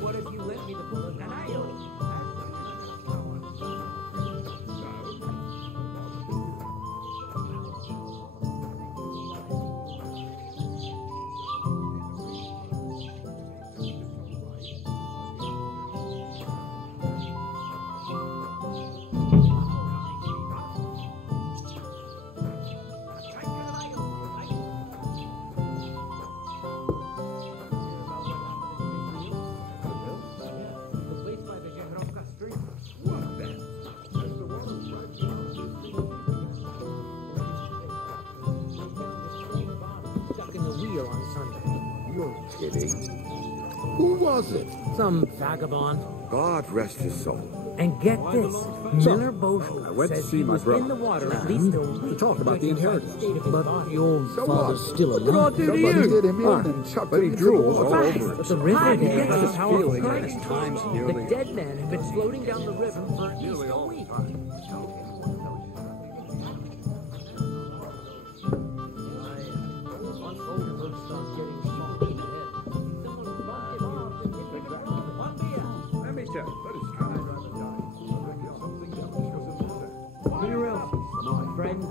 What if you lent me the bullets and I Who was it? Some vagabond. God rest his soul. And get this, Miller Boschel I went to says see he my was brother. in the water at least a week to talk about the inheritance. But your So father's what? still What did I alive. do to you? Somebody did him in and chucked him into the water. But the river there has a powerful feeling like current. time's The nearly dead man had been floating down the river for at least a week. Let me tell you. Where else, my friends?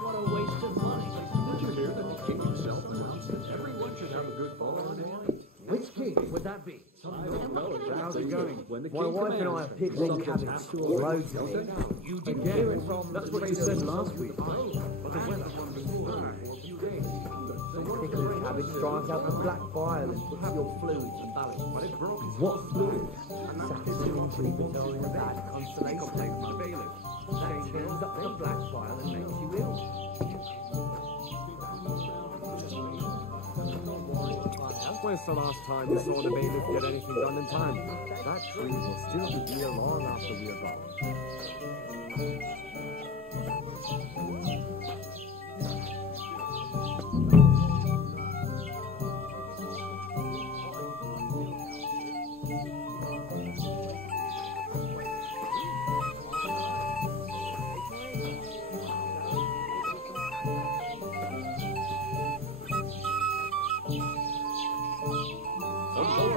What a waste of money. Did you hear that the king himself announced that everyone should have a good fall on hand? Which king would that be? How's it going? My wife and I have picked on cabbage. Loads of it. You didn't hear it from... That's what you said last week. But the weather before. Pickled cabbage drives out the black bile and puts your fluids and balance. What fluid? Saxon treatment are in a bad constellation. That builds up the black bile and makes you ill. When's the last time you saw the bailiff get anything done in time? That tree will still be here long after we are gone.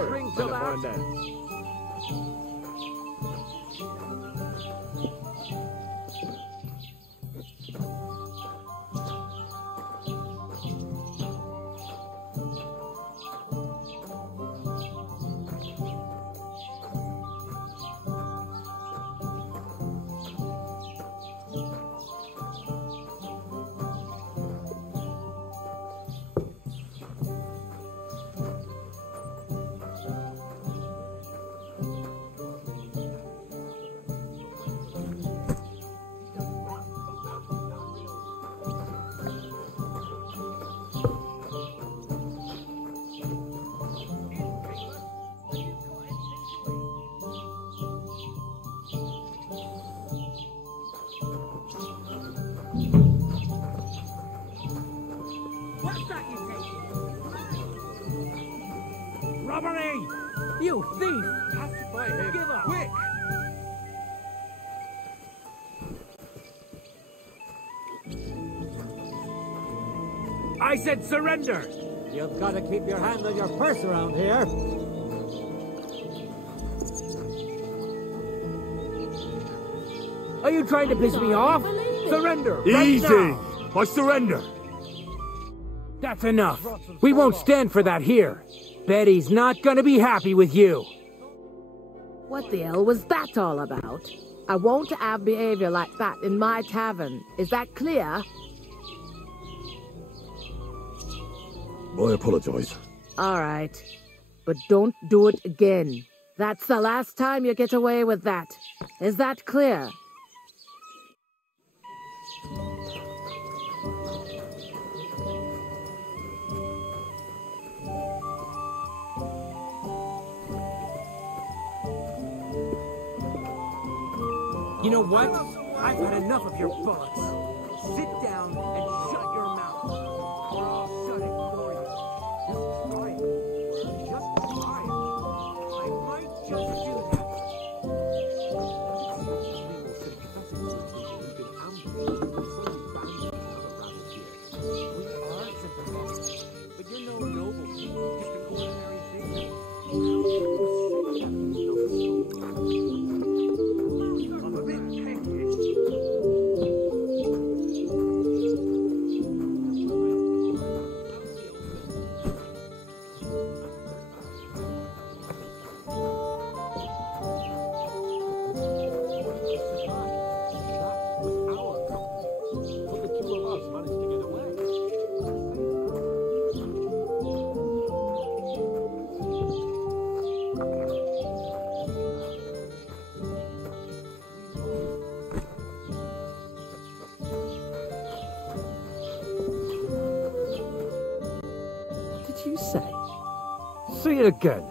Drink to that. What's that you taking? Robbery! You thief! Pacify him! Give up! Quick! I said surrender! You've got to keep your hand on your purse around here. Are you trying to piss me off? Surrender! Easy! Right now. I surrender! That's enough. We won't stand for that here. Betty's not gonna be happy with you. What the hell was that all about? I won't have behavior like that in my tavern. Is that clear? I apologize. All right. But don't do it again. That's the last time you get away with that. Is that clear? You know what? I've had enough of your bullets. Sit down and shut your mouth. Or I'll shut it for you. Just try it. Just try it. I might just do that. We are sympathetic, but you're no noble. Just an ordinary figure. Say it again.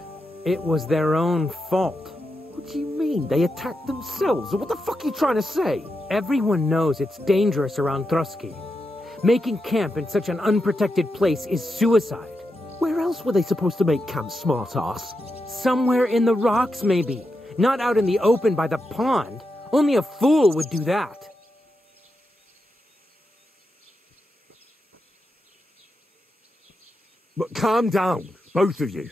It was their own fault. What do you mean? They attacked themselves? What the fuck are you trying to say? Everyone knows it's dangerous around Trotsky. Making camp in such an unprotected place is suicide. Where else were they supposed to make camp, smartass? Somewhere in the rocks, maybe. Not out in the open by the pond. Only a fool would do that. But calm down, both of you.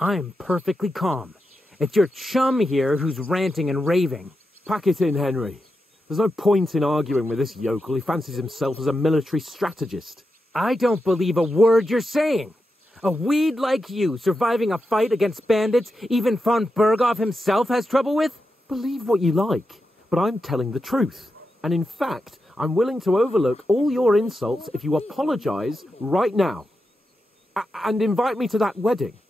I'm perfectly calm. It's your chum here who's ranting and raving. Pack it in, Henry. There's no point in arguing with this yokel. He fancies himself as a military strategist. I don't believe a word you're saying. A weed like you surviving a fight against bandits even von Berghoff himself has trouble with? Believe what you like, but I'm telling the truth. And in fact, I'm willing to overlook all your insults if you apologize right now. And invite me to that wedding.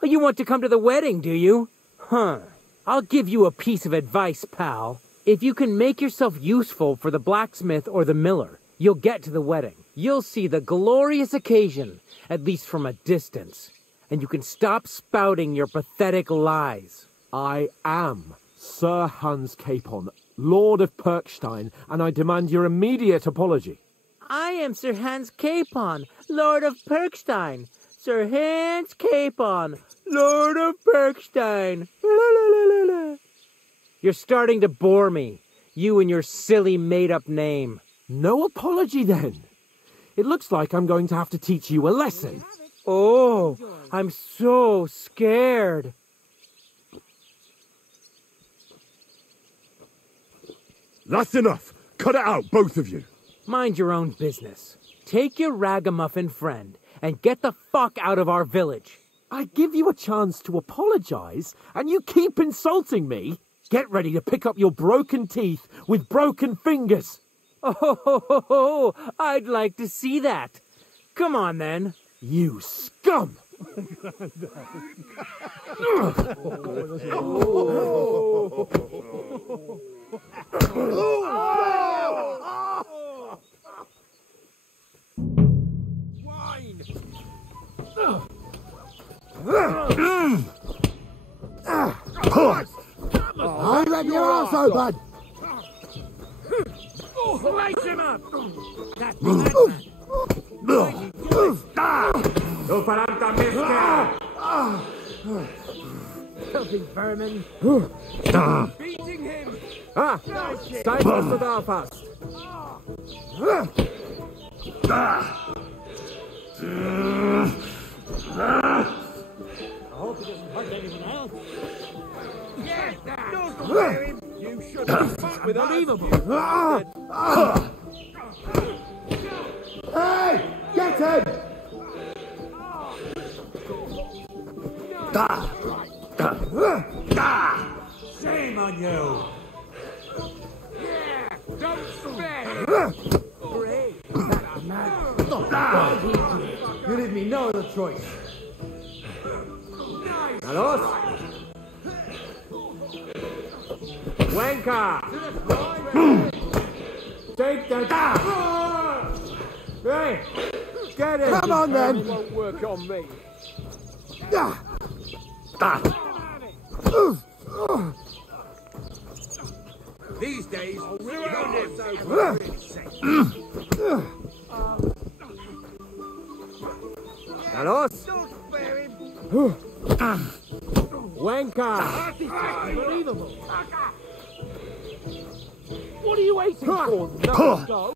Oh, you want to come to the wedding, do you? Huh. I'll give you a piece of advice, pal. If you can make yourself useful for the blacksmith or the miller, you'll get to the wedding. You'll see the glorious occasion, at least from a distance. And you can stop spouting your pathetic lies. I am Sir Hans Capon, Lord of Perkstein, and I demand your immediate apology. I am Sir Hans Capon, Lord of Perkstein. Sir Hans Capon, Lord of Perkstein. You're starting to bore me. You and your silly made-up name. No apology, then. It looks like I'm going to have to teach you a lesson. Oh, I'm so scared. That's enough. Cut it out, both of you. Mind your own business. Take your ragamuffin friend and get the fuck out of our village. I give you a chance to apologize, and you keep insulting me. Get ready to pick up your broken teeth with broken fingers. Oh, I'd like to see that. Come on, then. You scum! Wine! I let your ass open! Slice him up! That's filthy vermin! Beating him! Stay close to Belfast. hope he doesn't hurt anyone else. Get that! Don't scare him! You shouldn't fuck with Unbelievable! Hey! Get him! Shame on you! Yeah! Don't spare him! Great! You leave me no other choice. Carlos? Wanker! Take that! Hey! Get him! Come on, then. It won't work on me. These days, Surround him! Carlos? Don't spare him! Wanker! Unbelievable! What are you waiting for? No, go!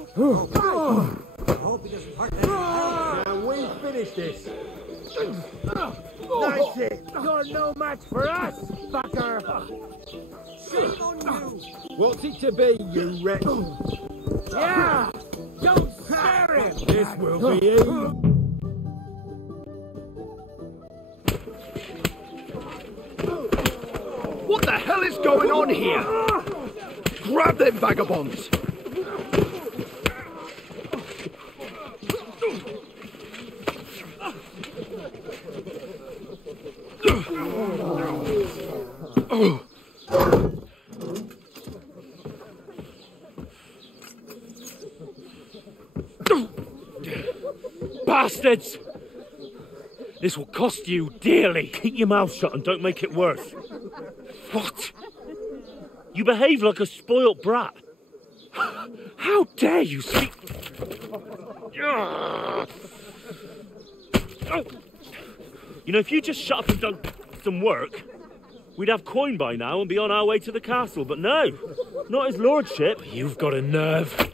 I hope he doesn't hurt anyone else. Now we finish this. Nice it! You're no match for us, fucker! Shame on you! What's it to be, you wretch? Yeah! Don't spare him! This will be easy. What the hell is going on here? Grab them vagabonds! Bastards! This will cost you dearly. Keep your mouth shut and don't make it worse. What? You behave like a spoilt brat. How dare you speak... You know, if you just shut up and done some work, we'd have coin by now and be on our way to the castle, but no, not his lordship. You've got a nerve.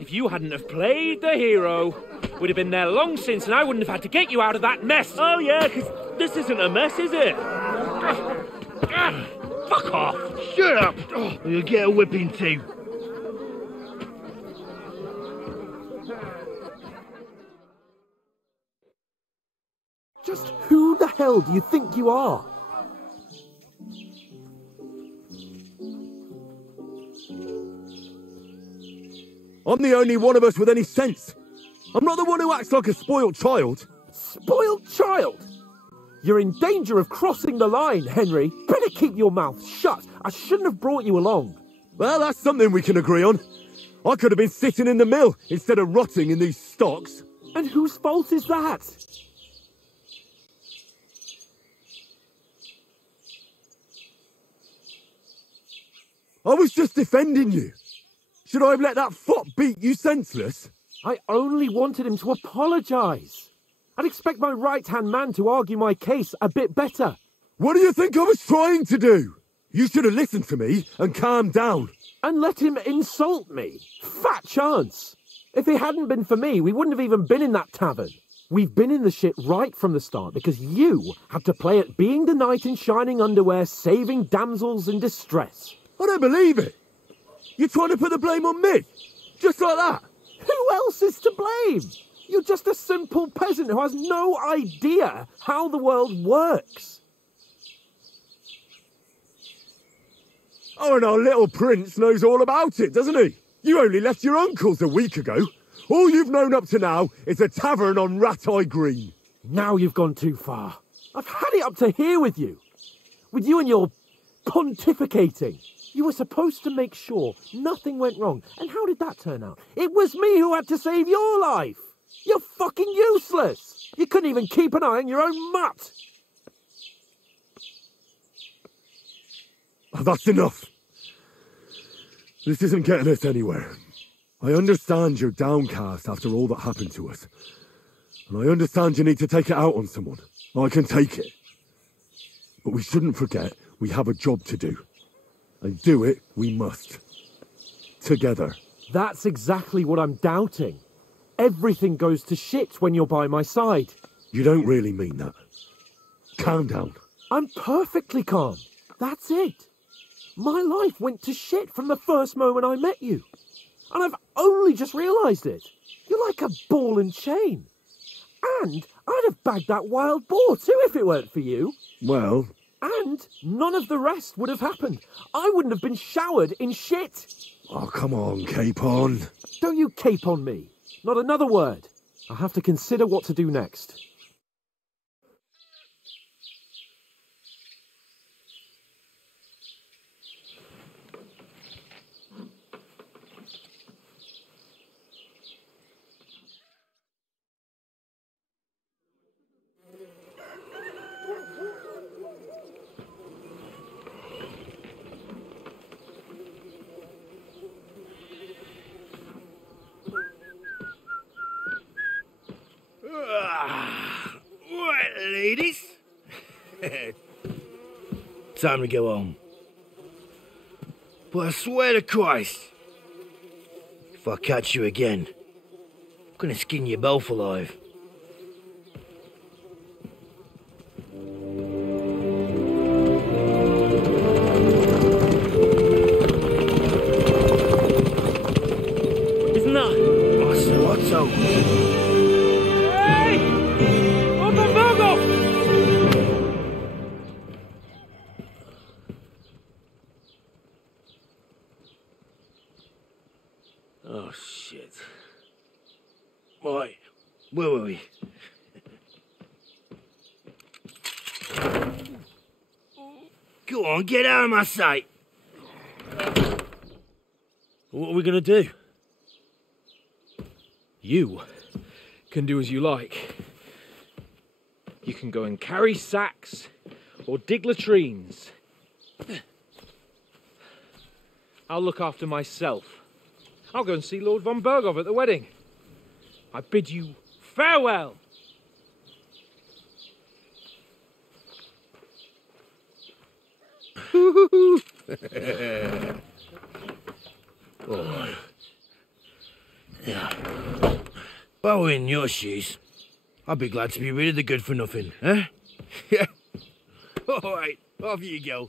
If you hadn't have played the hero, we'd have been there long since and I wouldn't have had to get you out of that mess. Oh yeah, because this isn't a mess, is it? Fuck off. Shut up! Or you'll get a whipping too. Just who the hell do you think you are? I'm the only one of us with any sense. I'm not the one who acts like a spoiled child. Spoiled child? You're in danger of crossing the line, Henry. Better keep your mouth shut. I shouldn't have brought you along. Well, that's something we can agree on. I could have been sitting in the mill instead of rotting in these stocks. And whose fault is that? I was just defending you. Should I have let that fop beat you senseless? I only wanted him to apologise. I'd expect my right-hand man to argue my case a bit better. What do you think I was trying to do? You should have listened to me and calmed down. And let him insult me. Fat chance. If it hadn't been for me, we wouldn't have even been in that tavern. We've been in the shit right from the start because you had to play at being the knight in shining underwear, saving damsels in distress. I don't believe it. You're trying to put the blame on me? Just like that? Who else is to blame? You're just a simple peasant who has no idea how the world works. Oh, and our little prince knows all about it, doesn't he? You only left your uncle's a week ago. All you've known up to now is a tavern on Rat-Eye Green. Now you've gone too far. I've had it up to here with you. With you and your pontificating. You were supposed to make sure nothing went wrong. And how did that turn out? It was me who had to save your life. You're fucking useless. You couldn't even keep an eye on your own mutt. Oh, that's enough. This isn't getting us anywhere. I understand you're downcast after all that happened to us. And I understand you need to take it out on someone. I can take it. But we shouldn't forget we have a job to do. And do it we must. Together. That's exactly what I'm doubting. everything goes to shit when you're by my side. You don't really mean that. Calm down. I'm perfectly calm. That's it. My life went to shit from the first moment I met you. And I've only just realised it. You're like a ball and chain. And I'd have bagged that wild boar too if it weren't for you. Well... And none of the rest would have happened. I wouldn't have been showered in shit. Oh, come on, Capon. Don't you cape on me. Not another word. I'll have to consider what to do next. Right, ladies. Time to go home. But I swear to Christ, if I catch you again, I'm gonna skin you both alive. Isn't that? What's up? Oh, shit. Right, where were we? Go on, get out of my sight. What are we gonna do? You can do as you like. You can go and carry sacks or dig latrines. I'll look after myself. I'll go and see Lord von Berghoff at the wedding. I bid you farewell. Oh. Yeah. If I were in your shoes, I'd be glad to be rid of the good for nothing, eh? Yeah. All right, off you go.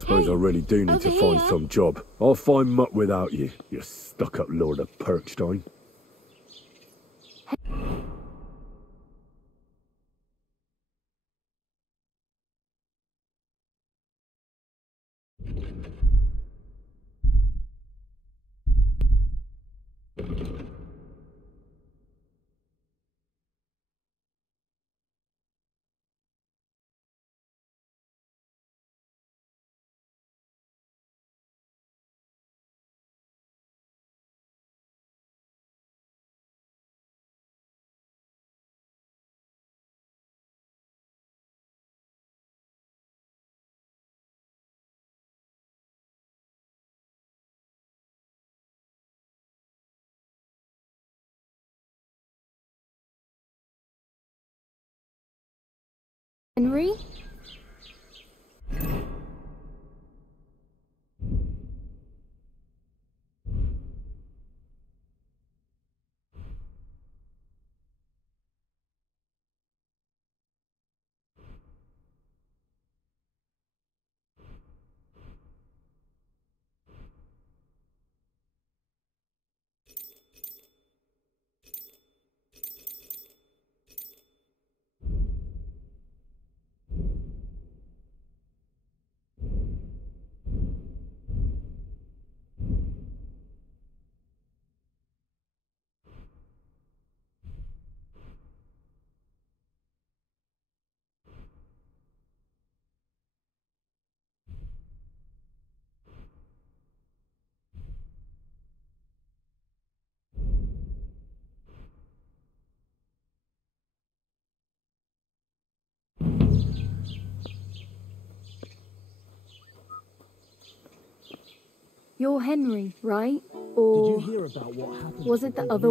Suppose I really do need to find some job. I'll find mutt without you, you stuck-up Lord of Perkstein. Henry? You're Henry, right? Or Did you hear about what happened? was it the other?